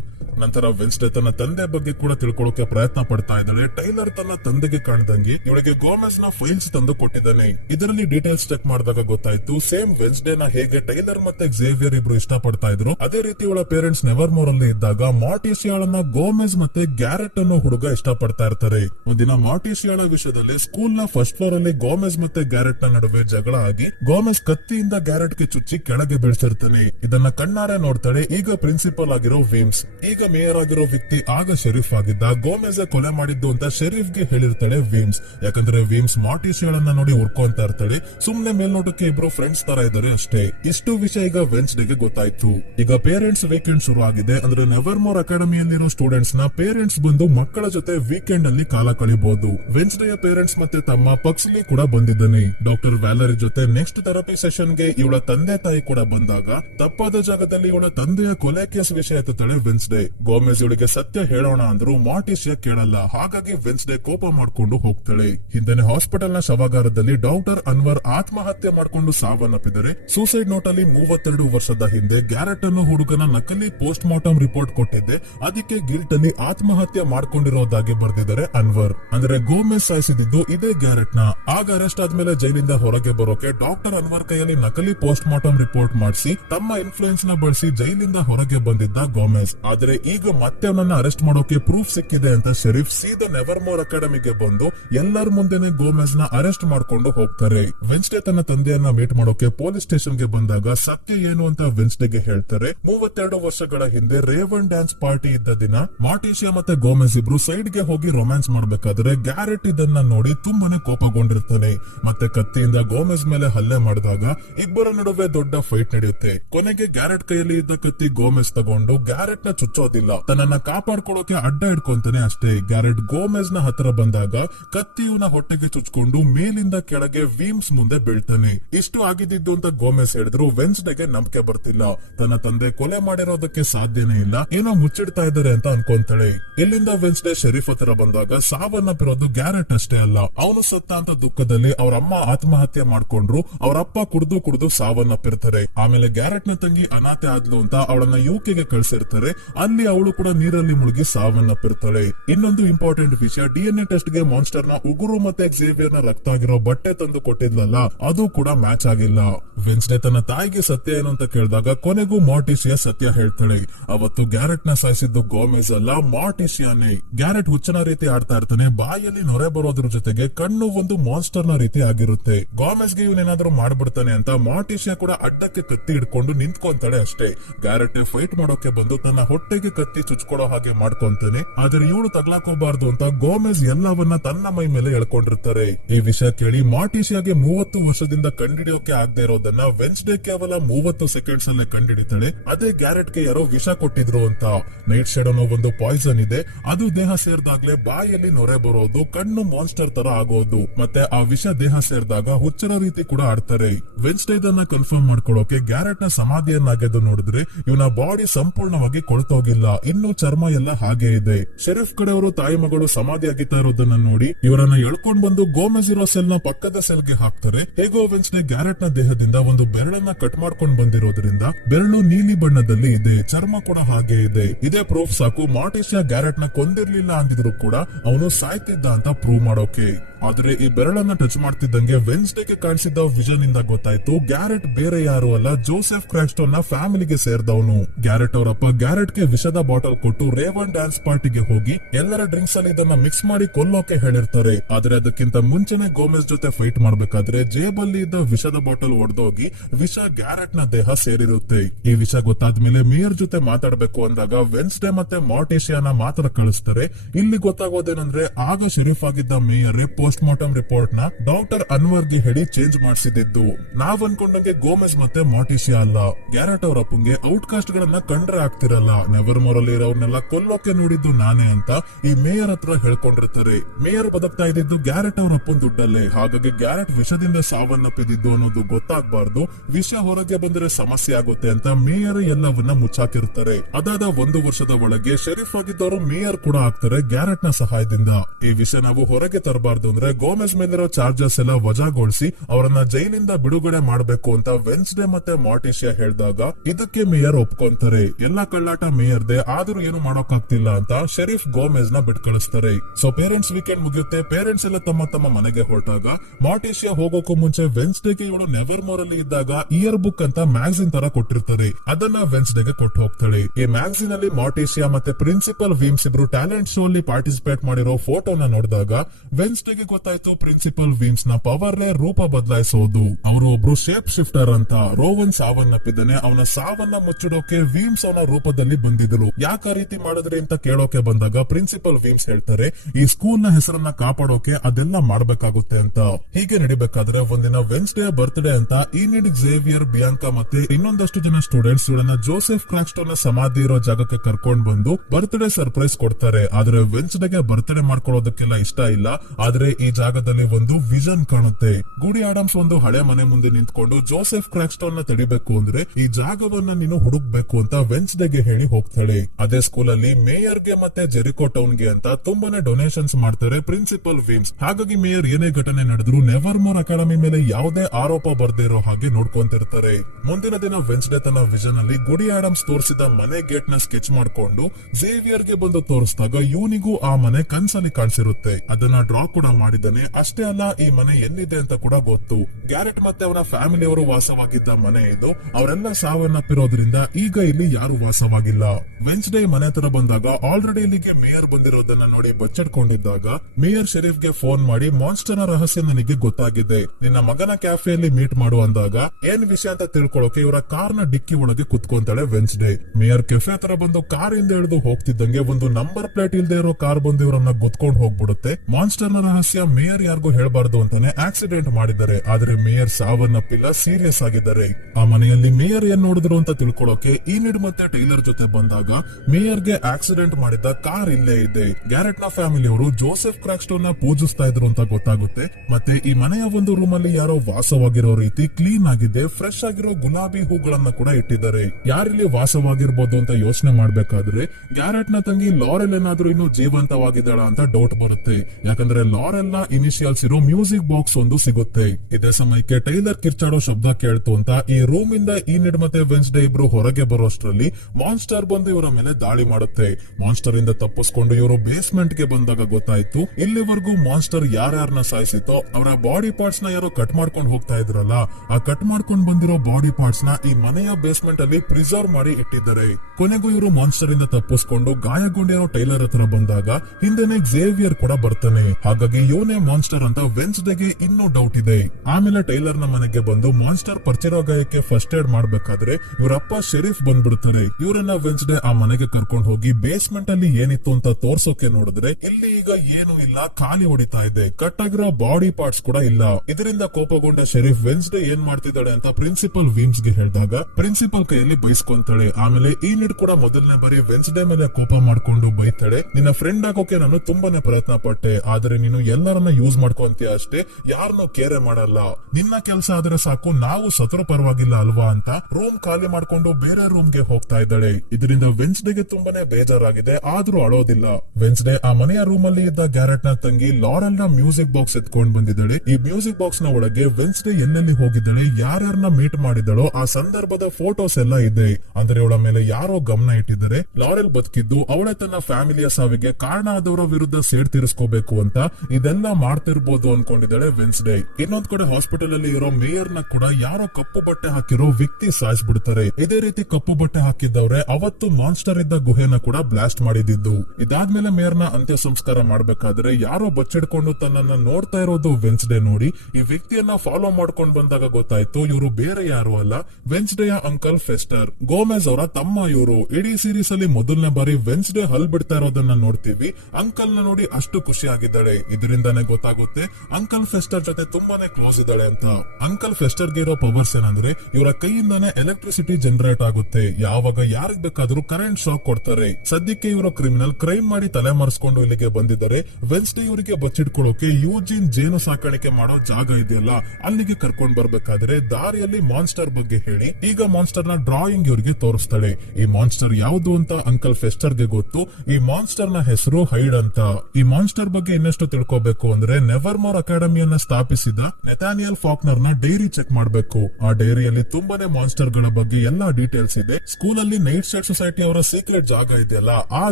ನಂತರ ವೆನ್ಸ್ಡೇ ತನ್ನ ತಂದೆ ಬಗ್ಗೆ ಕೂಡ ತಿಳ್ಕೊಳ್ಳೋಕೆ ಪ್ರಯತ್ನ ಪಡ್ತಾ ಇದ್ದಾಳೆ. ಟೈಲರ್ ತನ್ನ ತಂದೆಗೆ ಕಾಣ್ದಂಗೆ ಇವಳಿಗೆ ಗೋಮೆಸ್ ನ ಫೈಲ್ಸ್ ತಂದು ಕೊಟ್ಟಿದ್ದಾನೆ. ಇದರಲ್ಲಿ ಡೀಟೇಲ್ಸ್ ಚೆಕ್ ಮಾಡಿದಾಗ ಗೊತ್ತಾಯ್ತು, ಸೇಮ್ ವೆನ್ಸ್ಡೇ ನ ಹೇಗೆ ಟೈಲರ್ ಮತ್ತೆ ಝೇವಿಯರ್ ಇಬ್ರು ಇಷ್ಟ ಪಡ್ತಾ ಇದ್ರು, ಅದೇ ರೀತಿ ಇವಳ ಪೇರೆಂಟ್ಸ್ ನೆವರ್ಮೋರ್ ಅಲ್ಲಿ ಇದ್ದಾಗ ಮಾರ್ಟಿಸಿಯಾಳನ್ನ ಗೋಮೆಸ್ ಮತ್ತೆ ಗ್ಯಾರೆಟ್ ಅನ್ನೋ ಹುಡುಗ ಇಷ್ಟ ಪಡ್ತಾ ಇರ್ತಾರೆ. ಒಂದಿನ ಮಾರ್ಟಿಸಿಯಾಳ ವಿಷಯದಲ್ಲಿ ಸ್ಕೂಲ್ ನ ಫಸ್ಟ್ ಫ್ಲೋರ್ ಅಲ್ಲಿ ಗೋಮೆಸ್ ಮತ್ತೆ ಗ್ಯಾರೆಟ್ ನ ನಡುವೆ ಜಗಳ ಆಗಿ ಗೋಮೆಸ್ ಕತ್ತಿಯಿಂದ ಗ್ಯಾರೆಟ್ ಗೆ ಚುಚ್ಚಿ ಕೆಳಗೆ ಬೀಳ್ಸಿರ್ತಾನೆ. ಇದನ್ನ ಕಣ್ಣಾರೆ ನೋಡ್ತಾಳೆ ಈಗ ಪ್ರಿನ್ಸಿಪಲ್ ಆಗಿರೋ ವೀಮ್ಸ್. ಈಗ ಮೇಯರ್ ಆಗಿರೋ ವ್ಯಕ್ತಿ ಆಗ ಶೆರೀಫ್ ಆಗಿದ್ದ. ಗೋಮೆಸ್ ಕೊಲೆ ಮಾಡಿದ್ದು ಅಂತ ಶೆರೀಫ್ ಗೆ ಹೇಳಿರ್ತಾಳೆ ವೀಮ್ಸ್. ಯಾಕಂದ್ರೆ ವೀಮ್ಸ್ ಮಾರ್ಟಿಸಿಯಾಳನ್ನ ನೋಡಿ ಉರ್ಕೊಂತ ಇರ್ತಾಳೆ. ಸುಮ್ನೆ ಮೇಲ್ನೋಟಕ್ಕೆ ಇಬ್ರು ಫ್ರೆಂಡ್ಸ್ ತರ ಇದ್ದಾರೆ ಅಷ್ಟೇ. ಇಷ್ಟು ವಿಷಯ ಈಗ ವೆನ್ಸ್ಡೇಗೆ ಗೊತ್ತಾಯ್ತು. ಈಗ ಪೇರೆಂಟ್ಸ್ ವೀಕೆಂಡ್ ಶುರು ಆಗಿದೆ. ಅಂದ್ರೆ ನೆವರ್ಮೋರ್ ಅಕಾಡೆಮಿಯಲ್ಲಿರೋ ಸ್ಟೂಡೆಂಟ್ಸ್ ನ ಪೇರೆಂಟ್ಸ್ ಬಂದು ಮಕ್ಕಳ ಜೊತೆ ವೀಕೆಂಡ್ ಅಲ್ಲಿ ಕಾಲ ಕಳಿಬಹುದು. ವೆನ್ಸ್ಡೇಯ ಪೇರೆಂಟ್ಸ್ ಮತ್ತೆ ತಮ್ಮ ಪಕ್ಸ್ಲಿ ಕೂಡ ಬಂದಿದ್ದಾನೆ. ಡಾಕ್ಟರ್ ವ್ಯಾಲರಿ ಜೊತೆ ನೆಕ್ಸ್ಟ್ ಥೆರಪಿ ಸೆಷನ್ ಗೆ ಇವಳ ತಂದೆ ತಾಯಿ ಕೂಡ ಬಂದಾಗ ತಪ್ಪಾದ ಜಾಗದಲ್ಲಿ ಇವಳ ತಂದೆಯ ಕೊಲೆ ಕೇಸ್ ವಿಷಯ ಎತ್ತುತ್ತಾಳೆ ವೆನ್ಸ್ಡೇ. ಗೋಮೆಸ್ ಇವಳಿಗೆ ಸತ್ಯ ಹೇಳೋಣ ಅಂದ್ರೂ ಮಾರ್ಟಿಸಿಯಾ ಕೇಳಲ್ಲ. ಹಾಗಾಗಿ ವೆನ್ಸ್ಡೇ ಕೋಪ ಮಾಡ್ಕೊಂಡು ಹೋಗ್ತಾಳೆ. ಹಿಂದೆನೆ ಹಾಸ್ಪಿಟಲ್ ನ ಶವಾಗಾರದಲ್ಲಿ ಡಾಕ್ಟರ್ ಅನ್ವರ್ ಆತ್ಮಹತ್ಯೆ ಮಾಡ್ಕೊಂಡು ಸಾವನ್ನಪ್ಪಿದರೆ. ಸೂಸೈಡ್ ನೋಟ್ ಅಲ್ಲಿ 32 ವರ್ಷದ ಹಿಂದೆ ಗ್ಯಾರೆಟ್ ಅನ್ನೋ ಹುಡುಗನ ನಕಲಿ ಪೋಸ್ಟ್ ಮಾರ್ಟಮ್ ರಿಪೋರ್ಟ್ ಕೊಟ್ಟಿದ್ದೆ. ಅದಕ್ಕೆ ಗಿಲ್ಟ್ ಅಲ್ಲಿ ಆತ್ಮಹತ್ಯೆ ಮಾಡ್ಕೊಂಡಿರೋದಾಗಿ ಬರೆದಿದ್ದಾರೆ ಅನ್ವರ್. ಅಂದ್ರೆ ಗೋಮೆಸ್ ಸಾಯಿಸಿದ್ದು ಇದೇ ಗ್ಯಾರೆಟ್ ನ. ಆಗ ಅರೆಸ್ಟ್ ಆದ್ಮೇಲೆ ಜೈಲಿಂದ ಹೊರಗೆ ಬರೋಕೆ ಡಾಕ್ಟರ್ ಅನ್ವರ್ ಕೈಯಲ್ಲಿ ನಕಲಿ ಪೋಸ್ಟ್ ಮಾರ್ಟಮ್ ರಿಪೋರ್ಟ್ ಮಾಡಿಸಿ ತಮ್ಮ ಇನ್ಫ್ಲೂಯೆನ್ಸ್ ನ ಬಳಸಿ ಜೈಲಿಂದ ಹೊರಗೆ ಬಂದಿದ್ದ ಗೋಮೆಸ್. ಆದ್ರೆ ಈಗ ಮತ್ತೆ ಅವನನ್ನ ಅರೆಸ್ಟ್ ಮಾಡೋಕೆ ಪ್ರೂಫ್ ಸಿಕ್ಕಿದೆ ಅಂತ ಶೆರೀಫ್ ಸೀದಾ ನೆವರ್ಮೋರ್ ಅಕಾಡೆಮಿಗೆ ಬಂದು ಎಲ್ಲರ ಮುಂದೆನೆ ಗೋಮೆಸ್ ನ ಅರೆಸ್ಟ್ ಮಾಡ್ಕೊಂಡು ಹೋಗ್ತಾರೆ. ವೆನ್ಸ್ಡೇ ತನ್ನ ತಂದೆಯನ್ನ ಮೀಟ್ ಮಾಡೋಕೆ ಪೊಲೀಸ್ ಸ್ಟೇಷನ್ ಗೆ ಬಂದಾಗ ಸತ್ಯ ಏನು ಅಂತ ವೆನ್ಸ್ಡೇಗೆ ಹೇಳ್ತಾರೆ. 32 ವರ್ಷಗಳ ಹಿಂದೆ ರೇವನ್ ಡ್ಯಾನ್ಸ್ ಪಾರ್ಟಿ ಇದ್ದ ದಿನ ಮಾರ್ಟಿಸಿಯಾ ಮತ್ತೆ ಗೋಮೆಸ್ ಇಬ್ರು ಸೈಡ್ ಗೆ ಹೋಗಿ ರೊಮ್ಯಾನ್ಸ್ ಮಾಡ್ಬೇಕಾದ್ರೆ ಗ್ಯಾರೆಟ್ ಇದನ್ನ ನೋಡಿ ತುಂಬಾನೇ ಕೋಪಗೊಂಡಿರ್ತಾನೆ. ಮತ್ತೆ ಕತ್ತಿಯಿಂದ ಗೋಮೆಸ್ ಮೇಲೆ ಹಲ್ಲೆ ಮಾಡಿದಾಗ ಇಬ್ಬರ ನಡುವೆ ದೊಡ್ಡ ಫೈಟ್ ನಡೆಯುತ್ತೆ. ಕೊನೆಗೆ ಗ್ಯಾರೆಟ್ ಕೈಯಲ್ಲಿ ಇದ್ದ ಕತ್ತಿ ಗೋಮೆಸ್ ತಗೊಂಡು ಗ್ಯಾರೆಟ್ ನ ಚುಚ್ಚೋದಿಲ್ಲ, ತನ್ನನ್ನ ಕಾಪಾಡ್ಕೊಳ್ಳೋಕೆ ಅಡ್ಡ ಇಡ್ಕೊಂತಾನೆ ಅಷ್ಟೇ. ಗ್ಯಾರೆಟ್ ಗೋಮೆಸ್ ನ ಹತ್ರ ಬಂದಾಗ ಕತ್ತಿಯುನ ಹೊಟ್ಟೆಗೆ ಚುಚ್ಕೊಂಡು ಮೇಲಿಂದ ಕೆಳಗೆ ವೀಮ್ಸ್ ಮುಂದೆ ಬೀಳ್ತಾನೆ. ಇಷ್ಟು ಆಗಿದ್ದು ಅಂತ ಗೋಮೆಸ್ ಹೇಳಿದ್ರು ವೆನ್ಸ್ಡೇಗೆ ನಂಬಿಕೆ ಬರ್ತಿಲ್ಲ. ತನ್ನ ತಂದೆ ಕೊಲೆ ಮಾಡಿರೋದಕ್ಕೆ ಸಾಧ್ಯನೇ ಇಲ್ಲ, ಏನೋ ಮುಚ್ಚಿಡ್ತಾ ಇದ್ದಾರೆ ಅಂತ ಅನ್ಕೊಂತಾಳೆ. ಇಲ್ಲಿಂದ ವೆನ್ಸ್ಡೇ ಶೆರೀಫ್ ಹತ್ರ ಬಂದಾಗ ಸಾವನ್ನಪ್ಪಿರೋದು ಗ್ಯಾರೆಟ್ ಅಷ್ಟೇ ಅಲ್ಲ, ಅವನು ಸತ್ತ ಅಂತ ದುಃಖದಲ್ಲಿ ಅವ್ರ ಅಮ್ಮ ಆತ್ಮಹತ್ಯೆ ಮಾಡ್ಕೊಂಡ್ರು. ಅವರಪ್ಪ ಕುಡ್ದು ಸಾವನ್ನಪ್ಪಿರ್ತಾರೆ. ಆಮೇಲೆ ಗ್ಯಾರೆಟ್ ನ ತಂಗಿ ಅನಾಥೆ ಆದ್ಲು ಅಂತ ಅವಳನ್ನ ಯುಕೆಗೆ ಕಳ್ಸಿರ್ತಾರೆ. ಅಲ್ಲಿ ಅವಳು ಕೂಡ ನೀರಲ್ಲಿ ಮುಳುಗಿ ಸಾವನ್ನಪ್ಪಿರ್ತಾಳೆ. ಇನ್ನೊಂದು ಇಂಪಾರ್ಟೆಂಟ್ ವಿಷಯ, DNA ಟೆಸ್ಟ್ ಗೆ ಮಾನ್ಸ್ಟರ್ ನ ಉಗುರು ಮತ್ತೆ ಝೇವಿಯರ್ ನ ರಕ್ತ ಆಗಿರೋ ಬಟ್ಟೆ ತಂದು ಕೊಟ್ಟಿದ್ಲಲ್ಲ, ಅದು ಕೂಡ ಮ್ಯಾಚ್ ಆಗಿಲ್ಲ. ವೆನ್ಸ್ಡೇ ತನ್ನ ತಾಯಿಗೆ ಸತ್ಯ ಏನು ಅಂತ ಕೇಳಿದಾಗ ಕೊನೆಗೂ ಮಾರ್ಟಿಸಿಯಾ ಸತ್ಯ ಹೇಳ್ತಾಳೆ. ಅವತ್ತು ಗ್ಯಾರೆಟ್ ನ ಸಾಯಿಸಿದ್ದು ಗೋಮೆಸ್ ಅಲ್ಲ, ಮಾರ್ಟಿಸಿಯಾನೇ. ಗ್ಯಾರೆಟ್ ಹುಚ್ಚನ ರೀತಿ ಆಡ್ತಾ ಇರ್ತಾನೆ. ಬಾಯಲ್ಲಿ ನೊರೆ ಬರೋದ್ರ ಜೊತೆಗೆ ಕಣ್ಣು ಒಂದು ಮಾನ್ಸ್ಟರ್ ನ ರೀತಿ ಆಗಿರುತ್ತೆ. ಗೋಮೆಸ್ಗೆ ಇವನೇನಾದ್ರೂ ಮಾಡ್ಬಿಡ್ತಾನೆ ಅಂತ ಮಾರ್ಟಿಸಿಯಾ ಕೂಡ ಅಡ್ಡಕ್ಕೆ ಕತ್ತಿ ಹಿಡ್ಕೊಂಡು ನಿಂತ್ಕೊಂತಾಳೆ ಅಷ್ಟೇ. ಗ್ಯಾರೆಟ್ ಫೈಟ್ ಮಾಡೋಕೆ ಬಂದು ತನ್ನ ಹೊಟ್ಟೆಗೆ ಕತ್ತಿ ಚುಚ್ಕೊಡೋ ಹಾಗೆ ಮಾಡ್ಕೊಂತಾನೆ. ಆದ್ರೆ ಇವಳು ತಗ್ಲಾಕೋಬಾರ್ದು ಅಂತ ಗೋಮೆಸ್ ಎಲ್ಲವನ್ನ ತನ್ನ ಮೈ ಮೇಲೆ ಎಳ್ಕೊಂಡಿರ್ತಾರೆ. ಈ ವಿಷಯ ಕೇಳಿ ಮಾರ್ಟಿಸಿಯಾಗೆ 30 ವರ್ಷದಿಂದ ಕಂಡಿಡಿಯೋಕೆ ಆಗದೆ ಇರೋದನ್ನ ವೆನ್ಸ್ಡೇ ಕೇವಲ 30 ಸೆಕೆಂಡ್ಸ್ ಅಲ್ಲೇ ಕಂಡಿಡಿತಾಳೆ. ಅದೇ ಗ್ಯಾರೆಟ್ ಗೆ ಯಾರೋ ವಿಷ ಕೊಟ್ಟಿದ್ರು ಅಂತ. ನೈಟ್ ಶೇಡ್ ಅನ್ನೋ ಒಂದು ಪಾಯ್ಸನ್ ಇದೆ, ಅದು ದೇಹ ಸೇರಿದಾಗ್ಲೇ ಬಾಯಲ್ಲಿ ನೊರೆ ಬರೋದು, ಕಣ್ಣು ಮಾನ್ಸ್ಟರ್ ತರ ಆಗೋದು, ಮತ್ತೆ ಆ ವಿಷ ದೇಹ ಸೇರಿದಾಗ ಹುಚ್ಚರ ರೀತಿ ಕೂಡ ಆಡ್ತಾರೆ. ವೆನ್ಸ್ಡೇ ಇದನ್ನ ಕನ್ಫರ್ಮ್ ಮಾಡ್ಕೊಳ್ಳೋಕೆ ಗ್ಯಾರೆಟ್ ನ ಸಮಾಧಿಯನ್ನಾಗೆದ್ದು ನೋಡಿದ್ರೆ ಇವನ ಬಾಡಿ ಸಂಪೂರ್ಣವಾಗಿ ಕೊಳ್ತೋಗಿಲ್ಲ, ಇನ್ನು ಚರ್ಮ ಎಲ್ಲ ಹಾಗೆ ಇದೆ. ಶೆರೀಫ್ ಕಡೆಯವರು ತಾಯಿ ಮಗಳು ಸಮಾಧಿ ಆಗಿತ್ತಾ ಇರೋದನ್ನ ನೋಡಿ ಇವರನ್ನ ಎಳ್ಕೊಂಡ್ ಬಂದು ಗೋಮೆಸ್ ಇರೋ ಸೆಲ್ ನ ಪಕ್ಕದ ಸೆಲ್ ಗೆ ಹಾಕ್ತಾರೆ. ಹೇಗೋ ವೆನ್ಸ್ಡೇ ಗ್ಯಾರೆಟ್ ನ ದೇಹದಿಂದ ಒಂದು ಬೆರಳನ್ನ ಕಟ್ ಮಾಡ್ಕೊಂಡ್ ಬಂದಿರೋದ್ರಿಂದ ಬೆರಳು ನೀಲಿ ಬಣ್ಣದಲ್ಲಿ ಇದೆ, ಚರ್ಮ ಕೂಡ ಹಾಗೆ ಇದೆ. ಇದೇ ಪ್ರೂಫ್ ಸಾಕು ಮಾರ್ಟಿಸಿಯಾ ಗ್ಯಾರೆಟ್ ನ ಕೊಂದಿರ್ಲಿಲ್ಲ ಅಂದಿದ್ರು ಕೂಡ ಅವನು ಸಾಯ್ತಿದ್ದ ಅಂತ ಪ್ರೂವ್ ಮಾಡೋಕೆ. ಆದ್ರೆ ಈ ಬೆರಳನ್ನ ಟಚ್ ಮಾಡ್ತಿದ್ದಂಗೆ ವೆನ್ಸ್ಡೇಗೆ ಕಾಣಿಸಿದ್ದ ವಿಷನ್ ಇಂದ ಗೊತ್ತಾಯ್ತು ಗ್ಯಾರೆಟ್ ಬೇರೆ ಯಾರು ಅಲ್ಲ, ಜೋಸೆಫ್ ಕ್ರ್ಯಾಕ್ಸ್ಟನ್ ನ ಫ್ಯಾಮಿಲಿಗೆ ಸೇರಿದವನು. ಗ್ಯಾರೆಟ್ ಅವರಪ್ಪ ಗ್ಯಾರೆಟ್ ಗೆ ವಿಷದ ಬಾಟಲ್ ಕೊಟ್ಟು ರೇವನ್ ಡ್ಯಾನ್ಸ್ ಪಾರ್ಟಿಗೆ ಹೋಗಿ ಎಲ್ಲರ ಡ್ರಿಂಕ್ಸ್ ಅಲ್ಲಿ ಇದನ್ನ ಮಿಕ್ಸ್ ಮಾಡಿ ಕೊಲ್ಲೋಕೆ ಹೇಳಿರ್ತಾರೆ. ಆದ್ರೆ ಅದಕ್ಕಿಂತ ಮುಂಚೆನೆ ಗೋಮೆಸ್ ಜೊತೆ ಫೈಟ್ ಮಾಡ್ಬೇಕಾದ್ರೆ ಜೇಬಲ್ಲಿ ಇದ್ದ ವಿಷದ ಬಾಟಲ್ ಒಡೆದೋಗಿ ವಿಷ ಗ್ಯಾರೆಟ್ ನ ದೇಹ ಸೇರಿರುತ್ತೆ. ಈ ವಿಷಯ ಗೊತ್ತಾದ್ಮೇಲೆ ಮೇಯರ್ ಜೊತೆ ಮಾತಾಡ್ಬೇಕು ಅಂದಾಗ ವೆನ್ಸ್ಡೇ ಮತ್ತೆ ಮಾರ್ಟಿಸಿಯಾನ ಮಾತ್ರ ಕಳಿಸ್ತಾರೆ. ಇಲ್ಲಿ ಗೊತ್ತಾಗೋದೇನಂದ್ರೆ ಆಗ ಶೆರೀಫ್ ಆಗಿದ್ದ ಮೇಯರ್ ಪೋಸ್ಟ್ ಮಾರ್ಟಮ್ ರಿಪೋರ್ಟ್ ನ ಡಾಕ್ಟರ್ ಅನ್ವರ್ ಗೆ ಹೇಳಿ ಚೇಂಜ್ ಮಾಡಿಸಿದ್ದು. ನಾವ್ ಅನ್ಕೊಂಡಂಗೆ ಗೋಮೆಸ್ ಮತ್ತೆ ಮಾರ್ಟಿಶಿಯಾ ಅಲ್ಲ. ಗ್ಯಾರೆಟ್ ಅವ್ರ ಅಪ್ಪಂಗೆ ಔಟ್ಕಾಸ್ಟ್ ಗಳನ್ನ ಕಂಡ್ರೆ ಆಗ್ತಿರಲ್ಲ, ನೆವರ್ ಮೋರ್ ಅಲ್ಲಿ ಇರೋರ್ನೆಲ್ಲ ಕೊಲ್ಲೋಕೆ ನೋಡಿದ್ದು ನಾನೇ ಅಂತ ಈ ಮೇಯರ್ ಹತ್ರ ಹೇಳ್ಕೊಂಡಿರ್ತಾರೆ. ಮೇಯರ್ ಬದುಕ್ತಾ ಇದ್ದಿದ್ದು ಗ್ಯಾರೆಟ್ ಅವ್ರ ಅಪ್ಪನ ದುಡ್ಡಲ್ಲೇ. ಹಾಗಾಗಿ ಗ್ಯಾರೆಟ್ ವಿಷದಿಂದ ಸಾವನ್ನಪ್ಪಿದ್ದು ಅನ್ನೋದು ಗೊತ್ತಾಗಬಾರ್ದು, ವಿಷ ಹೊರಗೆ ಬಂದ್ರೆ ಸಮಸ್ಯೆ ಆಗುತ್ತೆ ಅಂತ ಮೇಯರ್ ಎಲ್ಲವನ್ನ ಮುಚ್ಚಾಕಿರ್ತಾರೆ. ಅದಾದ 1 ವರ್ಷದ ಒಳಗೆ ಶರೀಫ್ ಆಗಿದ್ದವರು ಮೇಯರ್ ಕೂಡ ಆಗ್ತಾರೆ ಗ್ಯಾರೆಟ್ ನ ಸಹಾಯದಿಂದ. ಈ ವಿಷಯ ನಾವು ಹೊರಗೆ ತರಬಾರ್ದು ಅಂದ್ರೆ ಗೋಮೆಸ್ ಮೇಲಿರೋ ಚಾರ್ಜಸ್ ಎಲ್ಲ ವಜಾಗೊಳಿಸಿ ಅವರನ್ನ ಜೈಲಿಂದ ಬಿಡುಗಡೆ ಮಾಡಬೇಕು ಅಂತ ವೆನ್ಸ್ಡೇ ಮತ್ತೆ ಮಾರ್ಟಿಶಿಯಾ ಹೇಳಿದಾಗ ಇದಕ್ಕೆ ಮೇಯರ್ ಒಪ್ಕೊಂತಾರೆ. ಎಲ್ಲಾ ಕಳ್ಳಾಟ ಮೇಯರ್ದೆ, ಆದ್ರೂ ಏನು ಮಾಡೋಕಾಗ್ತಿಲ್ಲ ಅಂತ ಶರೀಫ್ ಗೋಮೆಸ್ ನ ಬಿಟ್ ಕಳಿಸ್ತಾರೆ. ಸೊ ಪೇರೆಂಟ್ಸ್ ವೀಕೆಂಡ್ ಮುಗಿಯುತ್ತೆ. ಪೇರೆಂಟ್ಸ್ ಎಲ್ಲ ತಮ್ಮ ತಮ್ಮ ಮನೆಗೆ ಹೊರಟಾಗ ಮಾರ್ಟಿಶಿಯಾ ಹೋಗೋಕ್ಕೂ ಮುಂಚೆ ವೆನ್ಸ್ಡೇಗೆ ಇವಳು ನೆವರ್ ಮೋರ್ ಅಲ್ಲಿ ಇದ್ದಾಗ ಇಯರ್ ಬುಕ್ ಅಂತ ಮ್ಯಾಗಝಿನ್ ತರ ಕೊಟ್ಟಿರ್ತಾರೆ. ಅದನ್ನ ವೆನ್ಸ್ಡೇಗೆ ಕೊಟ್ಟು ಹೋಗ್ತಾಳೆ. ಈ ಮ್ಯಾಗಝಿನ್ ಅಲ್ಲಿ ಮಾರ್ಟಿಶಿಯಾ ಮತ್ತೆ ಪ್ರಿನ್ಸಿಪಲ್ ವೀಮ್ಸ್ ಇಬ್ರು ಟ್ಯಾಲೆಂಟ್ ಶೋ ಅಲ್ಲಿ ಪಾರ್ಟಿಸಿಪೇಟ್ ಮಾಡಿರೋ ಫೋಟೋನ ನೋಡಿದಾಗ ವೆನ್ಸ್ಡೇಗೆ ಗೊತ್ತಾಯ್ತು ಪ್ರಿನ್ಸಿಪಲ್ ವೀಮ್ಸ್ ನ ಪವರ್ ರೂಪ ಬದಲಾಯಿಸೋದು. ಅವರು ಒಬ್ರು ಶೇಪ್ ಶಿಫ್ಟರ್ ಅಂತ. ರೋವನ್ ಸಾವನ್ನಪ್ಪಿದ್ದಾನೆ, ಅವನ ಸಾವನ್ನ ಮುಚ್ಚಿಡೋಕೆ ವೀಮ್ಸ್ ಅವನ ರೂಪದಲ್ಲಿ ಬಂದಿದ್ರು. ಯಾಕೆ ಆ ರೀತಿ ಮಾಡಿದ್ರಿ ಅಂತ ಕೇಳೋಕೆ ಬಂದಾಗ ಪ್ರಿನ್ಸಿಪಲ್ ವೀಮ್ಸ್ ಹೇಳ್ತಾರೆ ಈ ಸ್ಕೂಲ್ ನ ಹೆಸರನ್ನ ಕಾಪಾಡೋಕೆ ಅದೆಲ್ಲ ಮಾಡ್ಬೇಕಾಗುತ್ತೆ ಅಂತ. ಹೀಗೆ ನಡಿಬೇಕಾದ್ರೆ ಒಂದಿನ ವೆನ್ಸ್ಡೇ ಬರ್ತ್ಡೇ ಅಂತ ಈನಿಡ್, ಝೇವಿಯರ್, ಬಿಯಾಂಕಾ ಮತ್ತೆ ಇನ್ನೊಂದಷ್ಟು ಜನ ಸ್ಟೂಡೆಂಟ್ಸ್ ಇವಳನ್ನ ಜೋಸೆಫ್ ಕ್ರಾಕ್ಸ್ಟನ್ ಸಮಾಧಿ ಇರೋ ಜಾಗಕ್ಕೆ ಕರ್ಕೊಂಡ್ ಬಂದು ಬರ್ತ್ಡೇ ಸರ್ಪ್ರೈಸ್ ಕೊಡ್ತಾರೆ. ಆದ್ರೆ ವೆನ್ಸ್ಡೇಗೆ ಬರ್ತ್ಡೇ ಮಾಡ್ಕೊಳ್ಳೋದಕ್ಕೆಲ್ಲ ಇಷ್ಟ ಇಲ್ಲ. ಆದ್ರೆ ಈ ಜಾಗದಲ್ಲಿ ಒಂದು ವಿಷನ್ ಕಾಣುತ್ತೆ. ಗೂಡಿ ಆಡಮ್ಸ್ ಒಂದು ಹಳೆ ಮನೆ ಮುಂದೆ ನಿಂತ್ಕೊಂಡು ಜೋಸೆಫ್ ಕ್ರಾಕ್ಸ್ಟನ್ ನ ತಡಿಬೇಕು ಅಂದ್ರೆ ಈ ಜಾಗವನ್ನ ನೀನು ಹುಡುಕ್ಬೇಕು ಅಂತ ವೆನ್ಸ್ಡೇಗೆ ಹೇಳಿ ಹೋಗ್ತಾಳೆ. ಅದೇ ಸ್ಕೂಲ್ ಅಲ್ಲಿ ಮೇಯರ್ಗೆ ಮತ್ತೆ ಜೆರಿಕೋ ಟೌನ್ ಗೆ ಅಂತ ತುಂಬಾನೇ ಡೊನೇಷನ್ಸ್ ಮಾಡ್ತಾರೆ ಪ್ರಿನ್ಸಿಪಲ್ ವೀಮ್ಸ್. ಹಾಗಾಗಿ ಮೇಯರ್ ಏನೇ ಘಟನೆ ನಡೆದ್ರು ನೆವರ್ ಮೋರ್ ಅಕಾಡೆಮಿ ಮೇಲೆ ಯಾವುದೇ ಆರೋಪ ಬರ್ದಿರೋ ಹಾಗೆ ನೋಡ್ಕೊಂತಿರ್ತಾರೆ. ಮುಂದಿನ ದಿನ ವೆನ್ಸ್ಡೇ ತನ್ನ ವಿಷನ್ ಅಲ್ಲಿ ಗುಡಿ ಆಡಮ್ಸ್ ತೋರಿಸಿದ ಮನೆ ಗೇಟ್ ನ ಸ್ಕೆಚ್ ಮಾಡ್ಕೊಂಡು ಝೇವಿಯರ್ ಗೆ ಬಂದು ತೋರಿಸಿದಾಗ ಇವನಿಗೂ ಆ ಮನೆ ಕನ್ಸಲ್ಲಿ ಕಾಣಿಸಿರುತ್ತೆ. ಅದನ್ನ ಡ್ರಾ ಕೂಡ ಮಾಡಿದ್ದಾನೆ. ಅಷ್ಟೇ ಅಲ್ಲ, ಈ ಮನೆ ಎಲ್ಲಿದೆ ಅಂತ ಕೂಡ ಗೊತ್ತು. ಗ್ಯಾರೆಟ್ ಮತ್ತೆ ಅವನ ಫ್ಯಾಮಿಲಿಯವರು ವಾಸವಾಗಿದ್ದ ಮನೆ ಇದು. ಅವರೆಲ್ಲ ಸಾವನ್ನಪ್ಪಿರೋದ್ರಿಂದ ಈಗ ಇಲ್ಲಿ ಯಾರು ವಾಸವಾಗಿಲ್ಲ. ವೆನ್ಸ್ಡೇ ಮನೆ ಹತ್ರ ಬಂದಾಗ ಆಲ್ರೆಡಿ ಇಲ್ಲಿಗೆ ಮೇಯರ್ ಬಂದಿರೋದನ್ನ ನೋಡಿ ಬಚ್ಚಿಟ್ಕೊಂಡಿದ್ದಾಗ ಮೇಯರ್ ಶರೀಫ್ ಗೆ ಫೋನ್ ಮಾಡಿ ಮಾನ್ಸ್ಟರ್ ನ ರಹಸ್ಯ ನನಗೆ ಗೊತ್ತಾಗಿದೆ, ನಿನ್ನ ಮಗನ ಕ್ಯಾಫೆಯಲ್ಲಿ ಮೀಟ್ ಮಾಡು ಅಂದಾಗ ಏನ್ ವಿಷಯ ಅಂತ ತಿಳ್ಕೊಳ್ಳೋಕೆ ಇವರ ಕಾರ್ ನ ಡಿಕ್ಕಿ ಒಳಗೆ ಕುತ್ಕೊಂತಾಳೆ ವೆನ್ಸ್ಡೇ. ಮೇಯರ್ ಕೆಫೆ ಹತ್ರ ಬಂದು ಕಾರ್ ಇಂದ ಇಳಿದು ಹೋಗ್ತಿದ್ದಂಗೆ ಒಂದು ನಂಬರ್ ಪ್ಲೇಟ್ ಇಲ್ದೇ ಇರೋ ಕಾರ್ ಬಂದು ಇವರನ್ನ ಗುತ್ಕೊಂಡು ಹೋಗ್ಬಿಡುತ್ತೆ. ಮಾನ್ಸ್ಟರ್ ನ ರಹಸ್ಯ ಮೇಯರ್ ಯಾರಿಗೂ ಹೇಳ್ಬಾರ್ದು ಅಂತಾನೆ ಆಕ್ಸಿಡೆಂಟ್ ಮಾಡಿದ್ದಾರೆ. ಆದ್ರೆ ಮೇಯರ್ ಸಾವನ್ನಪ್ಪಿಲ್ಲ, ಸೀರಿಯಸ್ ಆಗಿದ್ದಾರೆ. ಆ ಮನೆಯಲ್ಲಿ ಮೇಯರ್ ಏನ್ ನೋಡಿದ್ರು ಅಂತ ತಿಳ್ಕೊಳ್ಳೋಕೆ ಈನಿಡ್ ಮತ್ತೆ ಟೈಲರ್ ಜೊತೆ ಬಂದಾಗ ಮೇಯರ್ ಗೆ ಆಕ್ಸಿಡೆಂಟ್ ಮಾಡಿದ ಕಾರ್ ಇಲ್ಲೇ ಇದೆ. ಗ್ಯಾರೆಟ್ ನ ಫ್ಯಾಮಿಲಿಯವರು ಜೋಸೆಫ್ ಕ್ರಾಕ್ಸ್ಟನ್ ನ ಪೂಜಿಸ್ತಾ ಇದ್ರು ಅಂತ ಗೊತ್ತಾಗುತ್ತೆ. ಮತ್ತೆ ಈ ಮನೆಯ ಒಂದು ರೂಮ್ ಅಲ್ಲಿ ಯಾರೋ ವಾಸವಾಗಿರೋ ರೀತಿ ಕ್ಲೀನ್ ಆಗಿದೆ. ಫ್ರೆಶ್ ಆಗಿರೋ ಗುಲಾಬಿ ಹೂಗಳನ್ನ ಕೂಡ ಇಟ್ಟಿದ್ದಾರೆ. ಯಾರಿಲ್ಲಿ ವಾಸವಾಗಿರ್ಬೋದು ಅಂತ ಯೋಚನೆ ಮಾಡ್ಬೇಕಾದ್ರೆ ಗ್ಯಾರೆಟ್ ನ ತಂಗಿ ಲಾರೆಲ್ ಏನಾದ್ರೂ ಇನ್ನು ಜೀವಂತವಾಗಿದ್ದಾಳ ಅಂತ ಡೌಟ್ ಬರುತ್ತೆ. ಯಾಕಂದ್ರೆ ಲಾರೆಲ್ ನ ಇನಿಷಿಯಲ್ಸ್ ಇರೋ ಮ್ಯೂಸಿಕ್ ಬಾಕ್ಸ್ ಒಂದು ಸಿಗುತ್ತೆ. ಇದೇ ಸಮಯಕ್ಕೆ ಟೈಲರ್ ಕಿರ್ಚಾಡೋ ಶಬ್ದ ಕೇಳ್ತು ಅಂತ ಈ ರೂಮ್ ಇಂದ ಈನಿಡ್ ಮತ್ತೆ ವೆನ್ಸ್ಡೇ ಇಬ್ರು ಹೊರಗೆ ಬರೋಷ್ಟ್ರಲ್ಲಿ ಮಾನ್ಸ್ಟರ್ ಬಂದು ಇವರ ಮೇಲೆ ದಾಳಿ ಮಾಡುತ್ತೆ. ಮಾನ್ಸ್ಟರ್ ಇಂದ ತಪ್ಪಿಸ್ಕೊಂಡು ಇವರು ಬೇಸ್ಮೆಂಟ್ ಗೆ ಬಂದಾಗ ಗೊತ್ತಾಯ್ತು ಇಲ್ಲಿವರೆಗೂ ಮಾನ್ಸ್ಟರ್ ಯಾರ್ಯಾರನ್ನ ಸಾಯಿಸಿತೋ ಅವರ ಬಾಡಿ ಪಾರ್ಟ್ಸ್ ನ ಯಾರೋ ಕಟ್ ಮಾಡ್ಕೊಂಡು ಹೋಗ್ತಾ ಇದ್ರಲ್ಲ, ಆ ಕಟ್ ಮಾಡ್ಕೊಂಡು ಬಂದಿರೋ ಬಾಡಿ ಪಾರ್ಟ್ಸ್ ನ ಈ ಮನೆಯ ಬೇಸ್ಮೆಂಟ್ ಅಲ್ಲಿ ಪ್ರಿಸರ್ವ್ ಮಾಡಿ ಇಟ್ಟಿದ್ದಾರೆ. ಕೊನೆಗೂ ಇವರು ಮಾನ್ಸ್ಟರ್ ಇಂದ ತಪ್ಪಿಸ್ಕೊಂಡು ಗಾಯಗೊಂಡಿರೋ ಟೈಲರ್ ಹತ್ರ ಬಂದಾಗ ಹಿಂದೆನೆ ಝೇವಿಯರ್ ಕೂಡ ಬರ್ತಾನೆ. ಹಾಗಾಗಿ ಇವನೇ ಮಾನ್ಸ್ಟರ್ ಅಂತ ವೆನ್ಸ್ಡೇಗೆ ಇನ್ನೂ ಡೌಟ್ ಇದೆ. ಆಮೇಲೆ ಟೈಲರ್ ನ ಮನೆಗೆ ಬಂದು ಮಾನ್ಸ್ಟರ್ ಪರ್ಚಿರೋ ಗಾಯಕ್ಕೆ ಫಸ್ಟ್ ಏಡ್ ಮಾಡ್ಬೇಕಾದ್ರೆ ಇವರಪ್ಪ ಶರೀಫ್ ಬಂದ್ಬಿಡ್ತಾರೆ. ಇವರನ್ನ ವೆನ್ಸ್ಡೇ ಆ ಮನೆಗೆ ಕರ್ಕೊಂಡು ಹೋಗಿ ಬೇಸ್ಮೆಂಟ್ ಅಲ್ಲಿ ಏನಿತ್ತು ಅಂತ ತೋರ್ಸೋಕೆ ನೋಡಿದ್ರೆ ಇಲ್ಲಿ ಈಗ ಏನು ಇಲ್ಲ, ಖಾಲಿ ಹೊಡಿತಾ ಇದೆ. ಕಟ್ ಆಗಿರೋ ಬಾಡಿ ಪಾರ್ಟ್ಸ್ ಕೂಡ ಇಲ್ಲ. ಇದರಿಂದ ಕೋಪಗೊಂಡ ಶರೀಫ್ ವೆನ್ಸ್ಡೇ ಏನ್ ಮಾಡ್ತಿದ್ದಾಳೆ ಅಂತ ಪ್ರಿನ್ಸಿಪಲ್ ವೀಮ್ಸ್ ಗೆ ಹೇಳಿದಾಗ ಪ್ರಿನ್ಸಿಪಲ್ ಕೈಯಲ್ಲಿ ಬೈಸ್ಕೊಂತಾಳೆ. ಆಮೇಲೆ ಈನಿಡ್ ಕೂಡ ಮೊದಲನೇ ಬಾರಿ ವೆನ್ಸ್ಡೇ ಮೇಲೆ ಕೋಪ ಮಾಡ್ಕೊಂಡು ಬೈತಾಳೆ, ನಿನ್ನ ಫ್ರೆಂಡ್ ಆಗೋಕೆ ನಾನು ತುಂಬಾನೇ ಪ್ರಯತ್ನ ಪಟ್ಟೆ, ಆದ್ರೆ ನೀನು ಎಲ್ಲರನ್ನ ಯೂಸ್ ಮಾಡ್ಕೊಂತೀಯ ಅಷ್ಟೇ, ಯಾರನ್ನೂ ಕೇರೆ ಮಾಡಲ್ಲ. ನಿನ್ನ ಕೆಲಸ ಆದ್ರೆ ಸಾಕು, ನಾವು ಸತ್ರು ಪರವಾಗಿಲ್ಲ ಅಲ್ವಾ ಅಂತ ರೂಮ್ ಖಾಲಿ ಮಾಡ್ಕೊಂಡು ಬೇರೆ ರೂಮ್ ಗೆ ಹೋಗ್ತಾ ಇದ್ದಾಳೆ. ಇದರಿಂದ ವೆನ್ಸ್ಡೇಗೆ ತುಂಬಾನೇ ಬೇಜಾರಾಗಿದೆ, ಆದ್ರೂ ಅಳೋದಿಲ್ಲ. ವೆನ್ಸ್ಡೇ ಆ ಮನೆಯ ರೂಮ್ ಅಲ್ಲಿ ಇದ್ದ ಗ್ಯಾರೆಟ್ ನ ತಂಗಿ ಲಾರೆಲ್ ನ ಮ್ಯೂಸಿಕ್ ಬಾಕ್ಸ್ ಎತ್ಕೊಂಡ್ ಬಂದಿದ್ದಾಳೆ. ಈ ಮ್ಯೂಸಿಕ್ ಬಾಕ್ಸ್ ನ ಒಳಗೆ ವೆನ್ಸ್ಡೇ ಎಲ್ಲೆಲ್ಲಿ ಹೋಗಿದ್ದಾಳೆ, ಯಾರ್ಯಾರನ್ನ ಮೀಟ್ ಮಾಡಿದಳೋ ಆ ಸಂದರ್ಭದ ಫೋಟೋಸ್ ಎಲ್ಲ ಇದೆ. ಅಂದ್ರೆ ಅವಳ ಮೇಲೆ ಯಾರೋ ಗಮನ ಇಟ್ಟಿದ್ದಾರೆ. ಲಾರೆಲ್ ಬದುಕಿದ್ದು ಅವಳೆ ತನ್ನ ಫ್ಯಾಮಿಲಿಯ ಸಾವಿಗೆ ಕಾರಣ ಆದವರ ವಿರುದ್ಧ ಸೇಡ್ ತೀರಿಸ್ಕೋಬೇಕು ಅಂತ ಇದೆಲ್ಲ ಮಾಡ್ತಿರ್ಬೋದು ಅನ್ಕೊಂಡಿದ್ದಾಳೆ ವೆನ್ಸ್ಡೇ. ಇನ್ನೊಂದ್ ಕಡೆ ಹಾಸ್ಪಿಟಲ್ ಅಲ್ಲಿ ಇರೋ ಮೇಯರ್ ನ ಕೂಡ ಯಾರೋ ಕಪ್ಪು ಬಟ್ಟೆ ಹಾಕಿರೋ ವ್ಯಕ್ತಿ ಸಾಯಿಸ್ಬಿಡ್ತಾರೆ. ಇದೇ ರೀತಿ ಕಪ್ಪು ಬಟ್ಟೆ ಹಾಕಿದ್ದವ್ರೆ ಅವತ್ತು ಮಾನ್ಸ್ಟರ್ ಇದ್ದ ಗುಹೆನ ಕೂಡ ಬ್ಲಾಸ್ಟ್ ಮಾಡಿದ್ದು. ಇದಾದ್ಮೇಲೆ ಮೇಯರ್ ನ ಅಂತ್ಯ ಸಂಸ್ಕಾರ ಮಾಡ್ಬೇಕಾದ್ರೆ ಯಾರೋ ಬಚ್ಚಿಡ್ಕೊಂಡು ತನ್ನನ್ನ ನೋಡ್ತಾ ಇರೋದು ವೆನ್ಸ್ಡೇ ನೋಡಿ ಈ ವ್ಯಕ್ತಿಯನ್ನ ಫಾಲೋ ಮಾಡ್ಕೊಂಡ್ ಬಂದಾಗ ಗೊತ್ತಾಯ್ತು ಇವರು ಬೇರೆ ಯಾರು ಅಲ್ಲ, ವೆನ್ಸ್ಡೇಯ ಅಂಕಲ್ ಫೆಸ್ಟರ್, ಗೋಮೆಸ್ ಅವರ ತಮ್ಮ ಇವರು. ಇಡೀ ಸೀರೀಸ್ ಅಲ್ಲಿ ಮೊದಲನೇ ಬಾರಿ ವೆನ್ಸ್ಡೇ ಹಲ್ ಬಿಡ್ತಾ ಇರೋದನ್ನ ನೋಡ್ತೀವಿ. ಅಂಕಲ್ ನ ನೋಡಿ ಅಷ್ಟು ಖುಷಿ ಆಗಿದ್ದಾಳೆ. ಇದರಿಂದಾನೇ ಗೊತ್ತಾಗುತ್ತೆ ಅಂಕಲ್ ಫೆಸ್ಟರ್ ಜೊತೆ ತುಂಬಾನೇ ಕ್ಲೋಸ್ ಇದ್ದಾಳೆ ಅಂತ. ಅಂಕಲ್ ಫೆಸ್ಟರ್ ಗೆ ಇರೋ ಪವರ್ಸ್ ಏನಂದ್ರೆ ಇವರ ಕೈಯಿಂದಾನೇ ಎಲೆಕ್ಟ್ರಿಸಿಟಿ ಜನರೇಟ್ ಆಗುತ್ತೆ. ಯಾವಾಗ ಯಾರಿಗ್ ಬೇಕಾದ್ರೂ ಕರೆಂಟ್ ಶಾಕ್ ಕೊಡ್ತಾರೆ. ಸದ್ಯಕ್ಕೆ ಇವರು ಕ್ರಿಮಿನಲ್ ಕ್ರೈಮ್ ಮಾಡಿ ತಲೆ ಮರೆಸ್ಕೊಂಡು ಇಲ್ಲಿಗೆ ಬಂದಿದ್ದಾರೆ. ವೆನ್ಸ್ಡೇ ಇವರಿಗೆ ಬಚ್ಚಿಟ್ಕೊಳ್ಳೋಕೆ ಯೂಜಿನ್ ಜೇನು ಸಾಕಾಣಿಕೆ ಮಾಡೋ ಜಾಗ ಇದೆಯಲ್ಲ ಅಲ್ಲಿಗೆ ಕರ್ಕೊಂಡ್ ಬರ್ಬೇಕಾದ್ರೆ ದಾರಿಯಲ್ಲಿ ಮಾನ್ಸ್ಟರ್ ಬಗ್ಗೆ ಹೇಳಿ ಈಗ ಮಾನ್ಸ್ಟರ್ ನ ಡ್ರಾಯಿಂಗ್ ಇವರಿಗೆ ತೋರಿಸ್ತಾಳೆ. ಈ ಮಾನ್ಸ್ಟರ್ ಯಾವುದು ಅಂತ ಅಂಕಲ್ ಫೆಸ್ಟರ್ ಗೆ ಗೊತ್ತು. ಈ ಮಾನ್ಸ್ಟರ್ ನ ಹೆಸರು ಹೈಡ್ ಅಂತ. ಈ ಮಾನ್ಸ್ಟರ್ ಬಗ್ಗೆ ಇನ್ನಷ್ಟು ತಿಳ್ಕೋಬೇಕು ಅಂದ್ರೆ ನೆವರ್ಮೋರ್ ಅಕಾಡೆಮಿಯನ್ನ ಸ್ಥಾಪಿಸಿದ ನೆಥಾನಿಯಲ್ ಫಾಕ್ನರ್ ನ ಡೈರಿ ಚೆಕ್ ಮಾಡಬೇಕು. ಆ ಡೈರಿಯಲ್ಲಿ ತುಂಬಾನೇ ಮಾನ್ಸ್ಟರ್ ಗಳ ಬಗ್ಗೆ ಎಲ್ಲಾ ಡೀಟೇಲ್ಸ್ ಇದೆ. ಸ್ಕೂಲ್ ಅಲ್ಲಿ ನೈಟ್ ಶೆಡ್ ಸೊಸೈಟಿ ಅವರ ಸೀಕ್ರೆಟ್ ಜಾಗ ಇದೆಯಲ್ಲ ಆ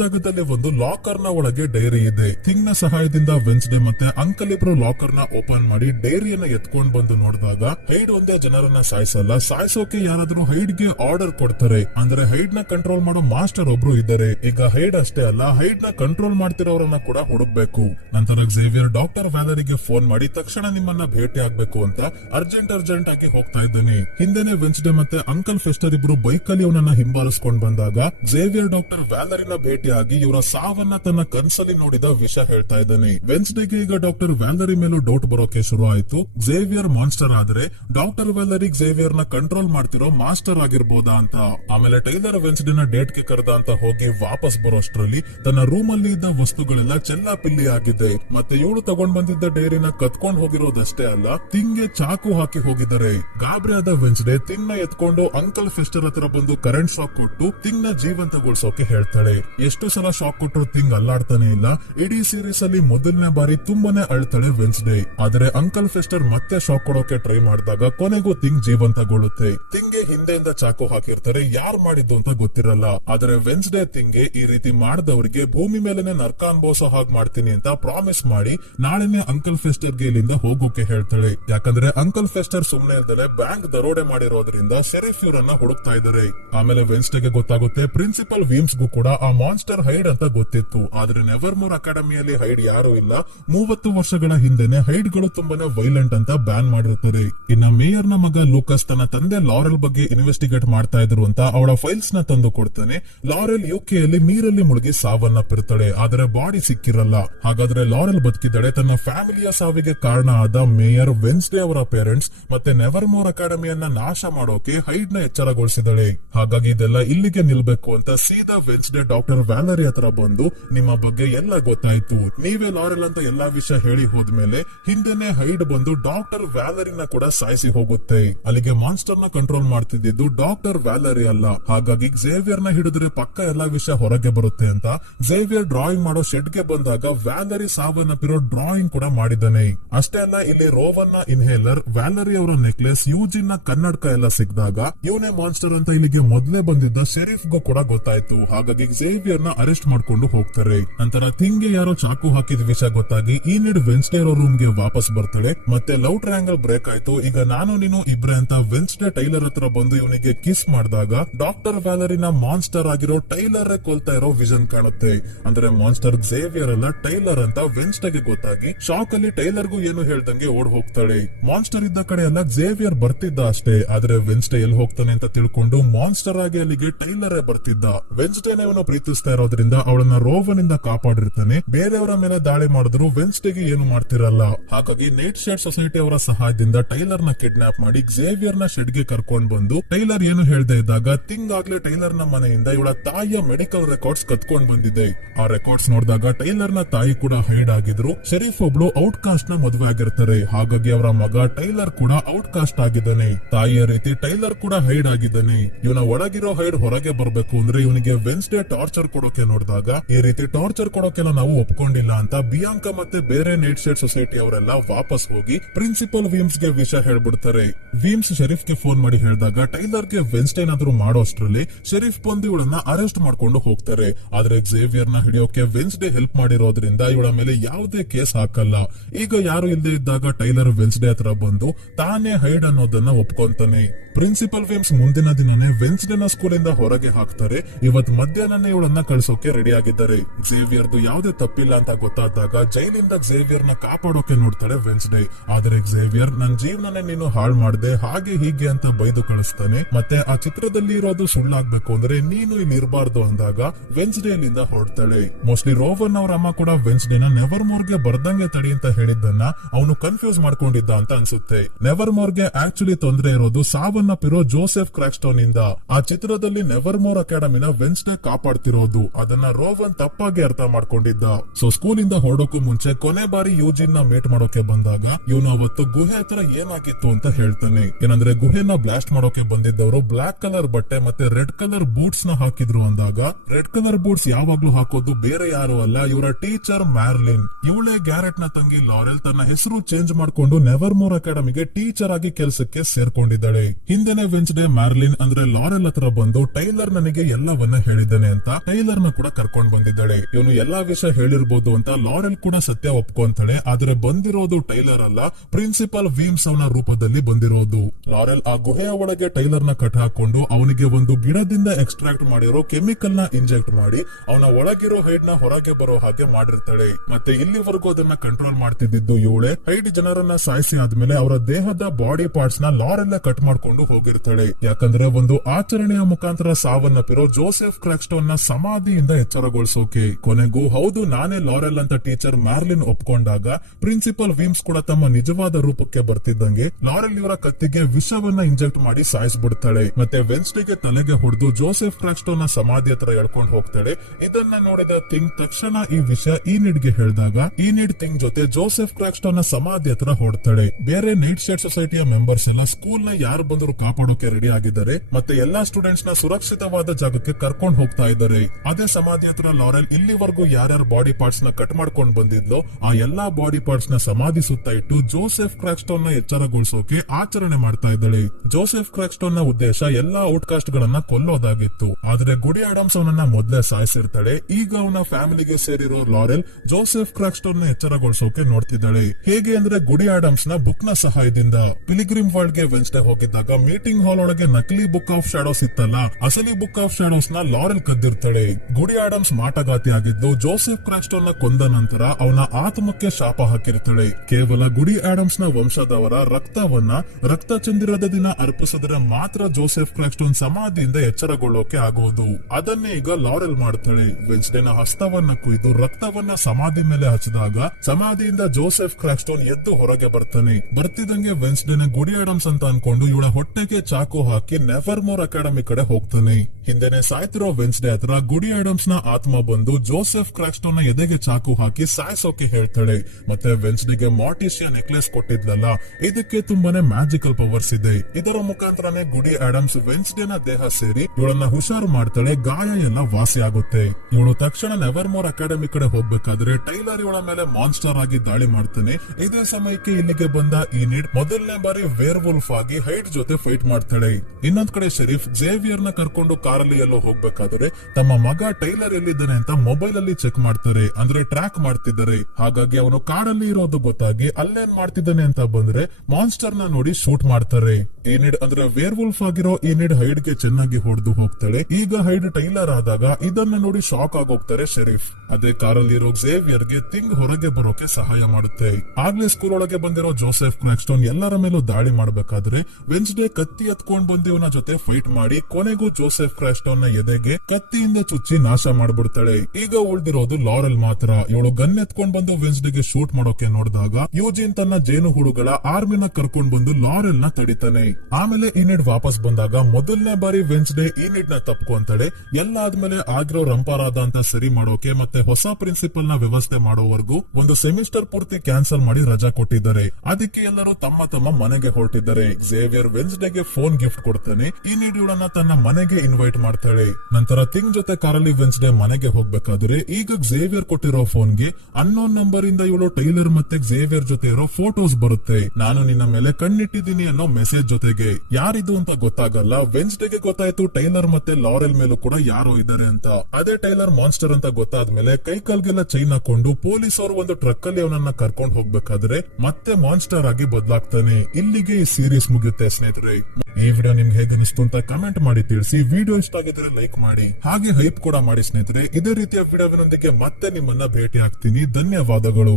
ಜಾಗದಲ್ಲಿ ಒಂದು ಲಾಕರ್ ನ ಒಳಗೆ ಡೈರಿ ಇದೆ. ಥಿಂಗ್ ನ ಸಹಾಯದಿಂದ ವೆನ್ಸ್ಡೇ ಮತ್ತೆ ಅಂಕಲ್ ಇಬ್ರು ಲಾಕರ್ ನ ಓಪನ್ ಮಾಡಿ ಡೈರಿಯನ್ನ ಎತ್ಕೊಂಡ್ ಬಂದು ನೋಡಿದಾಗ ಹೈಡ್ ಒಂದೇ ಜನರನ್ನ ಸಾಯಿಸಲ್ಲ, ಸಾಯಿಸೋಕೆ ಯಾರಾದ್ರೂ ಹೈಡ್ ಗೆ ಆರ್ಡರ್ ಕೊಡ್ತಾರೆ. ಅಂದ್ರೆ ಹೈಡ್ ನ ಕಂಟ್ರೋಲ್ ಮಾಡೋ ಮಾಸ್ಟರ್ ಒಬ್ರು ಇದ್ದಾರೆ. ಈಗ ಹೈಡ್ ಅಷ್ಟೇ ಅಲ್ಲ, ಹೈಡ್ ನ ಕಂಟ್ರೋಲ್ ಮಾಡ್ತಿರೋರನ್ನ ಕೂಡ ಹುಡುಕ್ಬೇಕು. ನಂತರ ಝೇವಿಯರ್ ಡಾಕ್ಟರ್ ವ್ಯಾಲರಿಗೆ ಫೋನ್ ಮಾಡಿ ತಕ್ಷಣ ನಿಮ್ಮನ್ನ ಭೇಟಿ ಆಗ್ಬೇಕು ಅಂತ ಅರ್ಜೆಂಟ್ ಆಗಿ ಹೋಗ್ತಾ ಇದ್ದಾನೆ. ಹಿಂದೆನೆ ವೆನ್ಸ್ಡೇ ಮತ್ತೆ ಅಂಕಲ್ ಫೆಸ್ಟರ್ ಇಬ್ರು ಬೈಕ್ ಅಲ್ಲಿ ಅವನನ್ನ ಹಿಂಬಾಲಿಸ್ಕೊಂಡ್ ಬಂದಾಗ ಝೇವಿಯರ್ ಡಾಕ್ಟರ್ ವ್ಯಾಲರಿನ ಭೇಟಿಯಾಗಿ ಇವರ ಸಾವನ್ನ ತನ್ನ ಕನ್ಸಲ್ಲಿ ನೋಡಿದ ವಿಷಯ ಹೇಳ್ತಾ ಇದ್ದಾನೆ. ವೆನ್ಸ್ಡೇಗೆ ಈಗ ಡಾಕ್ಟರ್ ವ್ಯಾಲರಿ ಮೇಲೂ ಡೌಟ್ ಬರೋಕೆ ಶುರು ಆಯ್ತು. ಝೇವಿಯರ್ ಮಾನ್ಸ್ಟರ್ ಆದ್ರೆ ಡಾಕ್ಟರ್ ವ್ಯಾಲರಿ ಝೇವಿಯರ್ ನ ಕಂಟ್ರೋಲ್ ಮಾಡ್ತಿರೋ ಮಾಸ್ಟರ್ ಆಗಿರ್ಬೋದಾ ಅಂತ. ಆಮೇಲೆ ಟೈಲರ್ ವೆನ್ಸ್ಡೇ ನ ಡೇಟ್ ಗೆ ಕರೆದ ಅಂತ ಹೋಗಿ ವಾಪಸ್ ಬರೋಷ್ಟ್ರಲ್ಲಿ ತನ್ನ ರೂಮ್ ಅಲ್ಲಿ ಇದ್ದ ವಸ್ತುಗಳೆಲ್ಲ ಚೆಲ್ಲಾಪಿಲ್ಲಿ ಆಗಿದೆ. ಮತ್ತೆ ಇವಳು ತಗೊಂಡ್ ಬಂದಿದ್ದ ಡೈರಿನ ಕತ್ಕೊಂಡ್ ಹೋಗಿರೋದಷ್ಟೇ ಅಲ್ಲ, ತಿಂಗ್ಗೆ ಚಾಕು ಹಾಕಿ ಹೋಗಿದ್ದಾರೆ. ಗಾಬರಿ ಆದ ವೆನ್ಸ್ಡೇ ತಿಂಗ್ ನ ಎತ್ಕೊಂಡು ಅಂಕಲ್ ಫೆಸ್ಟರ್ ಹತ್ರ ಬಂದು ಕರೆಂಟ್ ಶಾಕ್ ಕೊಟ್ಟು ತಿಂಗ್ ನ ಜೀವಂತಗೊಳಿಸೋಕೆ ಹೇಳ್ತಾಳೆ. ಎಷ್ಟು ಸಲ ಶಾಕ್ ಕೊಟ್ಟರು ತಿಂಗ್ ಅಲ್ಲಾಡ್ತಾನೆ ಇಲ್ಲ. ಇಡೀ ಸೀರೀಸ್ ಅಲ್ಲಿ ಮೊದಲನೇ ಬಾರಿ ತುಂಬಾನೇ ಅಳ್ತಾಳೆ ವೆನ್ಸ್ಡೇ. ಆದ್ರೆ ಅಂಕಲ್ ಫೆಸ್ಟರ್ ಮತ್ತೆ ಶಾಕ್ ಕೊಡೋಕೆ ಟ್ರೈ ಮಾಡಿದಾಗ ಕೊನೆಗೂ ತಿಂಗ್ ಜೀವಂತಗೊಳ್ಳುತ್ತೆ. ತಿಂಗ್ಗೆ ಹಿಂದೆಯಿಂದ ಚಾಕು ಹಾಕಿರ್ತಾರೆ, ಯಾರು ಮಾಡಿದ್ದು ಅಂತ ಗೊತ್ತಿರಲ್ಲ. ಆದ್ರೆ ವೆನ್ಸ್ಡೇ ತಿಂಗ್ಗೆ ಈ ರೀತಿ ಮಾಡಿದವರಿಗೆ ಭೂಮಿ ಮೇಲೆನೆ ನರ್ಕ ಅನುಭವಿಸೋ ಹಾಗೆ ಮಾಡ್ತೀನಿ ಅಂತ ಪ್ರಾಮಿಸ್ ಮಾಡಿ ನಾಳೆನೆ ಅಂಕಲ್ ಫೆಸ್ಟರ್ ಗೆ ಇಲ್ಲಿಂದ ಹೋಗೋಕೆ ಹೇಳ್ತಾಳೆ. ಯಾಕಂದ್ರೆ ಅಂಕಲ್ ಫೆಸ್ಟರ್ ಸುಮ್ನೆ ಇಲ್ದಲೆ ಬ್ಯಾಂಕ್ ದರೋಡೆ ಮಾಡಿರೋದ್ರಿಂದ ಶೆರೀಫ್ ಇವರನ್ನ ಹುಡುಕ್ತಾ ಇದ್ದಾರೆ. ಆಮೇಲೆ ವೆನ್ಸ್ಡೇಗೆ ಗೊತ್ತಾಗುತ್ತೆ ಪ್ರಿನ್ಸಿಪಲ್ ವೀಮ್ಸ್ ಗೂ ಕೂಡ ಆ ಮಾನ್ಸ್ಟರ್ ಹೈಡ್ ಅಂತ ಗೊತ್ತಿತ್ತು. ಆದ್ರೆ ನೆವರ್ಮೋರ್ ಅಕಾಡೆಮಿಯಲ್ಲಿ ಹೈಡ್ ಯಾರು ಇಲ್ಲ. 30 ವರ್ಷಗಳ ಹಿಂದೆನೆ ಹೈಡ್ ಗಳು ತುಂಬಾನೇ ವೈಲೆಂಟ್ ಅಂತ ಬ್ಯಾನ್ ಮಾಡಿರ್ತಾರೆ. ಇನ್ನ ಮೇಯರ್ ನ ಮಗ ಲೂಕಸ್ ತನ್ನ ತಂದೆ ಲಾರೆಲ್ ಬಗ್ಗೆ ಇನ್ವೆಸ್ಟಿಗೇಟ್ ಮಾಡ್ತಾ ಇದ್ರು ಅಂತ ಅವಳ ಫೈಲ್ಸ್ ನ ತಂದು ಕೊಡ್ತಾನೆ. ಲಾರೆಲ್ ಯುಕೆ ಯಲ್ಲಿ ನೀರಲ್ಲಿ ಮುಳುಗಿ ಸಾವನ್ನಪ್ಪಿರ್ತಾಳೆ. ಆದ್ರೆ ಬಾಡಿ ಸಿಕ್ಕಿರಲ್ಲ. ಹಾಗಾದ್ರೆ ಲಾರೆಲ್ ಬದುಕಿದ್ದಾಳೆ. ತನ್ನ ಫ್ಯಾಮಿಲಿಯ ಸಾವಿಗೆ ಕಾರಣ ಆದ ಮೇಯರ್ ವೆನ್ಸ್ಡೇ ಅವರ ಪೇರೆಂಟ್ಸ್ ಮತ್ತೆ ನೆವರ್ಮೋರ್ ಅಕಾಡೆಮಿಯನ್ನ ನಾಶ ಮಾಡೋಕೆ ಹೈಡ್ ನ ಎಚ್ಚರಗೊಳಿಸಿದಳೆ. ಹಾಗಾಗಿ ಇದೆಲ್ಲ ಇಲ್ಲಿಗೆ ನಿಲ್ಬೇಕು ಅಂತ ಸೀದಾ ವೆನ್ಸ್ಡೇ ಡಾಕ್ಟರ್ ವ್ಯಾಲರಿ ಹತ್ರ ಬಂದು ನಿಮ್ಮ ಬಗ್ಗೆ ಎಲ್ಲ ಗೊತ್ತಾಯ್ತು, ನೀವೇ ಲಾರೆಲ್ ಅಂತ ಎಲ್ಲಾ ವಿಷಯ ಹೇಳಿ ಹೋದ್ಮೇಲೆ ಹಿಂದೆನೆ ಹೈಡ್ ಬಂದು ಡಾಕ್ಟರ್ ವ್ಯಾಲರಿನ ಕೂಡ ಸಾಯಿಸಿ ಹೋಗುತ್ತೆ. ಅಲ್ಲಿಗೆ ಮಾನ್ಸ್ಟರ್ ನ ಕಂಟ್ರೋಲ್ ಮಾಡ್ತಿದ್ದು ಡಾಕ್ಟರ್ ವ್ಯಾಲರಿ ಅಲ್ಲ. ಹಾಗಾಗಿ ಝೇವಿಯರ್ ನ ಹಿಡಿದ್ರೆ ಪಕ್ಕ ಎಲ್ಲಾ ವಿಷಯ ಹೊರಗೆ ಬರುತ್ತೆ ಅಂತ ಝೇವಿಯರ್ ಡ್ರಾಯಿಂಗ್ ಮಾಡೋ ಶೆಡ್ ಗೆ ಬಂದಾಗ ವ್ಯಾಲರಿ ಸಾವನ್ನಪ್ಪಿರೋ ಡ್ರಾಯಿಂಗ್ ಕೂಡ ಮಾಡಿದ್ದಾನೆ. ಅಷ್ಟೇ ಅಲ್ಲ, ಇಲ್ಲಿ ರೋವನ್ ನ ಇನ್ಹೇಲರ್, ವ್ಯಾಲರಿ ಅವರ ನೆಕ್ಲೆಸ್, ಯೂಜಿನ್ ನ ಕನ್ನಡಕ ಎಲ್ಲ ಸಿಕ್ಕಿದಾಗ ಇವನೇ ಮಾನ್ಸ್ಟರ್ ಅಂತ ಇಲ್ಲಿಗೆ ಮೊದಲೇ ಬಂದಿದ್ದ ಶೆರೀಫ್ ಗೂ ಕೂಡ ಗೊತ್ತಾಯ್ತು. ಹಾಗಾಗಿ ಝೇವಿಯರ್ ನ ಅರೆಸ್ಟ್ ಮಾಡ್ಕೊಂಡು ಹೋಗ್ತಾರೆ. ನಂತರ ಥಿಂಗ್ಗೆ ಯಾರೋ ಚಾಕು ಹಾಕಿದ ವಿಷಯ ಗೊತ್ತಾಗಿ ಈನಿಡ್ ವೆನ್ಸ್ಡೇ ಅವರ ರೂಮ್ ಗೆ ವಾಪಸ್ ಬರ್ತಾಳೆ. ಮತ್ತೆ ಲವ್ ಟ್ರಯಾಂಗಲ್ ಬ್ರೇಕ್ ಆಯ್ತು. ಈಗ ನಾನು ನೀನು ಇಬ್ರೆ ಅಂತ ವೆನ್ಸ್ಡೇ ಟೈಲರ್ ಹತ್ರ ಬಂದು ಇವನಿಗೆ ಕಿಸ್ ಮಾಡಿದಾಗ ಡಾಕ್ಟರ್ ವ್ಯಾಲರಿನ ಮಾನ್ಸ್ಟರ್ ಆಗಿರೋ ಟೈಲರ್ ಕೊಲ್ತಾ ಇರೋ ವಿಷನ್ ಕಾಣುತ್ತೆ. ಅಂದ್ರೆ ಮಾನ್ಸ್ಟರ್ ಝೇವಿಯರ್ ಅಲ್ಲ ಟೈಲರ್ ಅಂತ ವೆನ್ಸ್ಡೇಗೆ ಗೊತ್ತಾಗಿ ಶಾಕ್ ಅಲ್ಲಿ ಟೈಲರ್ ಗೂ ಏನು ಹೇಳ್ದಂಗೆ ಓಡ್ ಹೋಗ್ತಾಳೆ. ಮಾನ್ಸ್ಟರ್ ಇದ್ದ ಕಡೆ ಎಲ್ಲ ಝೇವಿಯರ್ ಬರ್ತಿದ್ದ ಅಷ್ಟೇ. ಆದ್ರೆ ವೆನ್ಸ್ಡೇ ಎಲ್ಲಿ ಹೋಗ್ತಾನೆ ಅಂತ ತಿಳ್ಕೊಂಡು ಮಾನ್ಸ್ಟರ್ ಆಗಿ ಅಲ್ಲಿಗೆ ಟೈಲರೇ ಬರ್ತಿದ್ದ. ವೆನ್ಸ್ಡೇನ ಇವನು ಪ್ರೀತಿಸ್ತಾ ಇರೋದ್ರಿಂದ ಅವಳನ್ನ ರೋವನ್ ಇಂದ ಕಾಪಾಡಿರ್ತಾನೆ. ಬೇರೆಯವರ ಮೇಲೆ ದಾಳಿ ಮಾಡಿದ್ರು ವೆನ್ಸ್ಡೇಗೆ ಏನು ಮಾಡ್ತಿರಲ್ಲ. ಹಾಗಾಗಿ ನೈಟ್ ಶೆಡ್ ಸೊಸೈಟಿ ಅವರ ಸಹಾಯದಿಂದ ಟೈಲರ್ ನ ಕಿಡ್ನಾಪ್ ಮಾಡಿ ಝೇವಿಯರ್ ನ ಶೆಡ್ ಗೆ ಕರ್ಕೊಂಡ್ ಬಂದು ಟೈಲರ್ ಏನು ಹೇಳ್ದೆ ಇದ್ದಾಗ ಥಿಂಗ್ ಆಗ್ಲೇ ಟೈಲರ್ ನ ಮನೆಯಿಂದ ಇವಳ ತಾಯಿಯ ಮೆಡಿಕಲ್ ರೆಕಾರ್ಡ್ಸ್ ಕತ್ಕೊಂಡ್ ಬಂದಿದೆ. ಆ ರೆಕಾರ್ಡ್ಸ್ ನೋಡಿದಾಗ ಟೈಲರ್ ನ ತಾಯಿ ಕೂಡ ಹೈಡ್ ಆಗಿದ್ರು. ಶೆರೀಫ್ ಒಬ್ಳು ಔಟ್ ಕಾಸ್ಟ್ ನ ಮದುವೆ ಆಗಿರ್ತಾರೆ. ಹಾಗಾಗಿ ಅವರ ಮಗ ಟೈಲರ್ ಕೂಡ ಔಟ್ ಕಾಸ್ಟ್ ಆಗಿದ್ದಾನೆ. ತಾಯಿಯ ರೀತಿ ಟೈಲರ್ ಕೂಡ ಹೈಡ್ ಆಗಿದ್ದಾನೆ. ಇವನ ಒಳಗಿರೋ ಹೈಡ್ ಹೊರಗೆ ಬರ್ಬೇಕು ಅಂದ್ರೆ ಇವನಿಗೆ ವೆನ್ಸ್ಡೇ ಟಾರ್ಚರ್ ಕೊಡೋಕೆ ನೋಡಿದಾಗ ಈ ರೀತಿ ಟಾರ್ಚರ್ ಕೊಡೋಕೆಲ್ಲ ನಾವು ಒಪ್ಕೊಂಡಿಲ್ಲ ಅಂತ ಬಿಯಾಂಕಾ ಮತ್ತೆ ಬೇರೆ ನೈಟ್ ಶೆಡ್ ಸೊಸೈಟಿ ಅವರೆಲ್ಲ ವಾಪಸ್ ಹೋಗಿ ಪ್ರಿನ್ಸಿಪಲ್ ವೀಮ್ಸ್ ಗೆ ವಿಷಯ ಹೇಳ್ಬಿಡ್ತಾರೆ. ವೀಮ್ಸ್ ಶೆರೀಫ್ ಗೆ ಫೋನ್ ಮಾಡಿ ಹೇಳಿದಾಗ ಟೈಲರ್ ಗೆ ವೆನ್ಸ್ಡೇ ಏನಾದ್ರು ಮಾಡೋ ಅಷ್ಟ್ರಲ್ಲಿ ಶೆರೀಫ್ ಬಂದು ಇವಳನ್ನ ಅರೆಸ್ಟ್ ಮಾಡ್ಕೊಂಡು ಹೋಗ್ತಾರೆ. ಆದ್ರೆ ಝೇವಿಯರ್ ನ ಹಿಡಿಯೋಕೆ ವೆನ್ಸ್ಡೇ ಹೆಲ್ಪ್ ಮಾಡಿರೋದ್ರಿಂದ ಇವಳ ಮೇಲೆ ಯಾವುದೇ ಕೇಸ್ ಹಾಕಲ್ಲ. ಈಗ ಯಾರು ಇಲ್ಲದೆ ಇದ್ದಾಗ ಟೈಲರ್ ವೆನ್ಸ್ಡೇ ಹತ್ರ ಬಂದು ತಾನೇ ಹೈಡ್ ಅನ್ನೋದನ್ನ ಒಪ್ಕೊಂತಾನೆ. ಪ್ರಿನ್ಸಿಪಲ್ ವೀಮ್ಸ್ ಮುಂದಿನ ದಿನನೇ ವೆನ್ಸ್ಡೇ ನ ಸ್ಕೂಲಿಂದ ಹೊರಗೆ ಹಾಕ್ತಾರೆ. ಇವತ್ ಮಧ್ಯಾಹ್ನನೇ ಇವಳನ್ನ ಕಳಿಸೋಕೆ ರೆಡಿ ಆಗಿದ್ದಾರೆ. ಝೇವಿಯರ್ದು ಯಾವುದೇ ತಪ್ಪಿಲ್ಲ ಅಂತ ಗೊತ್ತಾದಾಗ ಜೈಲಿಂದ ಝೇವಿಯರ್ ನ ಕಾಪಾಡೋಕೆ ನೋಡ್ತಾಳೆ ವೆನ್ಸ್ಡೇ. ಆದ್ರೆ ಝೇವಿಯರ್ ನನ್ ಜೀವನನೇ ನೀನು ಹಾಳು ಮಾಡ್ದೆ ಹಾಗೆ ಹೀಗೆ ಅಂತ ಬೈದು ಕಳಿಸ್ತಾನೆ. ಮತ್ತೆ ಆ ಚಿತ್ರದಲ್ಲಿ ಇರೋದು ಸುಳ್ಳಾಗ್ಬೇಕು ಅಂದ್ರೆ ನೀನು ಇಲ್ಲಿ ಇರಬಾರ್ದು ಅಂದಾಗ ವೆನ್ಸ್ಡೇ ಇಲ್ಲಿಂದ ಹೊರಡ್ತಾಳೆ. ಮೋಸ್ಟ್ಲಿ ರೋವನ್ ಅವ್ರ ಅಮ್ಮ ಕೂಡ ವೆನ್ಸ್ಡೇ ನ ನೆವರ್ಮೋರ್ ಗೆ ಬರ್ದಂಗೆ ತಡಿ ಅಂತ ಹೇಳಿದ್ದನ್ನ ಅವನು ಕನ್ಫ್ಯೂಸ್ ಮಾಡ್ಕೊಂಡಿದ್ದ ಅಂತ ಅನ್ಸುತ್ತೆ. ನೆವರ್ಮೋರ್ ಗೆ ಗೆ ಆಕ್ಚುಲಿ ತೊಂದರೆ ಇರೋದು ಸಾವನ್ನಪ್ಪಿರೋ ಜೋಸೆಫ್ ಕ್ರಾಕ್ಸ್ಟೋನ್ ಇಂದ. ಆ ಚಿತ್ರದಲ್ಲಿ ನೆವರ್ಮೋರ್ ಅಕಾಡೆಮಿನ ವೆನ್ಸ್ಡೇ ಕಾಪಾಡ್ತಿರೋದು ಅದನ್ನ ರೋವನ್ ತಪ್ಪಾಗಿ ಅರ್ಥ ಮಾಡ್ಕೊಂಡಿದ್ದ. ಸೊ ಸ್ಕೂಲ್ ಇಂದ ಹೊರಡೋಕು ಮುಂಚೆ ಕೊನೆ ಬಾರಿ ಯೂಜಿನ್ ನ ಮೀಟ್ ಮಾಡೋಕೆ ಬಂದಾಗ ಇವನು ಅವತ್ತು ಗುಹೆ ಹತ್ರ ಏನಾಗಿತ್ತು ಅಂತ ಹೇಳ್ತಾನೆ. ಏನಂದ್ರೆ ಗುಹೆನ ಬ್ಲಾಸ್ಟ್ ಮಾಡೋಕೆ ಬಂದಿದ್ದವರು ಬ್ಲಾಕ್ ಕಲರ್ ಬಟ್ಟೆ ಮತ್ತೆ ರೆಡ್ ಕಲರ್ ಬೂಟ್ಸ್ ನ ಹಾಕಿದ್ರು ಅಂದಾಗ, ರೆಡ್ ಕಲರ್ ಬೂಟ್ಸ್ ಯಾವಾಗ್ಲೂ ಹಾಕೋದು ಬೇರೆ ಯಾರು ಅಲ್ಲ, ಇವರ ಟೀಚರ್ ಮ್ಯಾರ್ಲಿನ್. ಇವಳೇ ಗ್ಯಾರೆಟ್ ನ ತಂಗಿ ಲಾರೆಲ್ ತನ್ನ ಹೆಸರು ಚೇಂಜ್ ಮಾಡ್ಕೊಂಡು ನೆವರ್ಮೋರ್ ಅಕಾಡೆಮಿಗೆ ಟೀಚರ್ ಆಗಿ ಕೆಲಸಕ್ಕೆ ಸೇರ್ಕೊಂಡಿದ್ದಾಳೆ. ಹಿಂದೆನೆ ವೆನ್ಸ್ಡೇ ಮ್ಯಾರ್ಲಿನ್ ಅಂದ್ರೆ ಲಾರೆಲ್ ಹತ್ರ ಬಂದು ಟೈಲರ್ ನನಗೆ ಎಲ್ಲವನ್ನ ಹೇಳಿದ್ದಾನೆ ಅಂತ ಟೈಲರ್ ನ ಕೂಡ ಕರ್ಕೊಂಡ್ ಬಂದಿದ್ದಾಳೆ. ಇವನು ಎಲ್ಲಾ ವಿಷಯ ಹೇಳಿರ್ಬೋದು ಅಂತ ಲಾರೆಲ್ ಕೂಡ ಸತ್ಯ ಒಪ್ಕೊಂತಾಳೆ. ಆದ್ರೆ ಬಂದಿರೋದು ಟೈಲರ್ ಅಲ್ಲ, ಪ್ರಿನ್ಸಿಪಲ್ ವೀಮ್ಸ್ ಅವನ ರೂಪದಲ್ಲಿ ಬಂದಿರೋದು. ಲಾರೆಲ್ ಆ ಗುಹೆಯ ಒಳಗೆ ಟೈಲರ್ ನ ಕಟ್ ಹಾಕೊಂಡು ಅವನಿಗೆ ಒಂದು ಗಿಡದಿಂದ ಎಕ್ಸ್ಟ್ರಾಕ್ಟ್ ಮಾಡಿರೋ ಕೆಮಿಕಲ್ ನ ಇಂಜೆಕ್ಟ್ ಮಾಡಿ ಅವನ ಒಳಗಿರೋ ಹೈಡ್ ನ ಹೊರಗೆ ಬರೋ ಹಾಗೆ ಮಾಡಿರ್ತಾಳೆ. ಮತ್ತೆ ಇಲ್ಲಿವರೆಗೂ ಅದನ್ನ ಕಂಟ್ರೋಲ್ ಮಾಡ್ತಿದ್ದು ಇವಳೆ. ಹೈಡ್ ಜನರನ್ನ ಸಾಯಿಸಿ ಆದ್ಮೇಲೆ ಅವರ ದೇಹದ ಬಾಡಿ ಪಾರ್ಟ್ಸ್ ನ ಲಾರೆಲ್ಲ ಕಟ್ ಮಾಡ್ಕೊಂಡು ಹೋಗಿರ್ತಾಳೆ. ಯಾಕಂದ್ರೆ ಒಂದು ಆಚರಣೆಯ ಮುಖಾಂತರ ಸಾವನ್ನಪ್ಪಿರೋ ಜೋಸೆಫ್ ಕ್ರಾಕ್ಸ್ಟೋನ್ ನ ಸಮಾಧಿಯಿಂದ ಎಚ್ಚರಗೊಳಿಸೋಕೆ. ಕೊನೆಗೂ ಹೌದು ನಾನೇ ಲಾರೆಲ್ ಅಂತ ಟೀಚರ್ ಮ್ಯಾರ್ಲಿನ್ ಒಪ್ಕೊಂಡಾಗ ಪ್ರಿನ್ಸಿಪಲ್ ವೀಮ್ಸ್ ಕೂಡ ತಮ್ಮ ನಿಜವಾದ ರೂಪಕ್ಕೆ ಬರ್ತಿದ್ದಂಗೆ ಲಾರೆಲ್ ಇವರ ಕತ್ತಿಗೆ ವಿಷವನ್ನ ಇಂಜೆಕ್ಟ್ ಮಾಡಿ ಸಾಯಿಸ್ಬಿಡ್ತಾಳೆ. ಮತ್ತೆ ವೆನ್ಸ್ಡೇಗೆ ತಲೆಗೆ ಹೊಡೆದು ಜೋಸೆಫ್ ಕ್ರಾಕ್ಸ್ಟೋನ್ ನ ಸಮಾಧಿ ಹತ್ರ ಎಳ್ಕೊಂಡು ಹೋಗ್ತಾಳೆ. ಇದನ್ನ ನೋಡಿದ ಥಿಂಗ್ ತಕ್ಷಣ ಈ ವಿಷಯ ಈನಿಡ್ ಗೆ ಹೇಳಿದಾಗ ಈನಿಡ್ ಥಿಂಗ್ ಜೊತೆ ಜೋಸೆಫ್ ಕ್ರಾಕ್ಸ್ಟೋನ್ ನ ಸಮಾಧಿ ಹತ್ರ ಹೊಡ್ತಾಳೆ. ಬೇರೆ ನೈಟ್ ಶೇಡ್ ಸೊಸೈಟಿಯ ಮೆಂಬರ್ಸ್ ಎಲ್ಲ ಸ್ಕೂಲ್ ನ ಯಾರು ಬಂದ್ರು ಕಾಪಾಡೋಕೆ ರೆಡಿ ಆಗಿದ್ದಾರೆ. ಮತ್ತೆ ಎಲ್ಲಾ ಸ್ಟೂಡೆಂಟ್ಸ್ ನ ಸುರಕ್ಷಿತವಾದ ಜಾಗಕ್ಕೆ ಕರ್ಕೊಂಡು ಹೋಗ್ತಾ ಇದ್ದಾರೆ. ಅದೇ ಸಮಾಧಿ ಹತ್ರ ಲಾರೆಲ್ ಇಲ್ಲಿವರೆಗೂ ಯಾರ್ಯಾರು ಬಾಡಿ ಪಾರ್ಟ್ಸ್ ನ ಕಟ್ ಮಾಡ್ಕೊಂಡು ಬಂದಿದ್ಲೋ ಆ ಎಲ್ಲಾ ಬಾಡಿ ಪಾರ್ಟ್ಸ್ ನ ಸಮಾಧಿ ಸುತ್ತ ಇಟ್ಟು ಜೋಸೆಫ್ ಕ್ರಾಕ್ಸ್ಟೋನ್ ನ ಎಚ್ಚರಗೊಳಿಸೋಕೆ ಆಚರಣೆ ಮಾಡ್ತಾ ಇದ್ದಾಳೆ. ಜೋಸೆಫ್ ಕ್ರಾಕ್ಸ್ಟೋನ್ ನ ಉದ್ದೇಶ ಎಲ್ಲಾ ಔಟ್ಕಾಸ್ಟ್ ಗಳನ್ನ ಕೊಲ್ಲೋದಾಗಿತ್ತು. ಆದ್ರೆ ಗುಡಿ ಆಡಮ್ಸ್ ಅವನನ್ನ ಮೊದಲೇ ಸಾಯಿಸಿರ್ತಾಳೆ. ಈಗ ಅವನ ಫ್ಯಾಮಿಲಿಗೆ ಸೇರಿರೋ ಲಾರೆಲ್ ಜೋಸೆಫ್ ಕ್ರಾಕ್ಸ್ಟೋನ್ ನ ಎಚ್ಚರಗೊಳಿಸೋಕೆ ನೋಡ್ತಿದ್ದಾಳೆ. ಹೇಗೆ ಅಂದ್ರೆ ಗುಡಿ ಆಡಮ್ಸ್ ನ ಬುಕ್ ನ ಸಹಾಯದಿಂದ. ಪಿಲಿಗ್ರಿಮ್ ವರ್ಲ್ಡ್ ಗೆ ವೆನ್ಸ್ಡೇ ಹೋಗಿದ್ದಾಗ ಮೀಟಿಂಗ್ ಹಾಲ್ ಒಳಗೆ ನಕಲಿ ಬುಕ್ ಆಫ್ ಶಾಡೋಸ್ ಇತ್ತಲ್ಲ, ಅಸಲಿ ಬುಕ್ ಆಫ್ ಶಾಡೋಸ್ ನ ಲಾರೆಲ್ ಕದ್ದಿರ್ತಾಳೆ. ಗುಡಿ ಆಡಮ್ಸ್ ಮಾಟಗಾತಿ ಆಗಿದ್ದು ಜೋಸೆಫ್ ಕ್ರಾಕ್ಸ್ಟೋನ್ ನ ಕೊಂದ ನಂತರ ಅವನ ಆತ್ಮಕ್ಕೆ ಶಾಪ ಹಾಕಿರ್ತಾಳೆ. ಕೇವಲ ಗುಡಿ ಆಡಮ್ಸ್ ನ ವಂಶದವರ ರಕ್ತವನ್ನ ರಕ್ತ ಚಂದಿರದ ದಿನ ಅರ್ಪಿಸಿದ್ರೆ ಮಾತ್ರ ಜೋಸೆಫ್ ಕ್ರಾಕ್ಸ್ಟೋನ್ ಸಮಾಧಿಯಿಂದ ಎಚ್ಚರಗೊಳ್ಳೋಕೆ ಆಗೋದು. ಅದನ್ನೇ ಈಗ ಲಾರೆಲ್ ಮಾಡ್ತಾಳೆ. ವೆನ್ಸ್ಡೇನ ಹಸ್ತವನ್ನ ಕುಯ್ದು ರಕ್ತವನ್ನ ಸಮಾಧಿ ಮೇಲೆ ಹಚ್ಚಿದಾಗ ಸಮಾಧಿಯಿಂದ ಜೋಸೆಫ್ ಕ್ರಾಕ್ಸ್ಟೋನ್ ಎದ್ದು ಹೊರಗೆ ಬರ್ತಾನೆ. ಬರ್ತಿದಂಗೆ ವೆನ್ಸ್ಡೇನ ಗುಡಿ ಆಡಮ್ಸ್ ಅಂತ ಅನ್ಕೊಂಡು ಇವಳ ಹೊಟ್ಟೆಗೆ ಚಾಕು ಹಾಕಿ ನೆವರ್ಮೋರ್ ಅಕಾಡೆಮಿ ಕಡೆ ಹೋಗ್ತಾನೆ. ಹಿಂದೆನೆ ಸಾಯ್ತಿರೋ ವೆನ್ಸ್ಡೇ ಹತ್ರ ಗುಡಿ ಆಡಮ್ಸ್ ನ ಆತ್ಮ ಬಂದು ಜೋಸೆಫ್ ಕ್ರಾಕ್ಸ್ಟೋನ್ ನ ಎದೆಗೆ ಚಾಕು ಹಾಕಿ ಸಾಯಿಸೋಕೆ ಹೇಳ್ತಾಳೆ. ಮತ್ತೆ ವೆನ್ಸ್ಡೇಗೆ ಮಾರ್ಟಿಷಿಯಾ ನೆಕ್ಲೆಸ್ ಕೊಟ್ಟಿದ್ಲಲ್ಲ, ಇದಕ್ಕೆ ತುಂಬಾನೇ ಮ್ಯಾಜಿಕಲ್ ಪವರ್ಸ್ ಇದೆ. ಇದರ ಮುಖಾಂತರನೇ ಗುಡಿ ಆಡಮ್ಸ್ ವೆನ್ಸ್ಡೇನ ದೇಹ ಸೇರಿ ಇವಳನ್ನ ಹುಷಾರು ಮಾಡ್ತಾಳೆ. ಗಾಯ ಎಲ್ಲ ವಾಸಿ ಆಗುತ್ತೆ. ಇವಳು ತಕ್ಷಣ ನೆವರ್ಮೋರ್ ಅಕಾಡೆಮಿ ಕಡೆ ಹೋಗ್ಬೇಕಾದ್ರೆ ಟೈಲರ್ ಇವಳ ಮೇಲೆ ಮಾನ್ಸ್ಟರ್ ಆಗಿ ದಾಳಿ ಮಾಡ್ತಾನೆ. ಇದೇ ಸಮಯಕ್ಕೆ ಇಲ್ಲಿಗೆ ಬಂದ ಈನಿಡ್ ಮೊದಲನೇ ಬಾರಿ ವೇರ್ ವುಲ್ಫ್ ಆಗಿ ಹೈಡ್ ಜೊತೆ ಫೈಟ್ ಮಾಡ್ತಾಳೆ. ಇನ್ನೊಂದ್ ಕಡೆ ಶರೀಫ್ ಜೇವಿಯರ್ ನ ಕರ್ಕೊಂಡು ಕಾರಲ್ಲಿ ಎಲ್ಲೋ ಹೋಗ್ಬೇಕಾದ್ರೆ ತಮ್ಮ ಮಗ ಟೈಲರ್ ಎಲ್ಲಿದ್ದಾನೆ ಅಂತ ಮೊಬೈಲ್ ಅಲ್ಲಿ ಚೆಕ್ ಮಾಡ್ತಾರೆ. ಅಂದ್ರೆ ಟ್ರ್ಯಾಕ್ ಮಾಡ್ತಿದ್ದಾರೆ. ಹಾಗಾಗಿ ಅವನು ಕಾಡಲ್ಲಿ ಇರೋದು ಗೊತ್ತಾಗಿ ಅಲ್ಲೇನ್ ಮಾಡ್ತಿದ್ದಾನೆ ಅಂತ ಬಂದ್ರೆ ಮಾನ್ಸ್ಟರ್ ನ ನೋಡಿ ಶೂಟ್ ಮಾಡ್ತಾರೆ. ಈನಿಡ್ ಅಂದ್ರೆ ವೇರ್ ವುಲ್ಫ್ ಆಗಿರೋ ಈನಿಡ್ ಹೈಡ್ ಗೆ ಚೆನ್ನಾಗಿ ಹೊಡೆದು ಹೋಗ್ತಾಳೆ. ಈಗ ಹೈಡ್ ಟೈಲರ್ ಆದಾಗ ಇದನ್ನ ನೋಡಿ ಶಾಕ್ ಆಗೋಗ್ತಾರೆ ಶರೀಫ್. ಅದೇ ಕಾರಲ್ಲಿರೋ ಝೇವಿಯರ್ ಗೆ ಥಿಂಗ್ ಹೊರಗೆ ಬರೋಕೆ ಸಹಾಯ ಮಾಡುತ್ತೆ. ಆಗ್ಲೇ ಸ್ಕೂಲ್ ಒಳಗೆ ಬಂದಿರೋ ಜೋಸೆಫ್ ಕ್ರಾಕ್ಸ್ಟೋನ್ ಎಲ್ಲರ ಮೇಲೂ ದಾಳಿ ಮಾಡಬೇಕಾದ್ರೆ ವೆನ್ಸ್ಡೇ ಕತ್ತಿ ಎತ್ಕೊಂಡ್ ಬಂದು ಇವನ ಜೊತೆ ಫೈಟ್ ಮಾಡಿ ಕೊನೆಗೂ ಜೋಸೆಫ್ ಕ್ರಾಕ್ಸ್ಟೋನ್ ನ ಎದೆಗೆ ಕತ್ತಿಯಿಂದ ಚುಚ್ಚಿ ನಾಶ ಮಾಡ್ಬಿಡ್ತಾಳೆ. ಈಗ ಉಳಿದಿರೋದು ಲಾರೆಲ್ ಮಾತ್ರ. ಇವಳು ಗನ್ ಎತ್ಕೊಂಡ್ ಬಂದು ವೆನ್ಸ್ಡೇಗೆ ಶೂಟ್ ಮಾಡೋಕೆ ನೋಡಿದಾಗ ಯೂಜಿನ್ ತನ್ನ ಜೇನು ಹುಳುಗಳ ಆರ್ಮಿನ ಕರ್ಕೊಂಡ್ ಬಂದು ಲಾರೆಲ್ ನ ತಡಿತಾನೆ. ಆಮೇಲೆ ಈನಿಡ್ ವಾಪಸ್ ಬಂದಾಗ ಮೊದಲನೇ ಬಾರಿ ವೆನ್ಸ್ಡೇ ಈನಿಡ್ ನ ತಪ್ಕೊಂತಾಳೆ. ಎಲ್ಲ ಆದ್ಮೇಲೆ ಆಗಿರೋ ರಂಪಾರಾದ ಅಂತ ಸರಿ ಮಾಡೋಕೆ ಮತ್ತೆ ಹೊಸ ಪ್ರಿನ್ಸಿಪಲ್ ನ ವ್ಯವಸ್ಥೆ ಮಾಡೋವರೆಗೂ ಒಂದು ಸೆಮಿಸ್ಟರ್ ಪೂರ್ತಿ ಕ್ಯಾನ್ಸಲ್ ಮಾಡಿ ರಜಾ ಕೊಟ್ಟಿದ್ದಾರೆ. ಅದಕ್ಕೆ ಎಲ್ಲರೂ ತಮ್ಮ ತಮ್ಮ ಮನೆಗೆ ಹೊರಟಿದ್ದಾರೆ. ಝೇವಿಯರ್ ವೆನ್ಸ್ಡೇಗೆ ಫೋನ್ ಗಿಫ್ಟ್ ಕೊಡ್ತಾನೆ. ಈನಿಡ್ ಇವಳನ್ನ ತನ್ನ ಮನೆಗೆ ಇನ್ವೈಟ್ ಮಾಡ್ತಾಳೆ. ನಂತರ ಥಿಂಗ್ ಜೊತೆ ಕಾರಲ್ಲಿ ವೆನ್ಸ್ಡೇ ಮನೆಗೆ ಹೋಗ್ಬೇಕಾದ್ರೆ ಈಗ ಝೇವಿಯರ್ ಕೊಟ್ಟಿರೋ ಫೋನ್ಗೆ ಅನ್ನೋನ್ ನಂಬರ್ ಇಂದ ಇವಳು ಟೈಲರ್ ಮತ್ತೆ ಝೇವಿಯರ್ ಜೊತೆ ಇರೋ ಫೋಟೋಸ್ ಬರುತ್ತೆ. ನಾನು ನಿನ್ನ ಮೇಲೆ ಕಣ್ಣಿಟ್ಟಿದ್ದೀನಿ ಅನ್ನೋ ಮೆಸೇಜ್ ಜೊತೆಗೆ. ಯಾರಿದು ಅಂತ ಗೊತ್ತಾಗಲ್ಲ. ವೆನ್ಸ್ಡೇಗೆ ಗೊತ್ತಾಯ್ತು ಟೈಲರ್ ಮತ್ತೆ ಲಾರೆಲ್ ಮೇಲೂ ಕೂಡ ಯಾರೋ ಇದ್ದಾರೆ ಅಂತ. ಅದೇ ಟೈಲರ್ ಮಾನ್ಸ್ಟರ್ ಅಂತ ಗೊತ್ತಾದ್ಮೇಲೆ ಕೈ ಕಾಲ್ಗೆಲ್ಲ ಚೈನ್ ಹಾಕೊಂಡು ಪೊಲೀಸ್ ಅವರು ಒಂದು ಟ್ರಕ್ ಅಲ್ಲಿ ಅವನನ್ನ ಕರ್ಕೊಂಡು ಹೋಗ್ಬೇಕಾದ್ರೆ ಮತ್ತೆ ಮಾನ್ಸ್ಟರ್ ಆಗಿ ಬದಲಾಗ್ತಾನೆ. ಇಲ್ಲಿಗೆ ಈ ಸೀರೀಸ್ ಮುಗಿಯುತ್ತೆ ಸ್ನೇಹಿತರೆ. ಈ ವಿಡಿಯೋ ನಿಮ್ಗೆ ಹೇಗೆ ಅನಿಸ್ತು ಅಂತ ಕಮೆಂಟ್ ಮಾಡಿ ತಿಳಿಸಿ. ವಿಡಿಯೋ ಇಷ್ಟ ಆಗಿದ್ರೆ ಲೈಕ್ ಮಾಡಿ, ಹಾಗೆ ಹೈಪ್ ಕೂಡ ಮಾಡಿ ಸ್ನೇಹಿತರೆ. ಇದೇ ರೀತಿಯ ವಿಡಿಯೋವಿನೊಂದಿಗೆ ಮತ್ತೆ ನಿಮ್ಮನ್ನ ಭೇಟಿ ಆಗ್ತೀನಿ. ಧನ್ಯವಾದಗಳು.